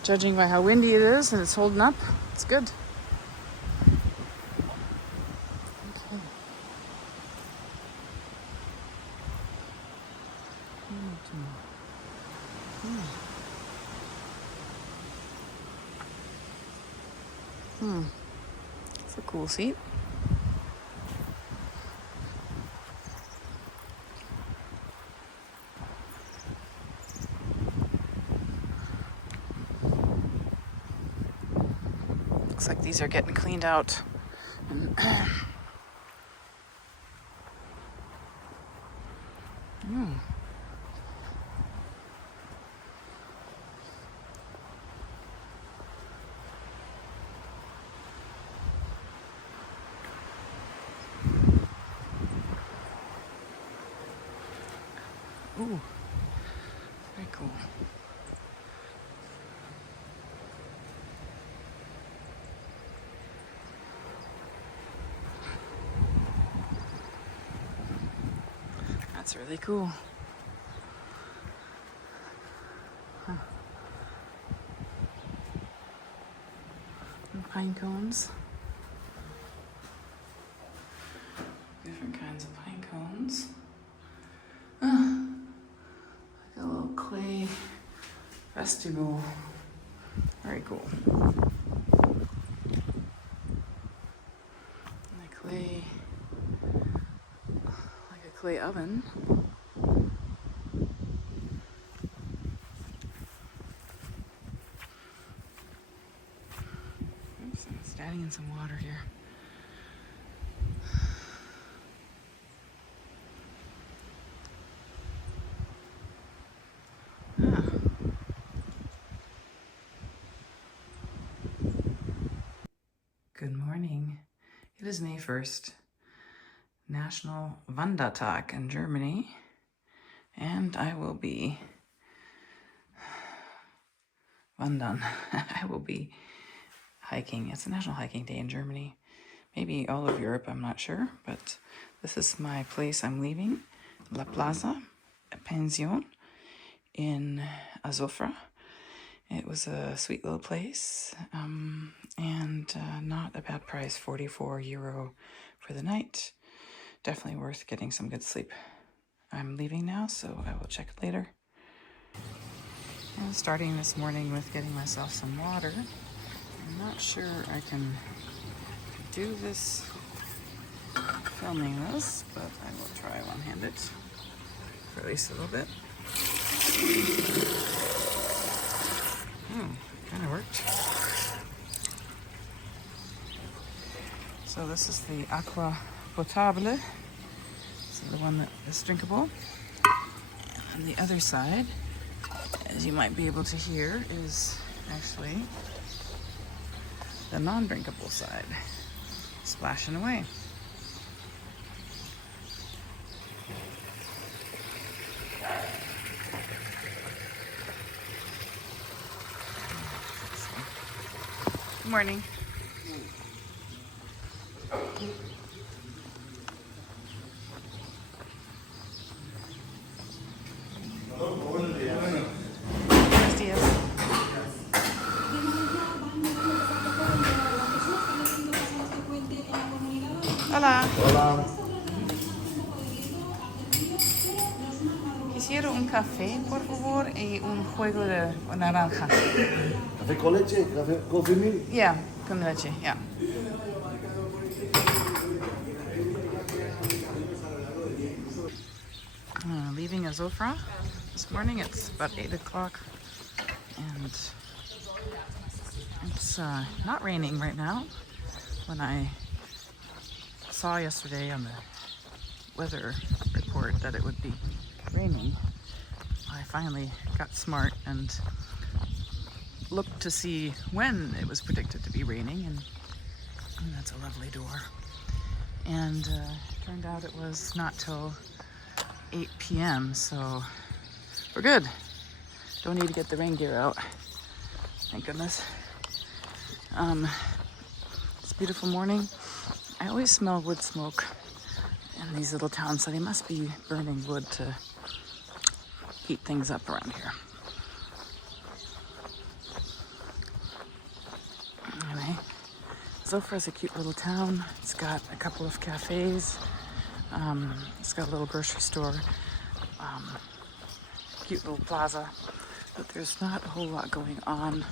Judging by how windy it is and it's holding up, it's good. It's a cool seat. Looks like these are getting cleaned out. Ooh, very cool. That's really cool. Huh. pine cones. Different kinds of pine cones. Like a little clay vestibule. Very cool. And a clay, like a clay oven. Oops, I'm standing in some water here. Good morning. It is May 1st, National Wandertag in Germany, and I will be wandern. I will be hiking. It's a National Hiking Day in Germany. Maybe all of Europe, I'm not sure, but this is my place I'm leaving, La Plaza, a pension in Azofra. It was a sweet little place, and not a bad price, €44 for the night. Definitely worth getting some good sleep. I'm leaving now, so I will check it later. And starting this morning with getting myself some water. I'm not sure I can do this, filming this, but I will try one-handed for at least a little bit. Kind of worked. So this is the aqua potable, so the one that is drinkable. And the other side, as you might be able to hear, is actually the non-drinkable side, splashing away. Good morning. Buenos días. Hola. Hola. Quisiera un café, por favor, y un jugo de naranja. ¿Café con leche? ¿Café con milk? Yeah, con leche, yeah. Leaving Azofra this morning. It's about 8 o'clock, and it's not raining right now. When I saw yesterday on the weather report that it would be raining, I finally got smart and looked to see when it was predicted to be raining, and that's a lovely door. And turned out it was not till 8 p.m. so we're good. Don't need to get the rain gear out. Thank goodness. It's a beautiful morning. I always smell wood smoke in these little towns, so they must be burning wood to heat things up around here. Anyway, Zofra is a cute little town. It's got a couple of cafes. It's got a little grocery store, cute little plaza, but there's not a whole lot going on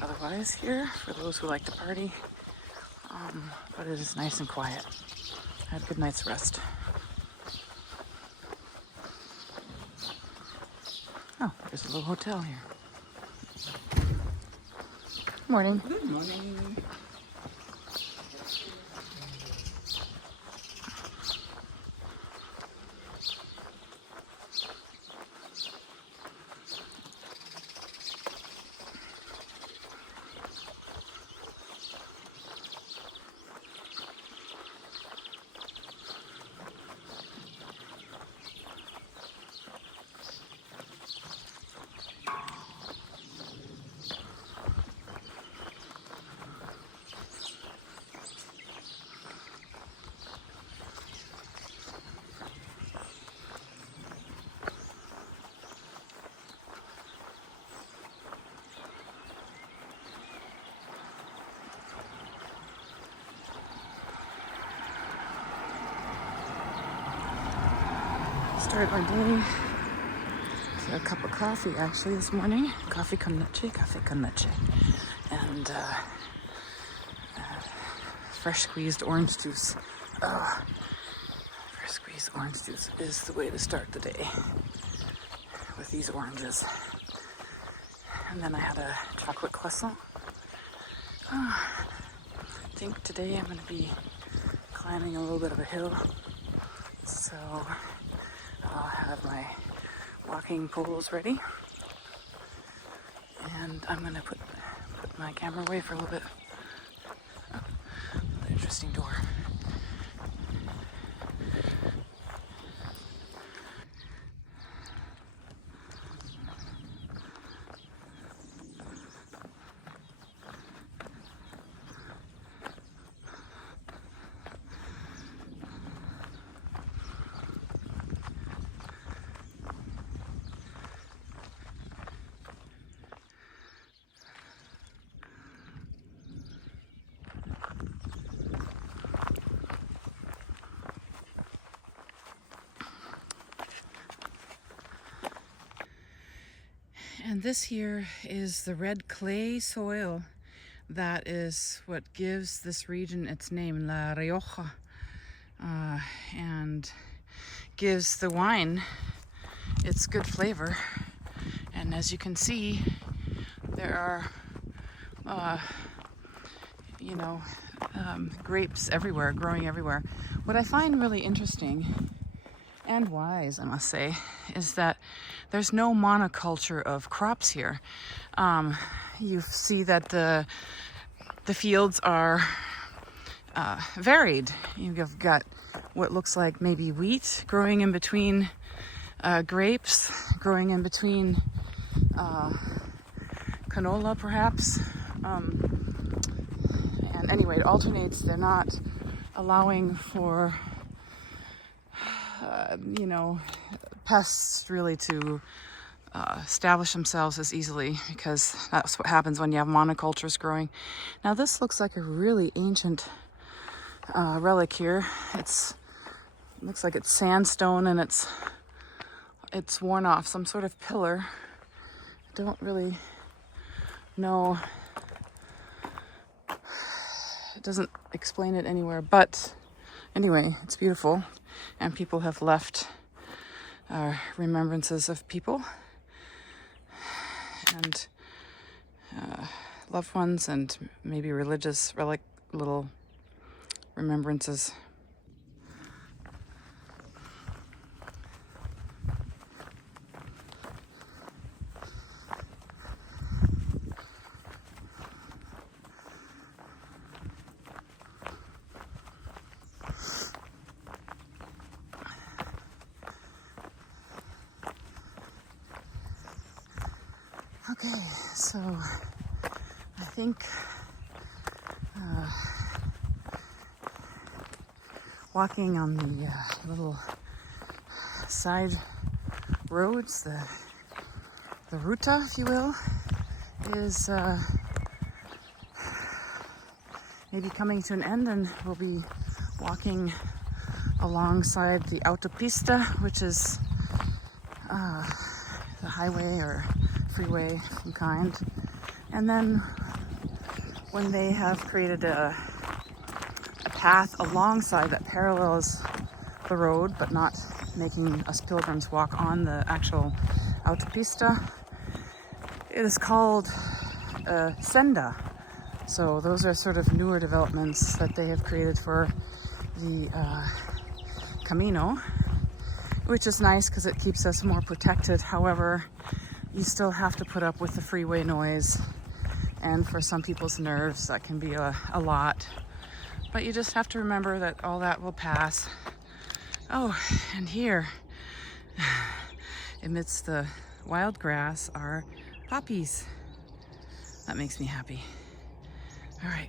otherwise here for those who like to party, but it is nice and quiet. I had a good night's rest. Oh, there's a little hotel here. Morning. Good morning. start my day. A cup of coffee actually this morning. Coffee con leche. And fresh squeezed orange juice. Fresh squeezed orange juice is the way to start the day with these oranges. And then I had a chocolate croissant. I think today I'm going to be climbing a little bit of a hill. So I'll have my walking poles ready. And I'm going to put my camera away for a little bit. Oh, another interesting door. And this here is the red clay soil that is what gives this region its name, La Rioja, and gives the wine its good flavor. And as you can see, there are, grapes everywhere, growing everywhere. What I find really interesting and wise, I must say, is that there's no monoculture of crops here. You see that the fields are varied. You've got what looks like maybe wheat growing in between grapes, growing in between canola perhaps. And anyway, it alternates. They're not allowing for pests really to establish themselves as easily, because that's what happens when you have monocultures growing. Now this looks like a really ancient relic here. It looks like it's sandstone and it's worn off, some sort of pillar. I don't really know. It doesn't explain it anywhere, but anyway, it's beautiful. And people have left remembrances of people and loved ones, and maybe religious relic, little remembrances. Okay, so I think walking on the little side roads, the ruta, if you will, is maybe coming to an end, and we'll be walking alongside the autopista, which is the highway or freeway of some kind. And then when they have created a path alongside that parallels the road but not making us pilgrims walk on the actual autopista, it is called senda. So those are sort of newer developments that they have created for the Camino, which is nice because it keeps us more protected. However, you still have to put up with the freeway noise, and for some people's nerves that can be a lot. But you just have to remember that all that will pass. Oh, and here, amidst the wild grass, are poppies. That makes me happy. All right.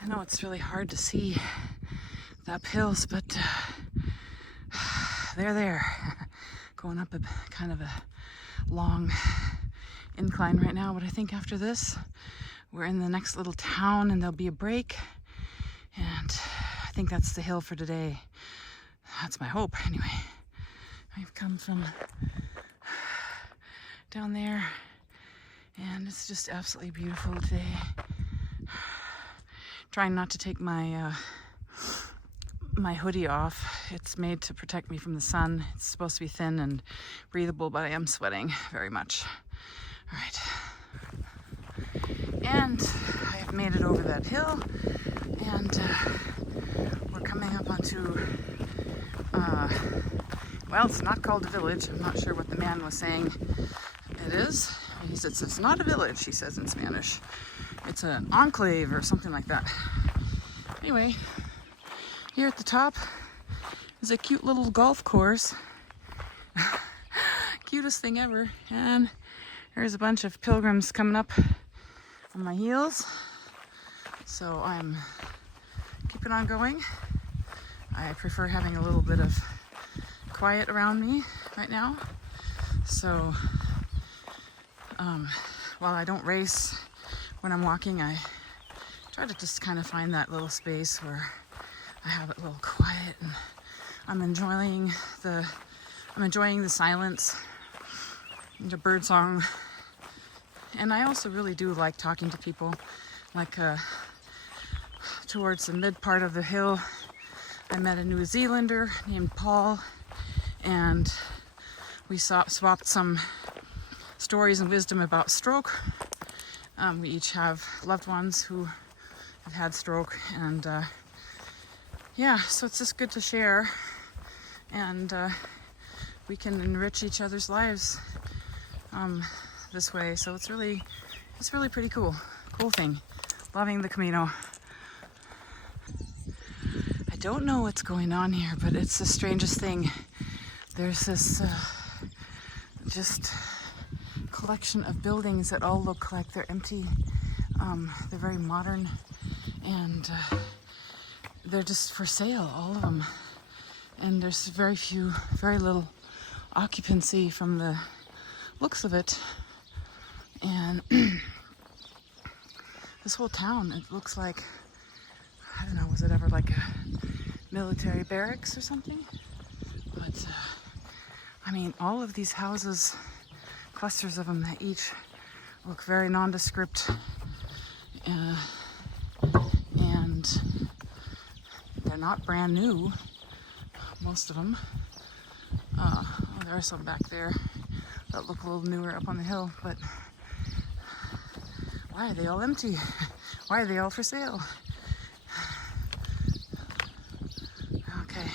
I know it's really hard to see the uphills, but they're there. Going up a kind of a long incline right now, but I think after this we're in the next little town and there'll be a break, and I think that's the hill for today. That's my hope, anyway. I've come from down there, and it's just absolutely beautiful today. Trying not to take my my hoodie off. It's made to protect me from the sun. It's supposed to be thin and breathable, but I am sweating very much. All right. And I have made it over that hill, and we're coming up onto, well, it's not called a village. I'm not sure what the man was saying it is. He says it's not a village, he says in Spanish. It's an enclave or something like that. Anyway, here at the top is a cute little golf course. Cutest thing ever. And there's a bunch of pilgrims coming up on my heels. So I'm keeping on going. I prefer having a little bit of quiet around me right now. So while I don't race when I'm walking, I try to just kind of find that little space where I have it a little quiet, and I'm enjoying the silence, the bird song. And I also really do like talking to people. Like towards the mid part of the hill, I met a New Zealander named Paul, and we swapped some stories and wisdom about stroke. We each have loved ones who have had stroke, and yeah, so it's just good to share, and we can enrich each other's lives this way. So it's really pretty cool thing. Loving the Camino. I don't know what's going on here, but it's the strangest thing. There's this just collection of buildings that all look like they're empty. They're very modern, and they're just for sale, all of them. And there's very little occupancy from the looks of it. And this whole town, it looks like, I don't know, was it ever like a military barracks or something? But I mean, all of these houses, clusters of them, that each look very nondescript, and they're not brand new, most of them. There are some back there that look a little newer up on the hill, but why are they all empty? Why are they all for sale? Okay.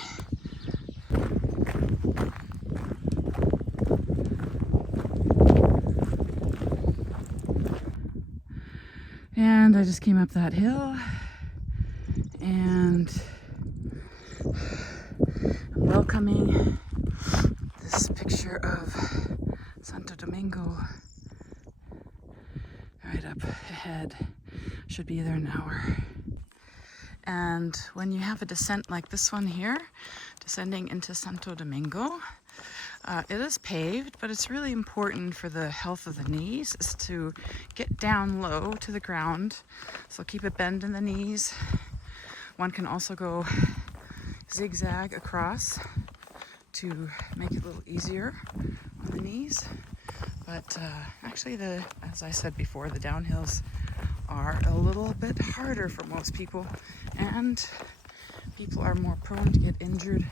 And I just came up that hill, and I'm welcoming this picture of Santo Domingo right up ahead. Should be there in an hour. And when you have a descent like this one here, descending into Santo Domingo, it is paved, but it's really important for the health of the knees is to get down low to the ground. So keep a bend in the knees. One can also go zigzag across to make it a little easier on the knees. But actually, as I said before, the downhills are a little bit harder for most people, and people are more prone to get injured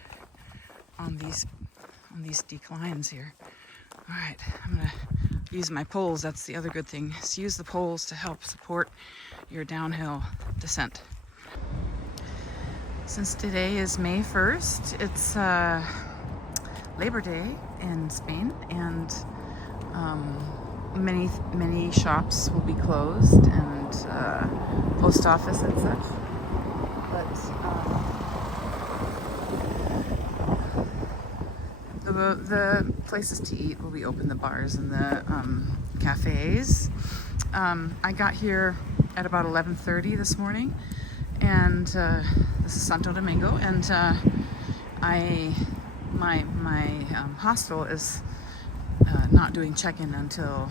on these declines here. All right, I'm gonna use my poles. That's the other good thing, is use the poles to help support your downhill descent. Since today is May 1st, it's Labor Day in Spain, and many shops will be closed, and post office and such. But the places to eat will be open, the bars and the cafes. I got here at about 11:30 this morning, and this is Santo Domingo, and my hostel is not doing check-in until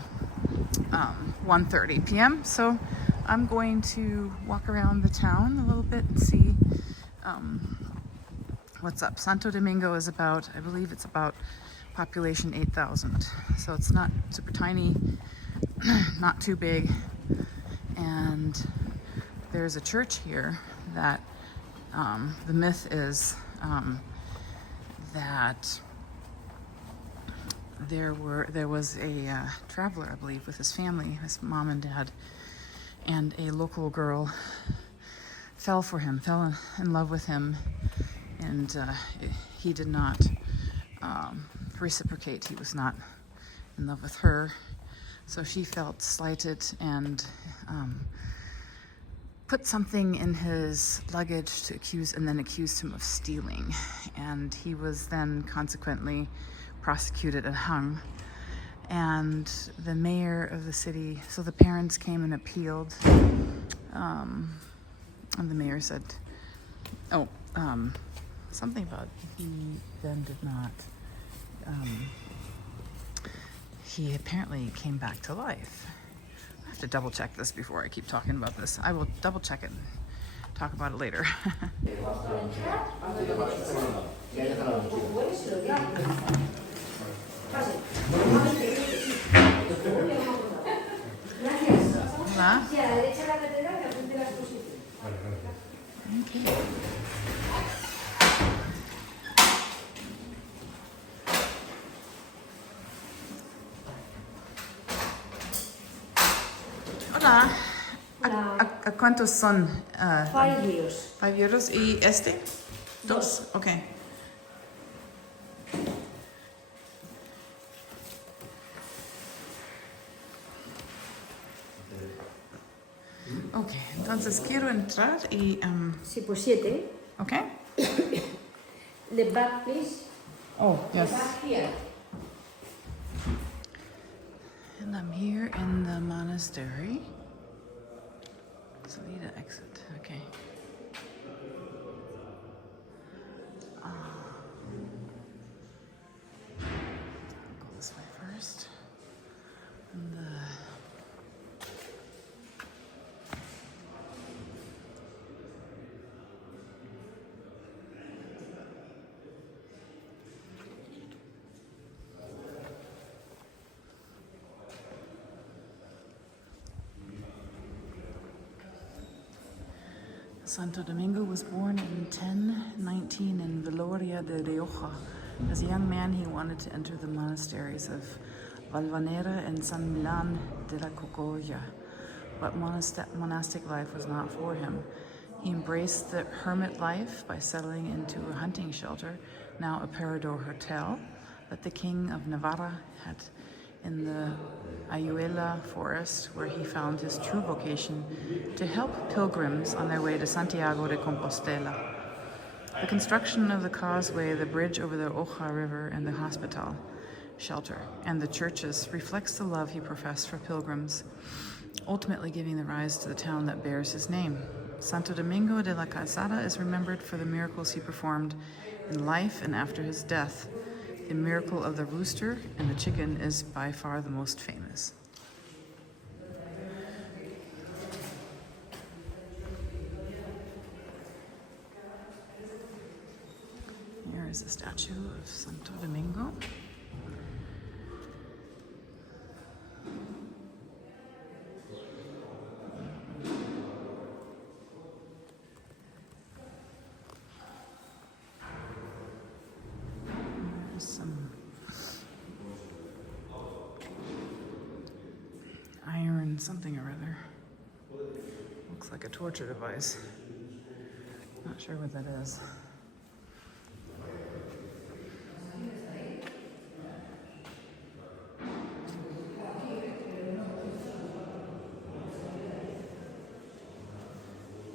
1:30 p.m. So I'm going to walk around the town a little bit and see what's up. Santo Domingo is about, I believe it's about population 8,000. So it's not super tiny, not too big. And there's a church here that the myth is that there was a traveler, I believe, with his family, his mom and dad, and a local girl fell in love with him, and he did not reciprocate. He was not in love with her, so she felt slighted and put something in his luggage and then accused him of stealing, and he was then consequently prosecuted and hung. And the mayor of the city, so the parents came and appealed, and the mayor said, something about he then did not, he apparently came back to life. I have to double check this before I keep talking about this. I will double check it and talk about it later. Hola. Okay. Hola. ¿A cuántos son? 5 euros. 5 euros. ¿Y este? 2. Okay. Ok, entonces quiero entrar y... Sí, pues 7. Ok. The back, please. Oh, yes. Back here. And I'm here in the monastery. Salida exit, okay. I'll go this way first. And Santo Domingo was born in 1019 in Viloria de Rioja. As a young man, he wanted to enter the monasteries of Valvanera and San Milan de la Cocolla, but monastic life was not for him. He embraced the hermit life by settling into a hunting shelter, now a Parador hotel, that the king of Navarra had in the Ayuela forest, where he found his true vocation to help pilgrims on their way to Santiago de Compostela. The construction of the causeway, the bridge over the Oja River, and the hospital shelter, and the churches reflects the love he professed for pilgrims, ultimately giving the rise to the town that bears his name. Santo Domingo de la Calzada is remembered for the miracles he performed in life and after his death. The miracle of the rooster and the chicken is by far the most famous. Here is the statue of Santo Domingo. Some iron something or other. Looks like a torture device. Not sure what that is.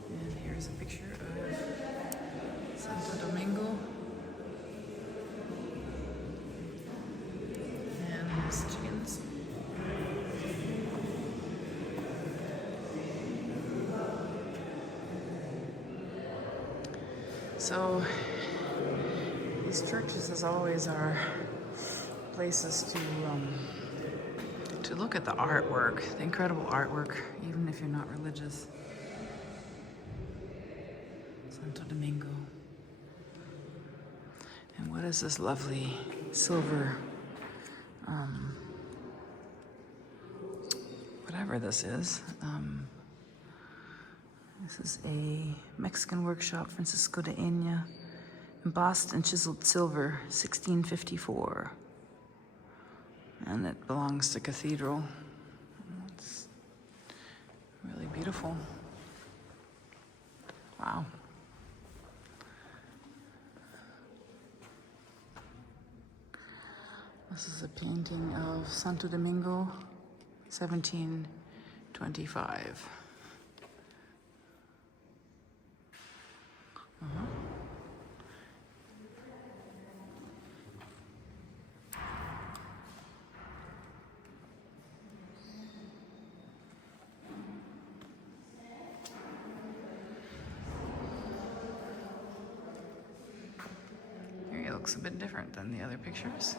And here's a picture of Santo Domingo. Chickens. So these churches, as always, are places to look at the artwork, the incredible artwork, even if you're not religious. Santo Domingo. What is this lovely silver, whatever this is. This is a Mexican workshop, Francisco de Enya, embossed and chiseled silver, 1654. And it belongs to cathedral. It's really beautiful. Wow. This is a painting of Santo Domingo, 1725. Here he looks a bit different than the other pictures.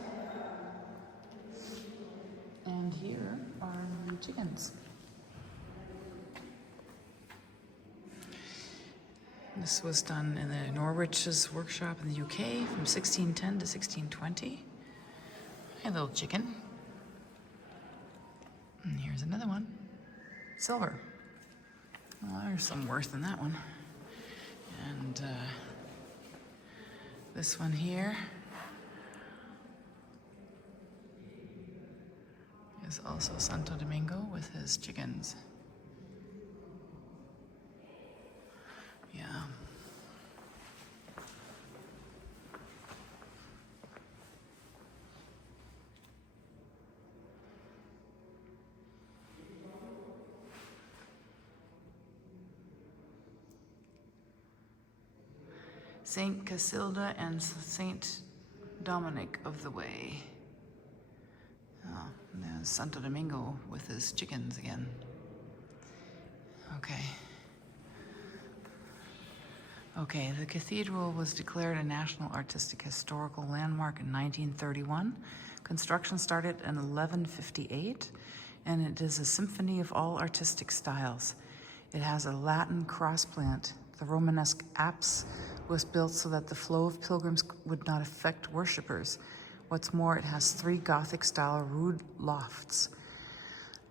And here are the chickens. This was done in the Norwich's workshop in the UK from 1610 to 1620. A little chicken. And here's another one. Silver. Well, there's some worth in that one. And this one here is also Santo Domingo with his chickens. Yeah. Saint Casilda and Saint Dominic of the Way. Oh, there's Santo Domingo with his chickens again. Okay, the cathedral was declared a National Artistic Historical Landmark in 1931. Construction started in 1158, and it is a symphony of all artistic styles. It has a Latin crossplant. The Romanesque apse was built so that the flow of pilgrims would not affect worshippers. What's more, it has 3 Gothic-style rood lofts.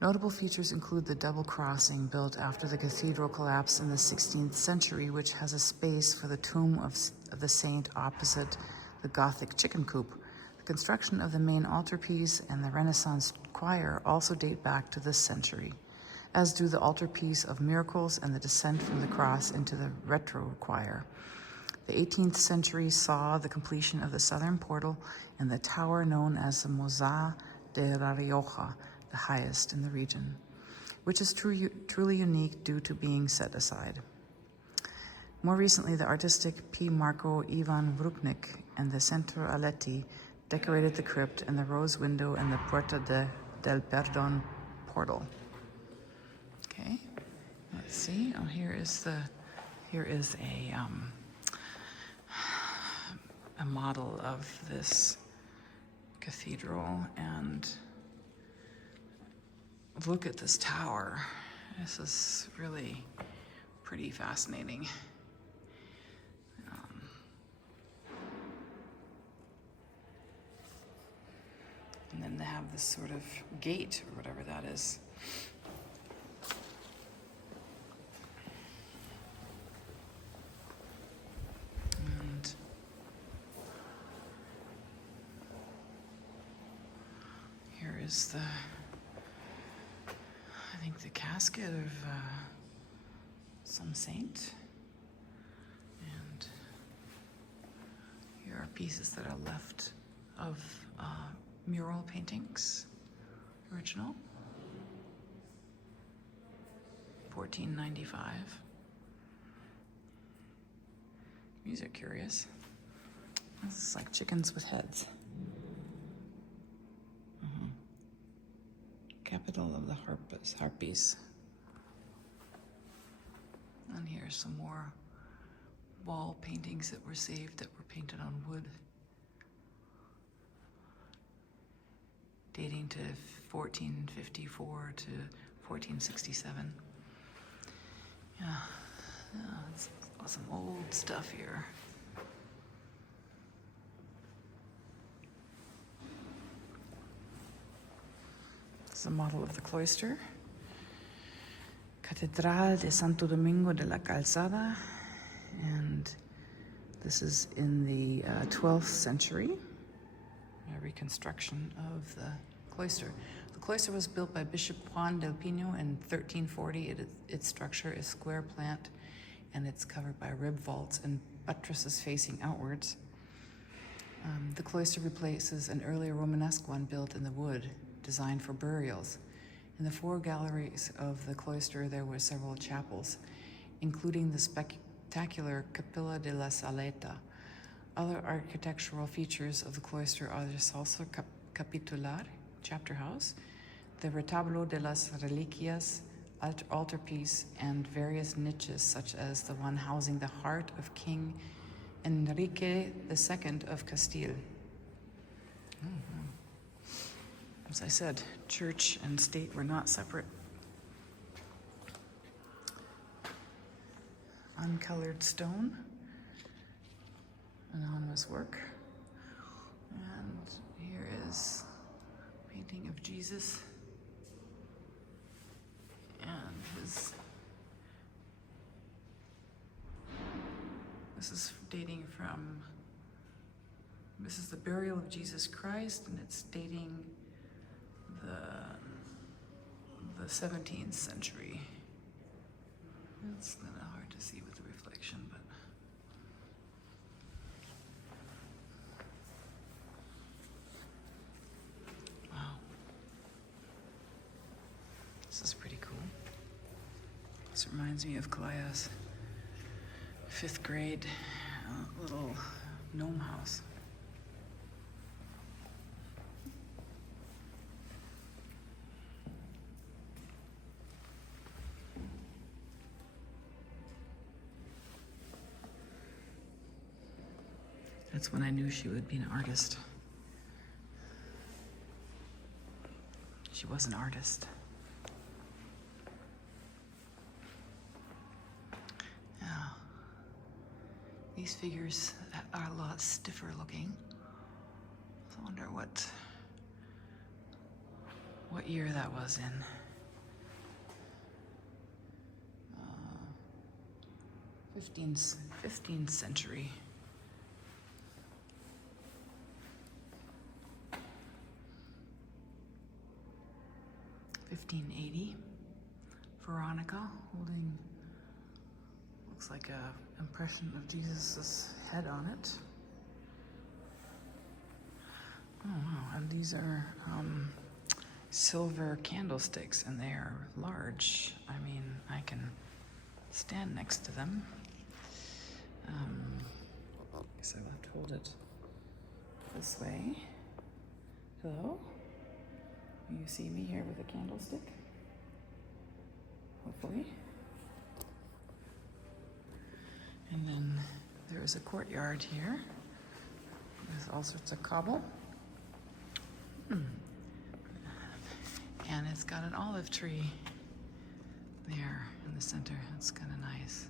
Notable features include the double crossing built after the cathedral collapsed in the 16th century, which has a space for the tomb of the saint opposite the Gothic chicken coop. The construction of the main altarpiece and the Renaissance choir also date back to this century, as do the altarpiece of Miracles and the descent from the cross into the retro choir. The 18th century saw the completion of the southern portal and the tower known as the Mozá de La Rioja, the highest in the region, which is truly unique due to being set aside. More recently, the artistic P. Marco Ivan Vrupnik and the Centro Aletti decorated the crypt and the rose window and the Puerta del Perdón portal. Okay, let's see. Oh, here is a model of this cathedral, and look at this tower. This is really pretty fascinating. And then they have this sort of gate or whatever that is. And here is the casket of some saint. And here are pieces that are left of mural paintings, original, 1495. These are curious. This is like chickens with heads. Capital of the Harpies. And here's some more wall paintings that were saved that were painted on wood, dating to 1454 to 1467. Yeah, it's some old stuff here. is a model of the cloister. Catedral de Santo Domingo de la Calzada, and this is in the 12th century, a reconstruction of the cloister. The cloister was built by Bishop Juan del Pino in 1340. Its structure is square plant, and it's covered by rib vaults and buttresses facing outwards. The cloister replaces an earlier Romanesque one built in the wood, designed for burials. In the four galleries of the cloister, there were several chapels, including the spectacular Capilla de la Saleta. Other architectural features of the cloister are the Salsa Capitular, chapter house, the Retablo de las Reliquias, altarpiece, and various niches, such as the one housing the heart of King Enrique II of Castile. As I said, church and state were not separate. Uncolored stone, anonymous work. And here is a painting of Jesus and his. This is dating from, this is the burial of Jesus Christ, and it's dating the 17th century. It's kind of hard to see with the reflection, but wow, this is pretty cool. This reminds me of Kalaya's 5th grade little gnome house. That's when I knew she would be an artist. She was an artist. Yeah. These figures are a lot stiffer looking. So I wonder what year that was in. 15th century. $1580. Veronica holding, looks like a impression of Jesus' head on it. Oh wow, and these are silver candlesticks, and they are large. I mean, I can stand next to them. Guess I'll have to hold it this way. Hello? You see me here with a candlestick? Hopefully. And then there is a courtyard here with all sorts of cobble. And it's got an olive tree there in the center. It's kind of nice.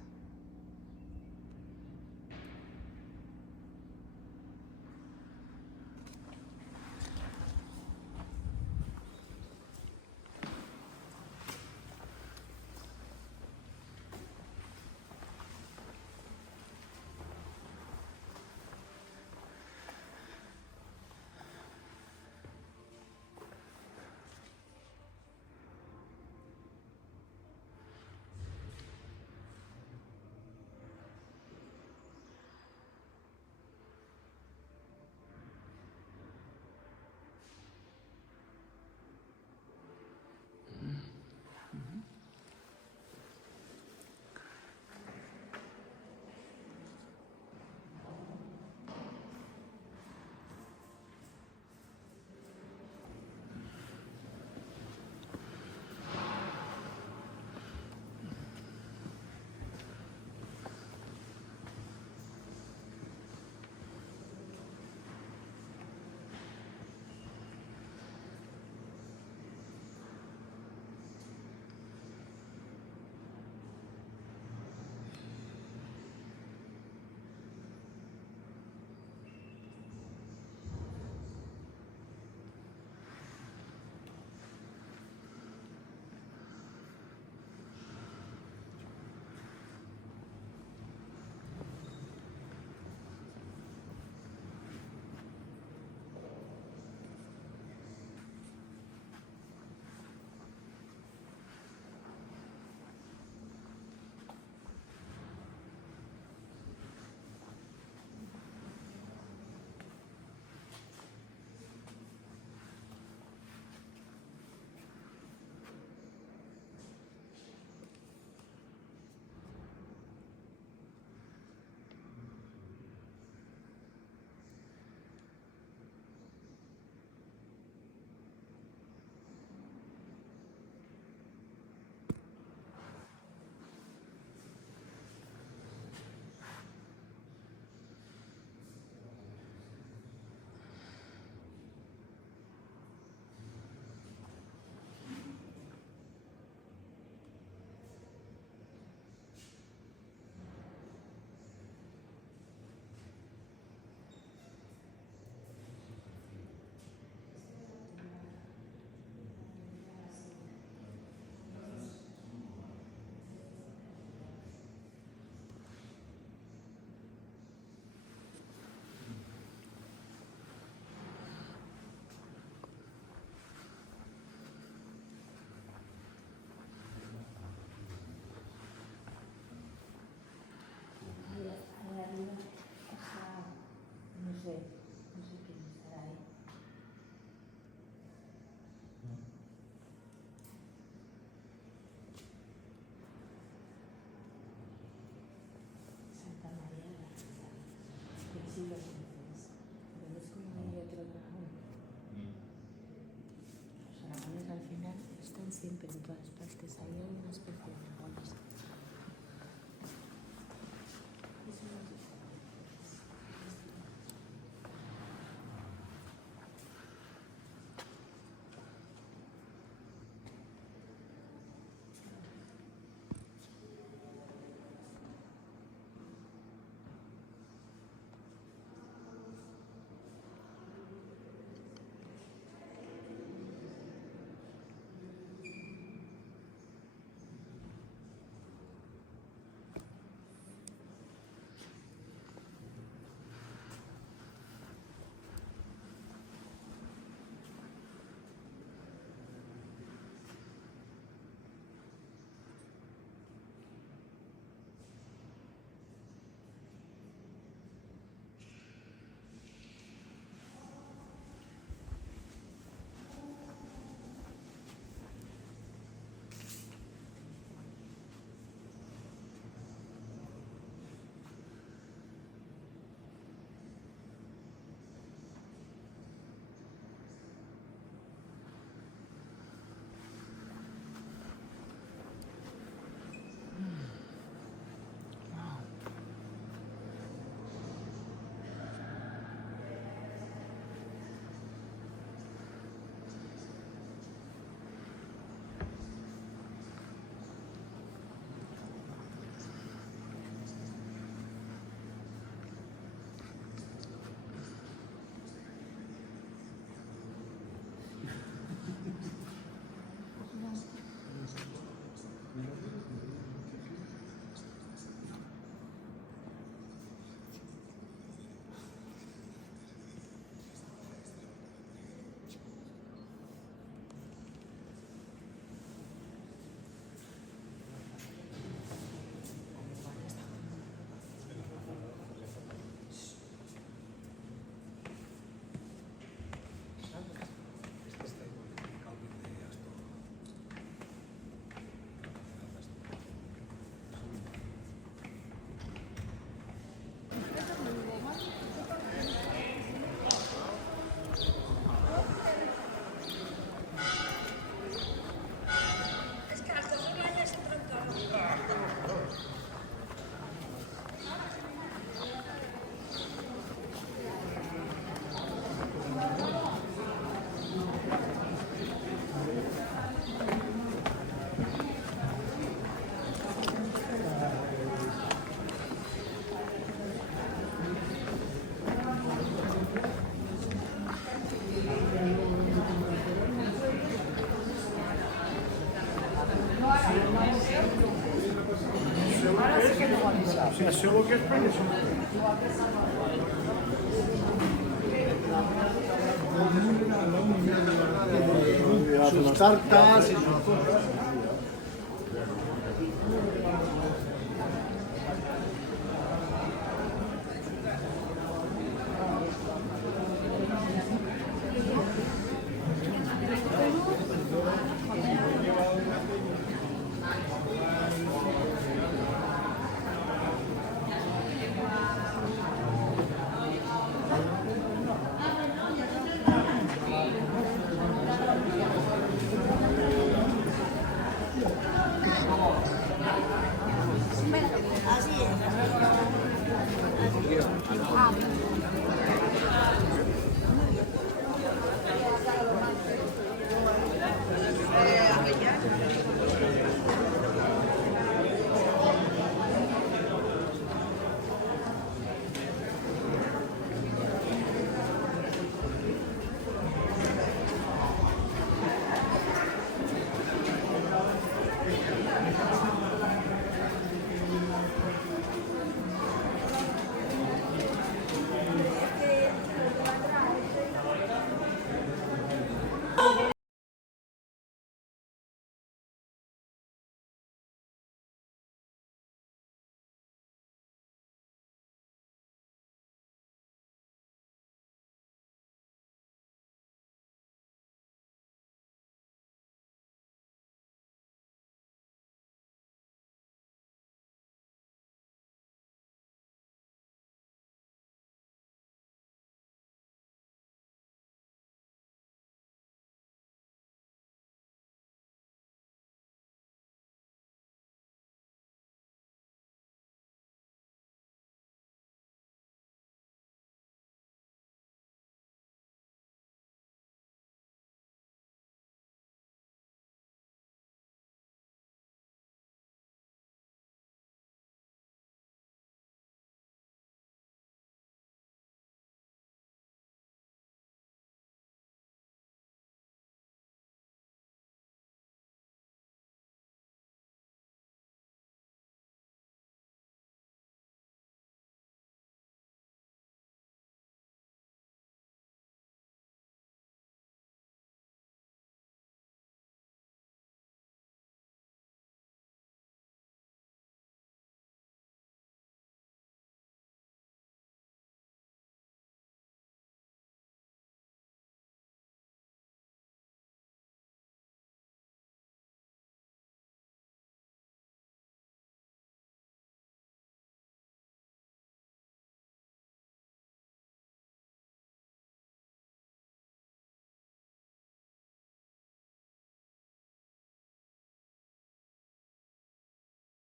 Sus tartas y sus cosas.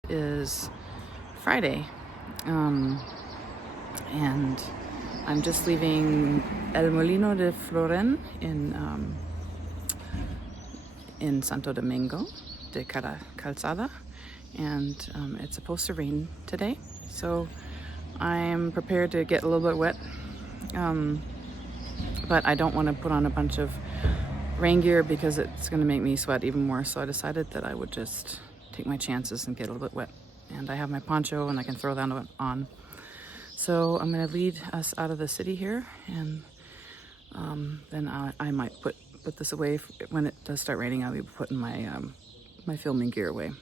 Is Friday, and I'm just leaving El Molino de Floren in Santo Domingo de Calzada, and it's supposed to rain today, so I'm prepared to get a little bit wet, but I don't want to put on a bunch of rain gear because it's going to make me sweat even more, so I decided that I would just take my chances and get a little bit wet. And I have my poncho and I can throw that on. So I'm going to lead us out of the city here, and then I might put this away. When it does start raining, I'll be putting my my filming gear away.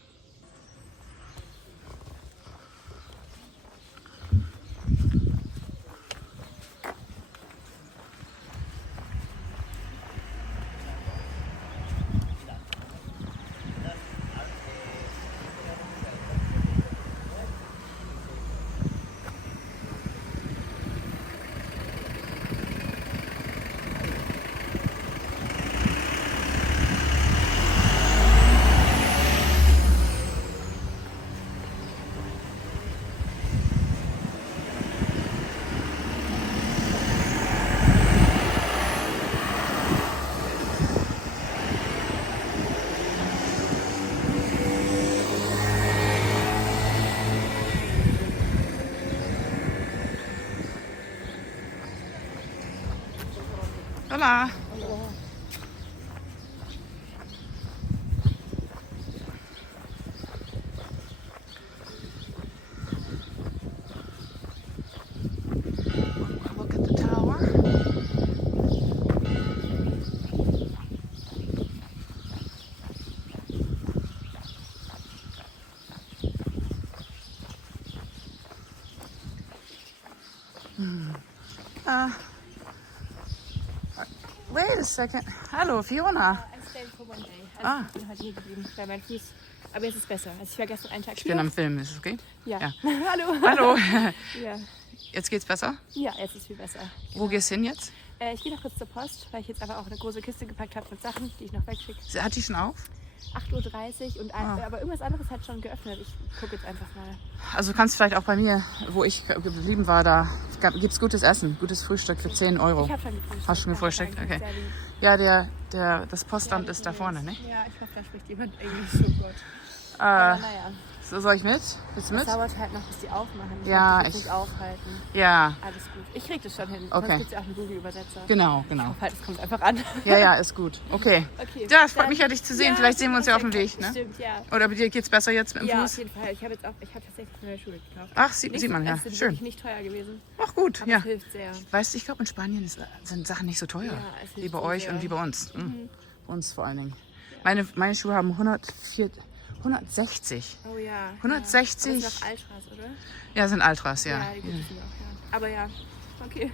Hola. Wait a second. Hallo, Fiona. I stayed for one day. Ah. Ich bin heute hier geblieben, weil mein Fuß. Aber jetzt ist besser. Also ich war gestern einen Tag Ich hier. bin am Film, ist es okay? Ja. Ja. Hallo. Hallo. Ja. Jetzt geht's besser? Ja, jetzt ist viel besser. Wo gehst du hin jetzt? Ich gehe noch kurz zur Post, weil ich jetzt aber auch eine große Kiste gepackt habe mit Sachen, die ich noch wegschicke. Hat die schon auf? 8:30 Uhr und aber irgendwas anderes hat schon geöffnet. Ich gucke jetzt einfach mal. Also du kannst vielleicht auch bei mir, wo ich geblieben war, da gibt's gutes Essen, gutes Frühstück für 10 Euro. Ich habe schon gefrühstückt. Hast du schon gefrühstückt? Danke, Okay. sehr lieb. Ja, das Postamt ist da vorne, ne? Ja, ich hoffe, da spricht jemand Englisch. Oh Gott. Aber naja, So, soll ich mit? Willst du es mit? dauert halt noch, bis die aufmachen. Ich Ja, möchte dich nicht aufhalten. Ja, Alles gut. Ich krieg das schon hin. Okay. Sonst gibt es ja auch einen Google-Übersetzer. genau. Ich hoffe halt, es kommt einfach an. Ja, ist gut. Okay. Okay, Ja, es freut dann- mich ja, dich zu sehen. Ja, Vielleicht sehen wir uns ja auf dem Weg, ne? Stimmt, ja. Oder bei dir geht's besser jetzt mit dem Ja, auf Fuß? jeden Fall. Ich habe tatsächlich neue Schuhe gekauft. Ach, sieht man, ja. Es sind Schön. wirklich nicht teuer gewesen. Ach gut, Aber ja. es hilft sehr. Weißt du, ich glaube, in Spanien sind Sachen nicht so teuer. Ja, es hilft Wie bei so euch sehr. und wie bei uns. Bei uns vor allen Dingen. Meine Schuhe haben 160. Oh ja. 160. Ja. Das sind noch Ultras, oder? Ja, sind Ultras, ja. die gibt es auch, ja. Aber ja, okay.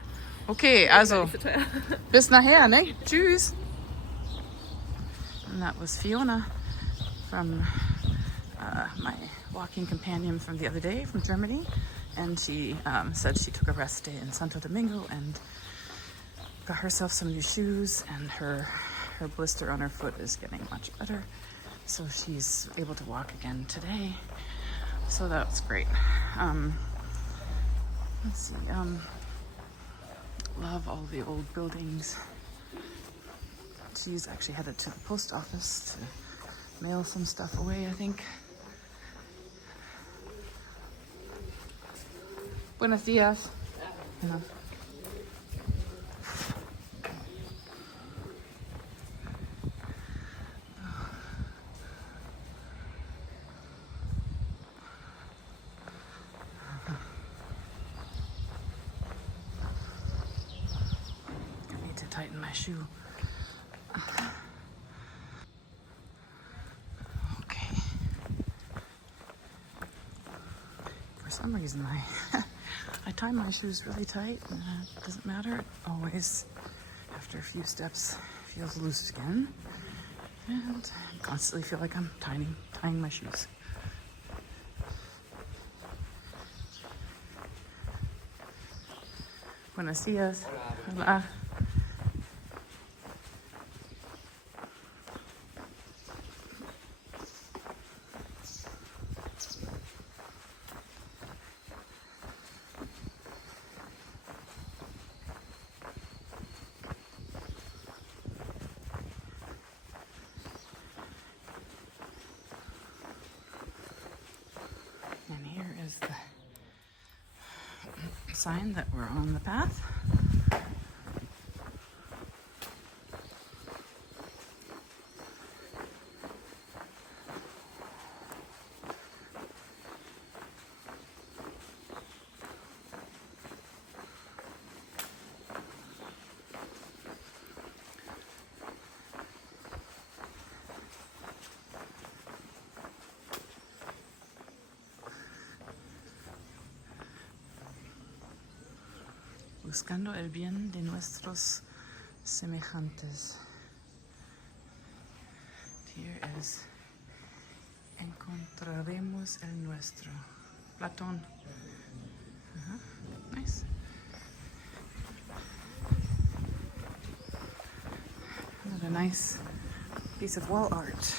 Okay, also Nicht so teuer. bis nachher, ne? Tschüss. And that was Fiona from my walking companion from the other day from Germany. And she said she took a rest day in Santo Domingo and got herself some new shoes, and her blister on her foot is getting much better. So she's able to walk again today. So that's great. Let's see. Love all the old buildings. She's actually headed to the post office to mail some stuff away, I think. Buenos días. Yeah. I need to tighten my shoe. Okay. For some reason, I tie my shoes really tight, and it doesn't matter. It always, after a few steps, feels loose again. And I constantly feel like I'm tying my shoes. Buenos días. Hola. And here is the sign that we're on the path. Buscando el bien de nuestros semejantes. Here is encontraremos el nuestro. Platón. Nice. Another nice piece of wall art.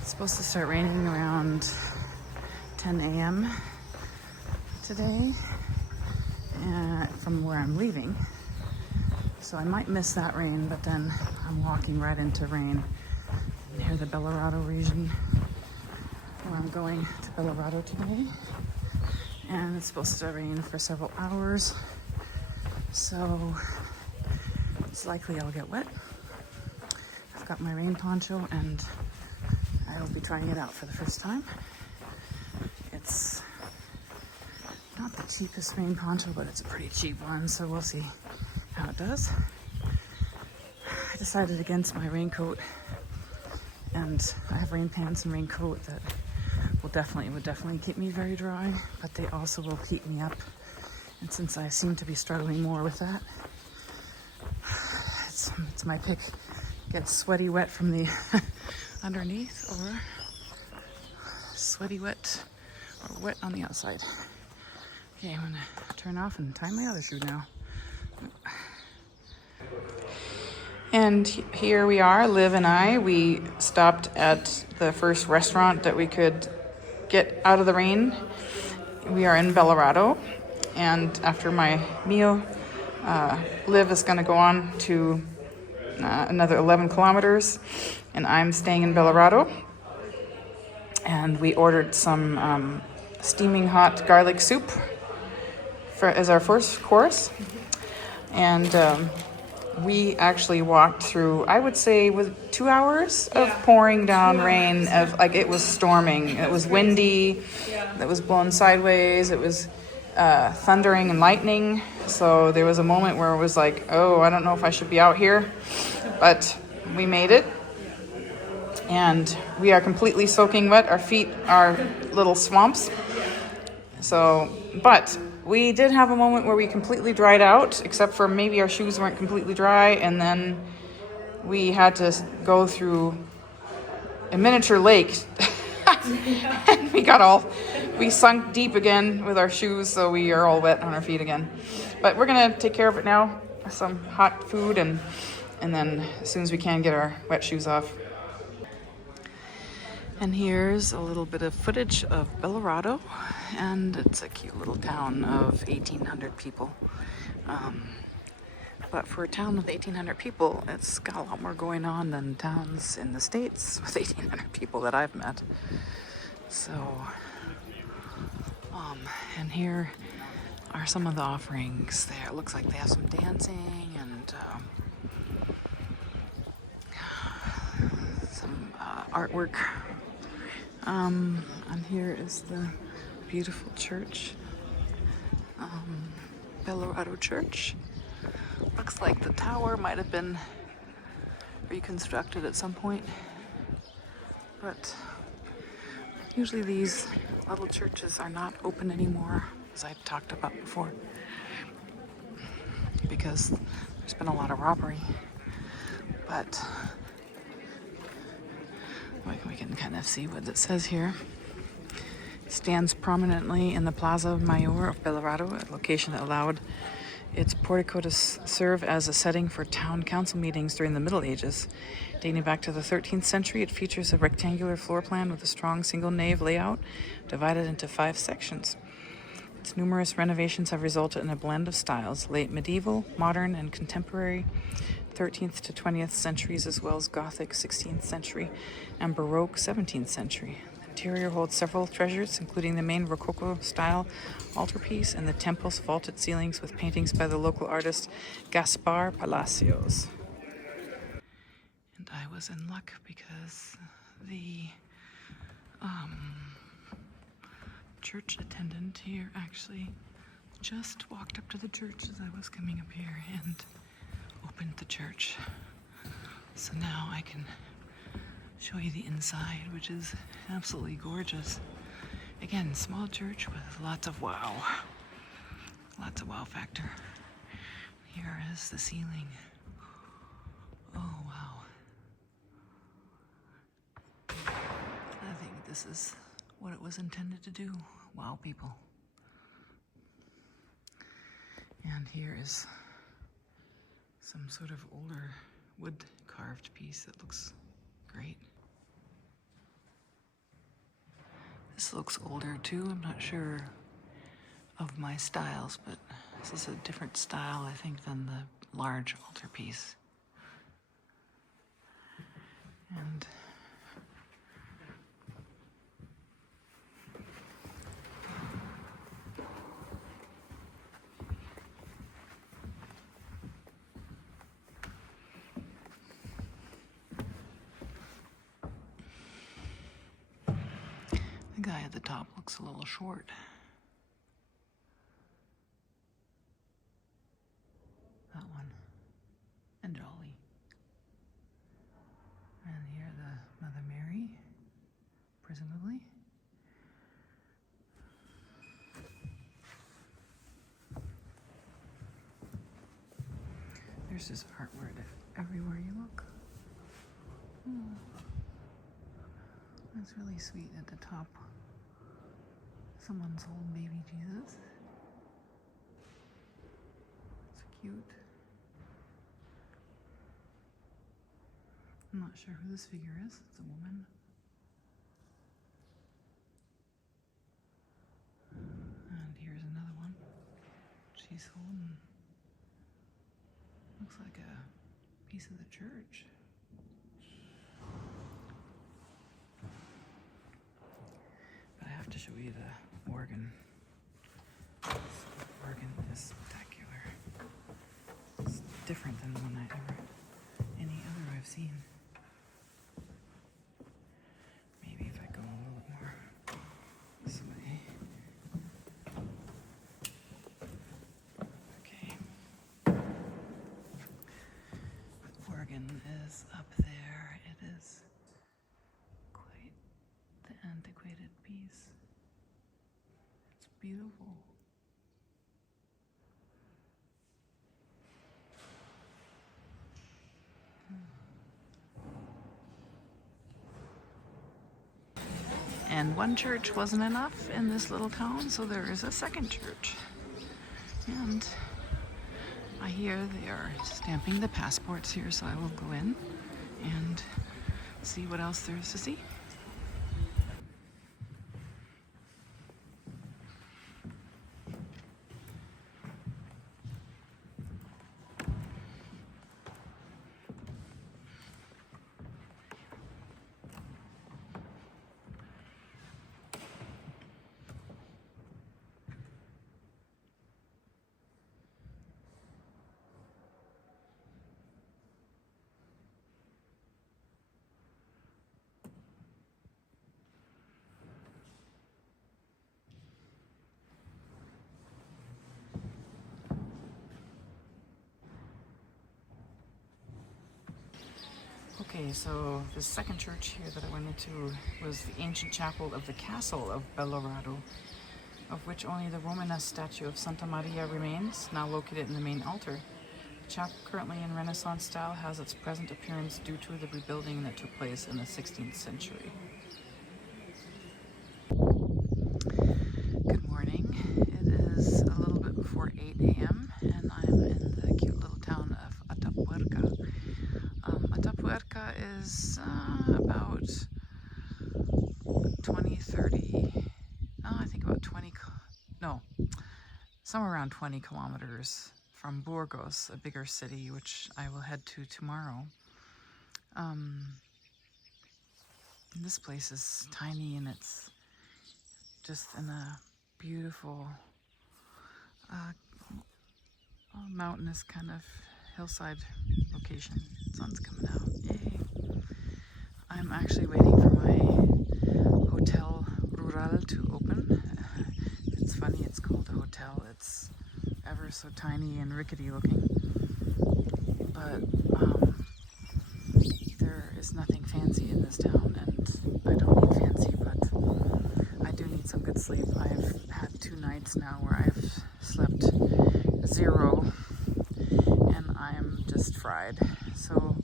It's supposed to start raining around 10 a.m. today from where I'm leaving. So I might miss that rain, but then I'm walking right into rain near the Belorado region where I'm going to Belorado today. And it's supposed to rain for several hours. So it's likely I'll get wet. I've got my rain poncho and I will be trying it out for the first time. It's not the cheapest rain poncho, but it's a pretty cheap one, so we'll see how it does. I decided against my raincoat, and I have rain pants and raincoat that would definitely keep me very dry, but they also will heat me up. And since I seem to be struggling more with that, it's my pick. Get sweaty wet from the underneath, or sweaty wet or wet on the outside. Okay, I'm gonna turn off and tie my other shoe now. And here we are, Liv and I. We stopped at the first restaurant that we could get out of the rain. We are in Belorado, and after my meal, Liv is gonna go on to another 11 kilometers, and I'm staying in Belorado. And we ordered some steaming hot garlic soup as our first course. And we actually walked through, I would say, with 2 hours of pouring down rain. Of like, it was storming. It was windy. It was blowing sideways. It was thundering and lightning. So there was a moment where it was like, oh, I don't know if I should be out here. But we made it. And we are completely soaking wet. Our feet are little swamps. So, but we did have a moment where we completely dried out, except for maybe our shoes weren't completely dry. And then we had to go through a miniature lake. And we sunk deep again with our shoes. So we are all wet on our feet again. But we're going to take care of it now. Some hot food, and then as soon as we can, get our wet shoes off. And here's a little bit of footage of Belorado, and it's a cute little town of 1,800 people. But for a town with 1,800 people, it's got a lot more going on than towns in the States with 1,800 people that I've met. So, and here are some of the offerings there. It looks like they have some dancing and some artwork. And here is the beautiful church, Belorado Church. Looks like the tower might have been reconstructed at some point, but usually these little churches are not open anymore, as I've talked about before, because there's been a lot of robbery. But we can kind of see what it says here. It stands prominently in the Plaza Mayor of Belorado, a location that allowed its portico to serve as a setting for town council meetings during the Middle Ages. Dating back to the 13th century, it features a rectangular floor plan with a strong single nave layout divided into 5 sections. Its numerous renovations have resulted in a blend of styles: late medieval, modern, and contemporary, 13th to 20th centuries, as well as Gothic 16th century and Baroque 17th century. The interior holds several treasures, including the main Rococo-style altarpiece and the temple's vaulted ceilings with paintings by the local artist Gaspar Palacios. And I was in luck because the church attendant here actually just walked up to the church as I was coming up here and opened the church. So now I can show you the inside, which is absolutely gorgeous. Again, small church with lots of wow factor. Here is the ceiling. Oh wow. I think this is what it was intended to do. Wow, people. And here is some sort of older wood carved piece that looks great. This looks older too. I'm not sure of my styles, but this is a different style, I think, than the large altarpiece. And the guy at the top looks a little short. presumably. There's this artwork everywhere you look. Oh, that's really sweet at the top. Someone's old baby Jesus. It's cute. I'm not sure who this figure is. It's a woman. And here's another one. She's holding, looks like a piece of the church. But I have to show you the organ. This organ is spectacular. It's different than the one any other I've seen. Maybe if I go a little bit more this way. Okay. The organ is up there. It is quite the antiquated piece. It's beautiful. And one church wasn't enough in this little town, so there is a second church. And I hear they are stamping the passports here, so I will go in and see what else there is to see. Okay, so the second church here that I went into was the ancient chapel of the castle of Belorado, of which only the Romanesque statue of Santa Maria remains, now located in the main altar. The chapel, currently in Renaissance style, has its present appearance due to the rebuilding that took place in the 16th century. Good morning. It is a little bit before 8 a.m. and I'm in the cute little town of Atapuerca. Atapuerca is about somewhere around 20 kilometers from Burgos, a bigger city, which I will head to tomorrow. This place is tiny and it's just in a beautiful mountainous kind of hillside location. Sun's coming out. Yay! I'm actually waiting for my Hotel Rural to open. It's funny, it's called a hotel. It's ever so tiny and rickety looking. But there is nothing fancy in this town, and I don't need fancy, but I do need some good sleep. I've had 2 nights now where I've slept 0 and I'm just fried. So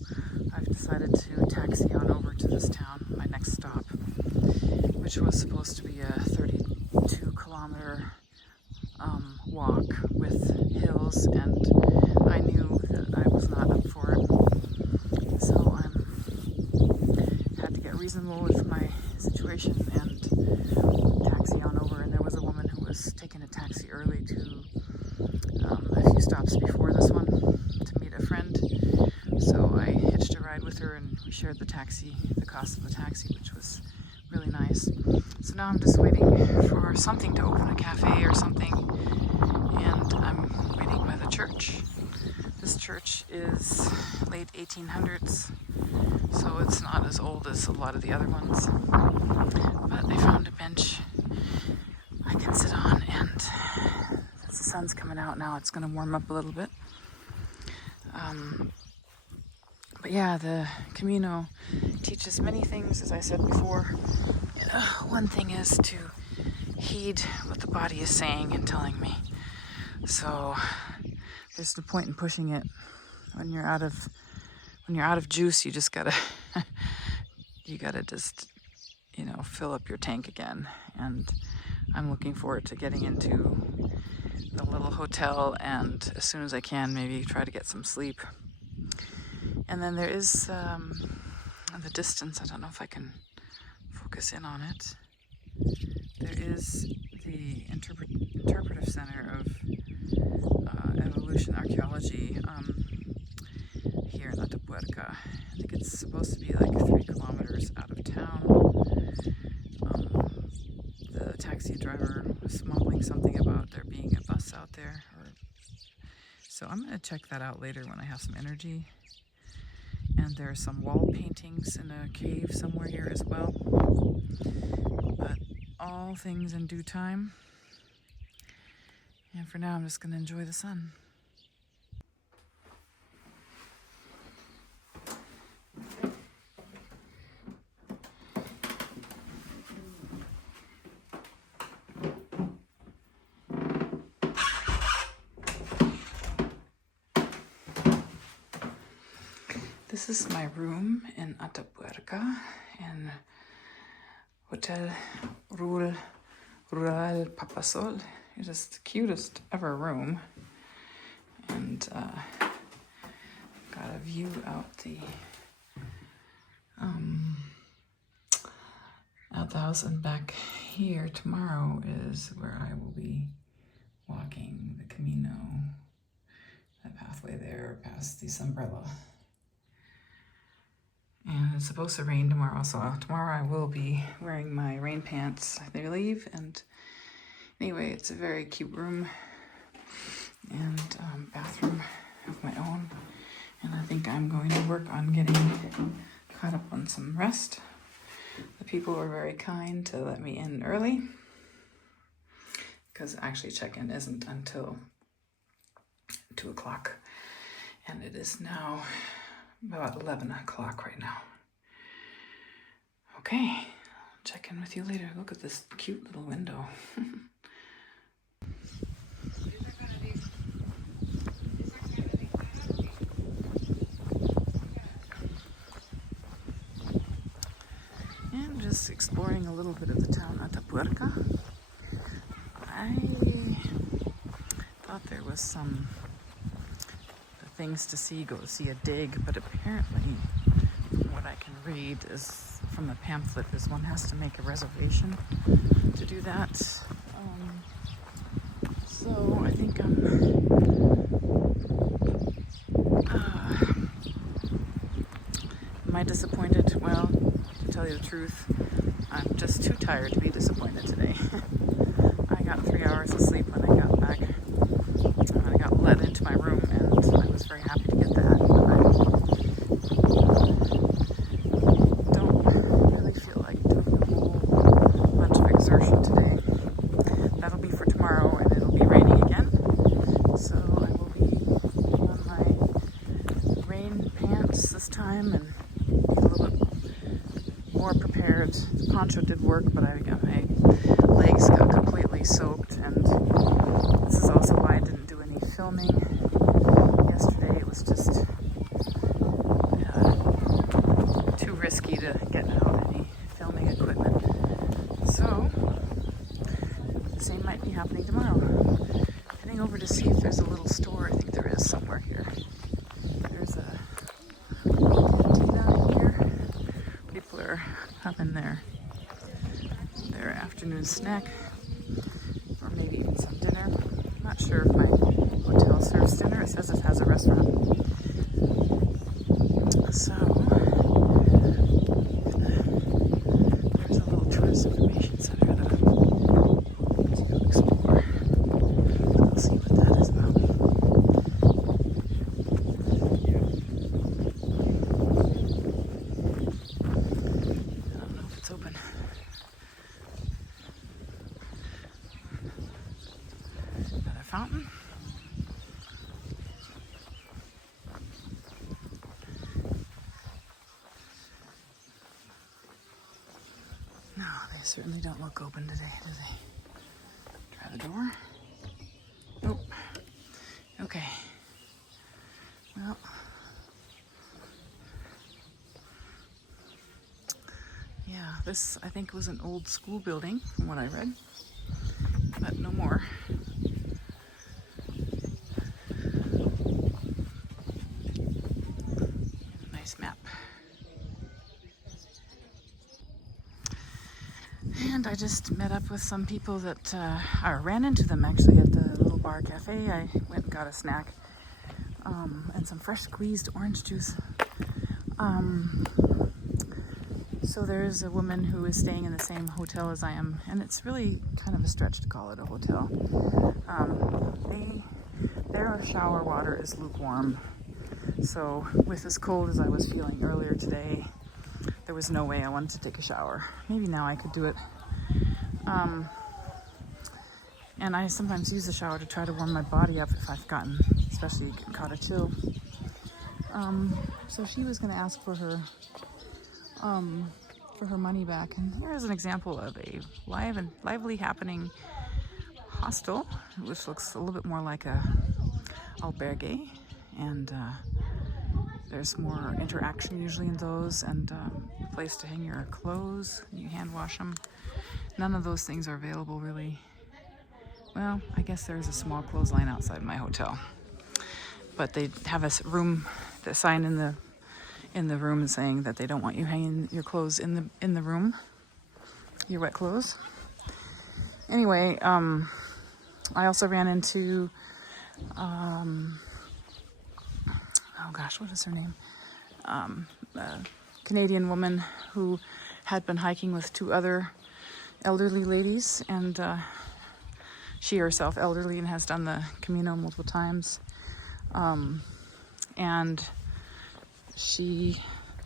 I've decided to taxi on over to this town, my next stop, which was supposed to be a 32-kilometer walk with hills, and I knew that I was not up for it. So I had to get reasonable with my situation and taxi on over. And there was a woman who was taking a taxi early to a few stops before this one to meet a friend. So I hitched a ride with her and we shared the cost of the taxi, which was really nice. So now I'm just waiting for something to open, a cafe or something, and I'm waiting by the church. This church is late 1800s, so it's not as old as a lot of the other ones. But I found a bench I can sit on, and since the sun's coming out now, it's going to warm up a little bit. But yeah, the Camino teaches many things, as I said before. One thing is to heed what the body is saying and telling me. So there's no point in pushing it. When you're out of juice, you just gotta just fill up your tank again. And I'm looking forward to getting into the little hotel, and as soon as I can, maybe try to get some sleep. And then there is the distance. I don't know if I can focus in on it. There is the interpretive center of evolution archaeology here in Atapuerca. I think it's supposed to be like 3 kilometers out of town. The taxi driver was mumbling something about there being a bus out there. So I'm going to check that out later when I have some energy. And there are some wall paintings in a cave somewhere here as well. But all things in due time. And for now, I'm just going to enjoy the sun. This is my room in Atapuerca in Hotel Rural Papasol. It is the cutest ever room, and got a view out the house, and back here tomorrow is where I will be walking the Camino, that pathway there past this umbrella. And it's supposed to rain tomorrow, so tomorrow I will be wearing my rain pants, I believe. And anyway, it's a very cute room and bathroom of my own. And I think I'm going to work on getting caught up on some rest. The people were very kind to let me in early, because actually check-in isn't until 2 o'clock. And it is now about 11 o'clock right now. Okay, I'll check in with you later. Look at this cute little window. And I'm just exploring a little bit of the town Atapuerca. I thought there was some things to see, go see a dig, but apparently what I can read is from the pamphlet is one has to make a reservation to do that. So I think am I disappointed? Well, to tell you the truth, I'm just too tired to be disappointed today. I got 3 hours of sleep when I got back. I got let into my room, and I was very happy to get that. I don't really feel like doing a whole bunch of exertion today. That'll be for tomorrow, and it'll be raining again. So I will be on my rain pants this time and be a little bit more prepared. The poncho did work, but my legs got completely soaked, and this is also why I didn't do any filming yesterday. It was just too risky to get out any filming equipment. So the same might be happening tomorrow. Heading over to see if there's a little store. I think there is somewhere here. There's a cantina here. People are having their afternoon snack, or maybe even some dinner. I'm not sure if my hotel serves dinner. It says it has a restaurant. So there's a little tourist information center that I'm going to go explore. We'll see what that is about. I don't know if it's open. Another fountain. No, they certainly don't look open today, do they? Try the door. Nope. Okay. Well, yeah, this I think was an old school building from what I read, but no more. Nice map. And I just met up with some people that, I ran into them actually at the little bar cafe. I went and got a snack and some fresh squeezed orange juice. So there's a woman who is staying in the same hotel as I am, and it's really kind of a stretch to call it a hotel. Their shower water is lukewarm. So with as cold as I was feeling earlier today, there was no way I wanted to take a shower. Maybe now I could do it. And I sometimes use the shower to try to warm my body up if I've especially caught a chill. So she was going to ask for her money back. And here's an example of a lively happening hostel, which looks a little bit more like a albergue. And there's more interaction usually in those, and a place to hang your clothes. You hand wash them. None of those things are available really. Well, I guess there's a small clothesline outside my hotel, but they have a sign in the room saying that they don't want you hanging your clothes in the room, your wet clothes. Anyway, I also ran into oh gosh, what is her name? A Canadian woman who had been hiking with two other elderly ladies, and she herself elderly and has done the Camino multiple times. And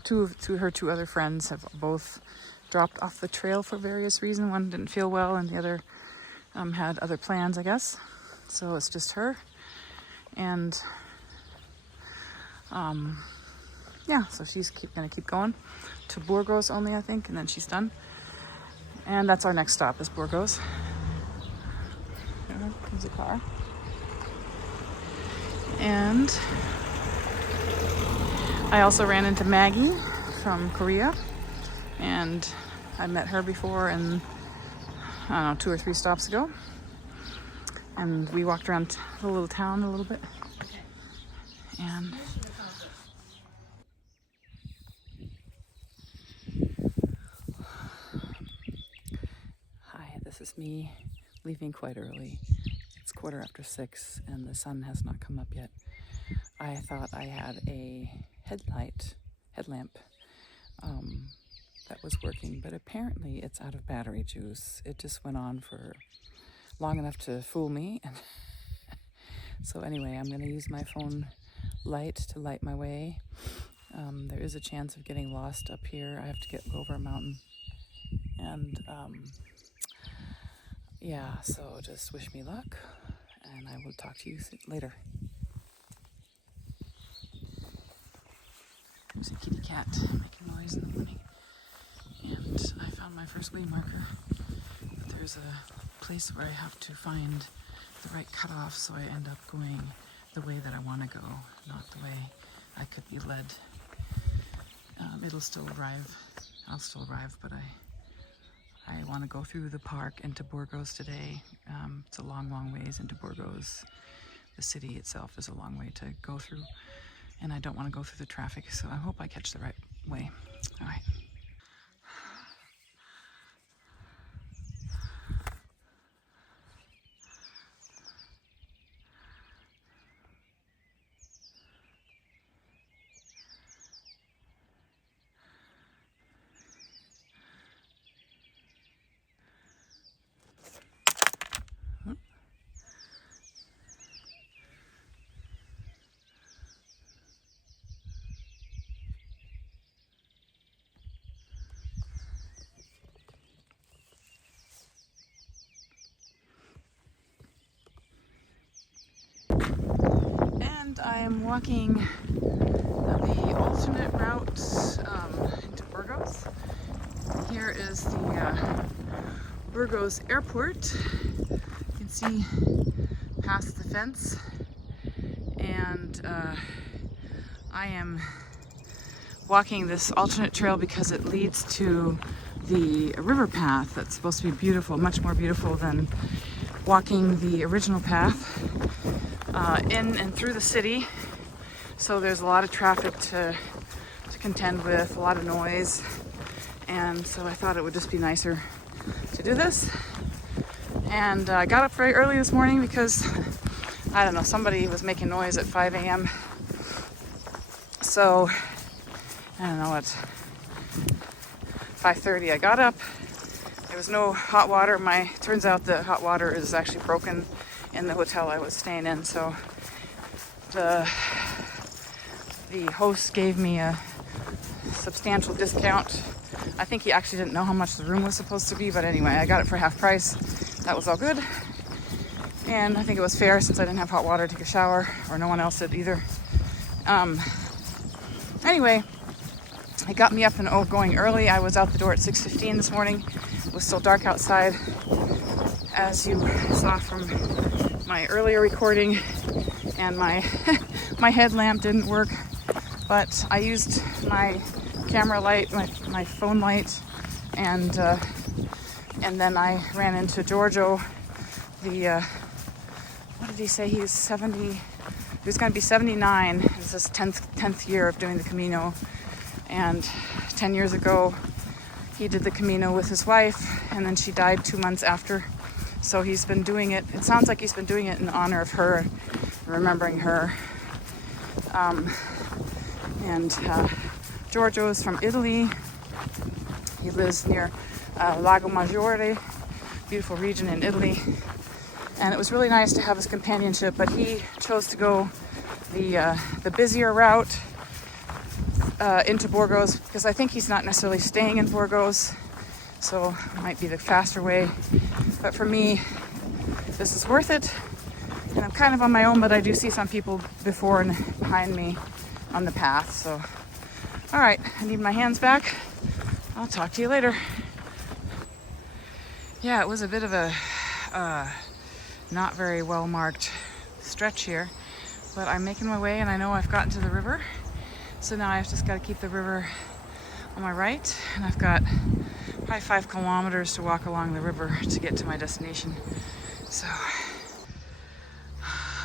her two other friends have both dropped off the trail for various reasons. One didn't feel well, and the other had other plans, I guess. So it's just her. And yeah, so she's gonna keep going to Burgos only, I think, and then she's done. And that's our next stop, is Burgos. There comes a car. And I also ran into Maggie from Korea, and I met her before, and I don't know, 2 or 3 stops ago. And we walked around the little town a little bit. And hi, this is me leaving quite early. It's 6:15 and the sun has not come up yet. I thought I had a headlamp that was working, but apparently it's out of battery juice. It just went on for long enough to fool me. And so anyway, I'm going to use my phone light to light my way. There is a chance of getting lost up here. I have to go over a mountain. And yeah, so just wish me luck, and I will talk to you later. There's a kitty cat making noise in the morning. And I found my first way marker. But there's a place where I have to find the right cutoff, so I end up going the way that I want to go, not the way I could be led. I'll still arrive, but I want to go through the park into Burgos today. It's a long ways into Burgos. The city itself is a long way to go through, and I don't want to go through the traffic, so I hope I catch the right way. All right. I am walking the alternate route into Burgos. Here is the Burgos Airport. You can see past the fence, and I am walking this alternate trail because it leads to the river path that's supposed to be beautiful, much more beautiful than walking the original path in and through the city. So there's a lot of traffic to contend with, a lot of noise, and so I thought it would just be nicer to do this. And I got up very early this morning because, I don't know, somebody was making noise at 5 a.m. So, I don't know, at 5:30 I got up. There was no hot water. Turns out the hot water is actually broken in the hotel I was staying in, so the host gave me a substantial discount. I think he actually didn't know how much the room was supposed to be, but anyway, I got it for half price. That was all good. And I think it was fair since I didn't have hot water to take a shower, or no one else did either. Anyway, it got me up and going early. I was out the door at 6:15 this morning. It was still dark outside, as you saw from my earlier recording, and my my headlamp didn't work, but I used my camera light, my phone light, and then I ran into Giorgio, what did he say, he's 70, he was going to be 79. It's his 10th year of doing the Camino, and 10 years ago he did the Camino with his wife, and then she died 2 months after. So he's been doing it, it sounds like he's been doing it in honor of her, remembering her. Giorgio is from Italy. He lives near Lago Maggiore, beautiful region in Italy. And it was really nice to have his companionship, but he chose to go the busier route into Burgos, because I think he's not necessarily staying in Burgos, so it might be the faster way. But for me, this is worth it. And I'm kind of on my own, but I do see some people before and behind me on the path. So, all right, I need my hands back. I'll talk to you later. Yeah, it was a bit of a not very well marked stretch here, but I'm making my way, and I know I've gotten to the river. So now I've just got to keep the river on my right, and I've got probably 5 kilometers to walk along the river to get to my destination. So,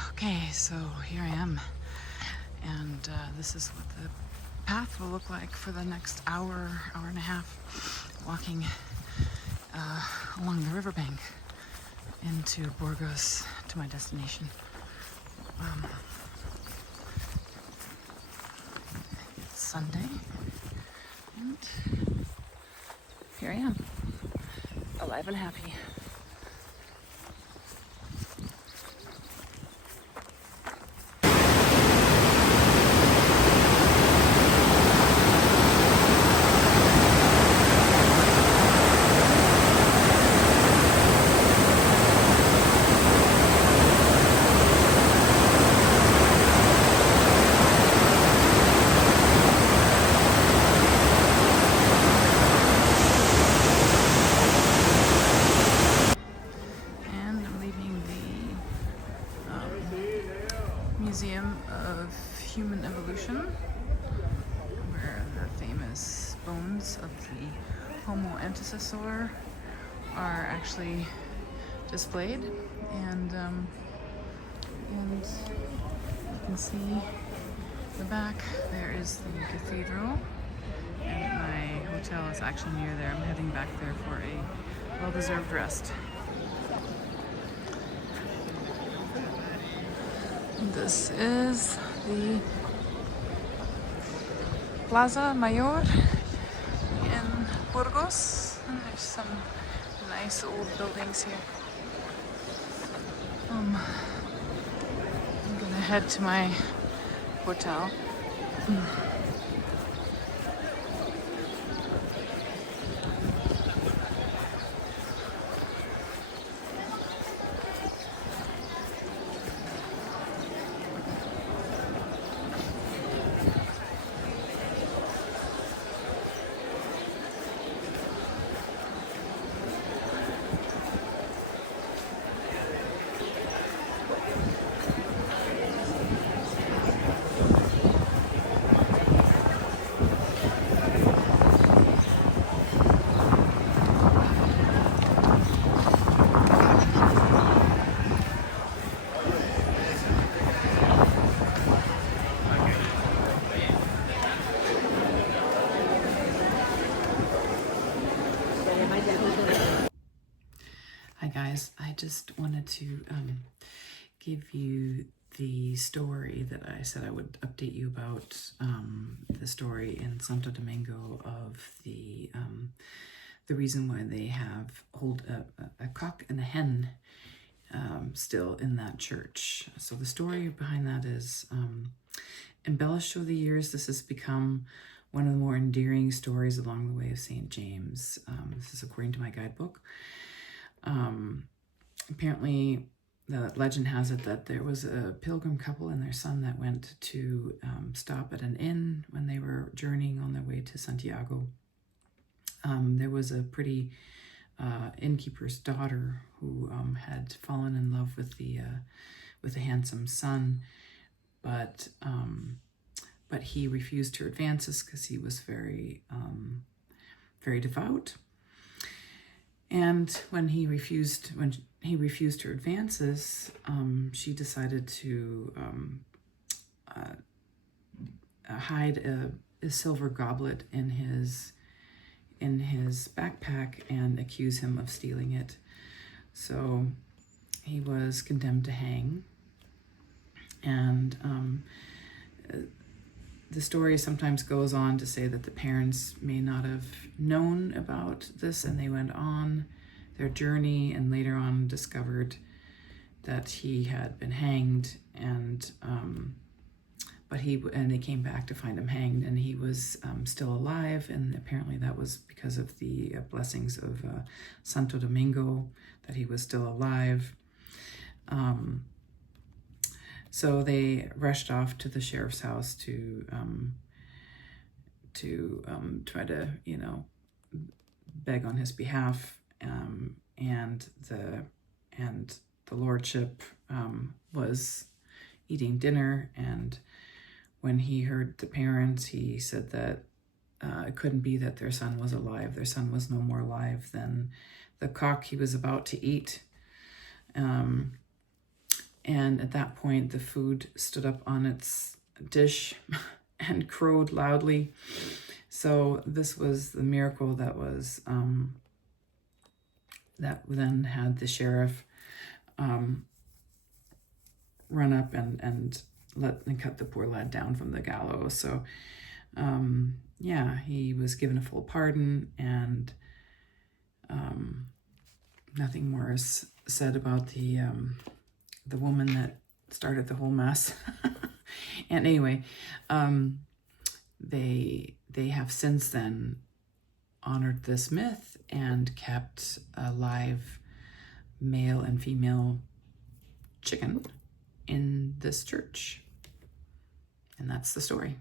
okay, so here I am, and this is what the path will look like for the next hour and a half, walking along the riverbank into Burgos to my destination. It's Sunday, and here I am, alive and happy. Museum of Human Evolution, where the famous bones of the Homo antecessor are actually displayed, and you can see the back. There is the cathedral, and my hotel is actually near there. I'm heading back there for a well-deserved rest. This is the Plaza Mayor in Burgos, and there's some nice old buildings here. I'm gonna head to my hotel. Hi guys, I just wanted to give you the story that I said I would update you about, the story in Santo Domingo of the reason why they hold a cock and a hen still in that church. So the story behind that is embellished over the years. This has become one of the more endearing stories along the way of St. James. This is according to my guidebook. Apparently, the legend has it that there was a pilgrim couple and their son that went to stop at an inn when they were journeying on their way to Santiago. There was a pretty innkeeper's daughter who had fallen in love with the handsome son, but he refused her advances because he was very devout. And when he refused her advances, she decided to hide a silver goblet in his backpack and accuse him of stealing it. So he was condemned to hang. And the story sometimes goes on to say that the parents may not have known about this, and they went on their journey and later on discovered that he had been hanged, and they came back to find him hanged, and he was still alive, and apparently that was because of the blessings of Santo Domingo that he was still alive. So they rushed off to the sheriff's house to try to, beg on his behalf. And the lordship was eating dinner, and when he heard the parents, he said that it couldn't be that their son was alive. Their son was no more alive than the cock he was about to eat. And at that point, the food stood up on its dish and crowed loudly. So this was the miracle that was that then had the sheriff run up and cut the poor lad down from the gallows. So he was given a full pardon, and nothing more is said about the woman that started the whole mess. And anyway, they have since then honored this myth and kept a live male and female chicken in this church. And that's the story.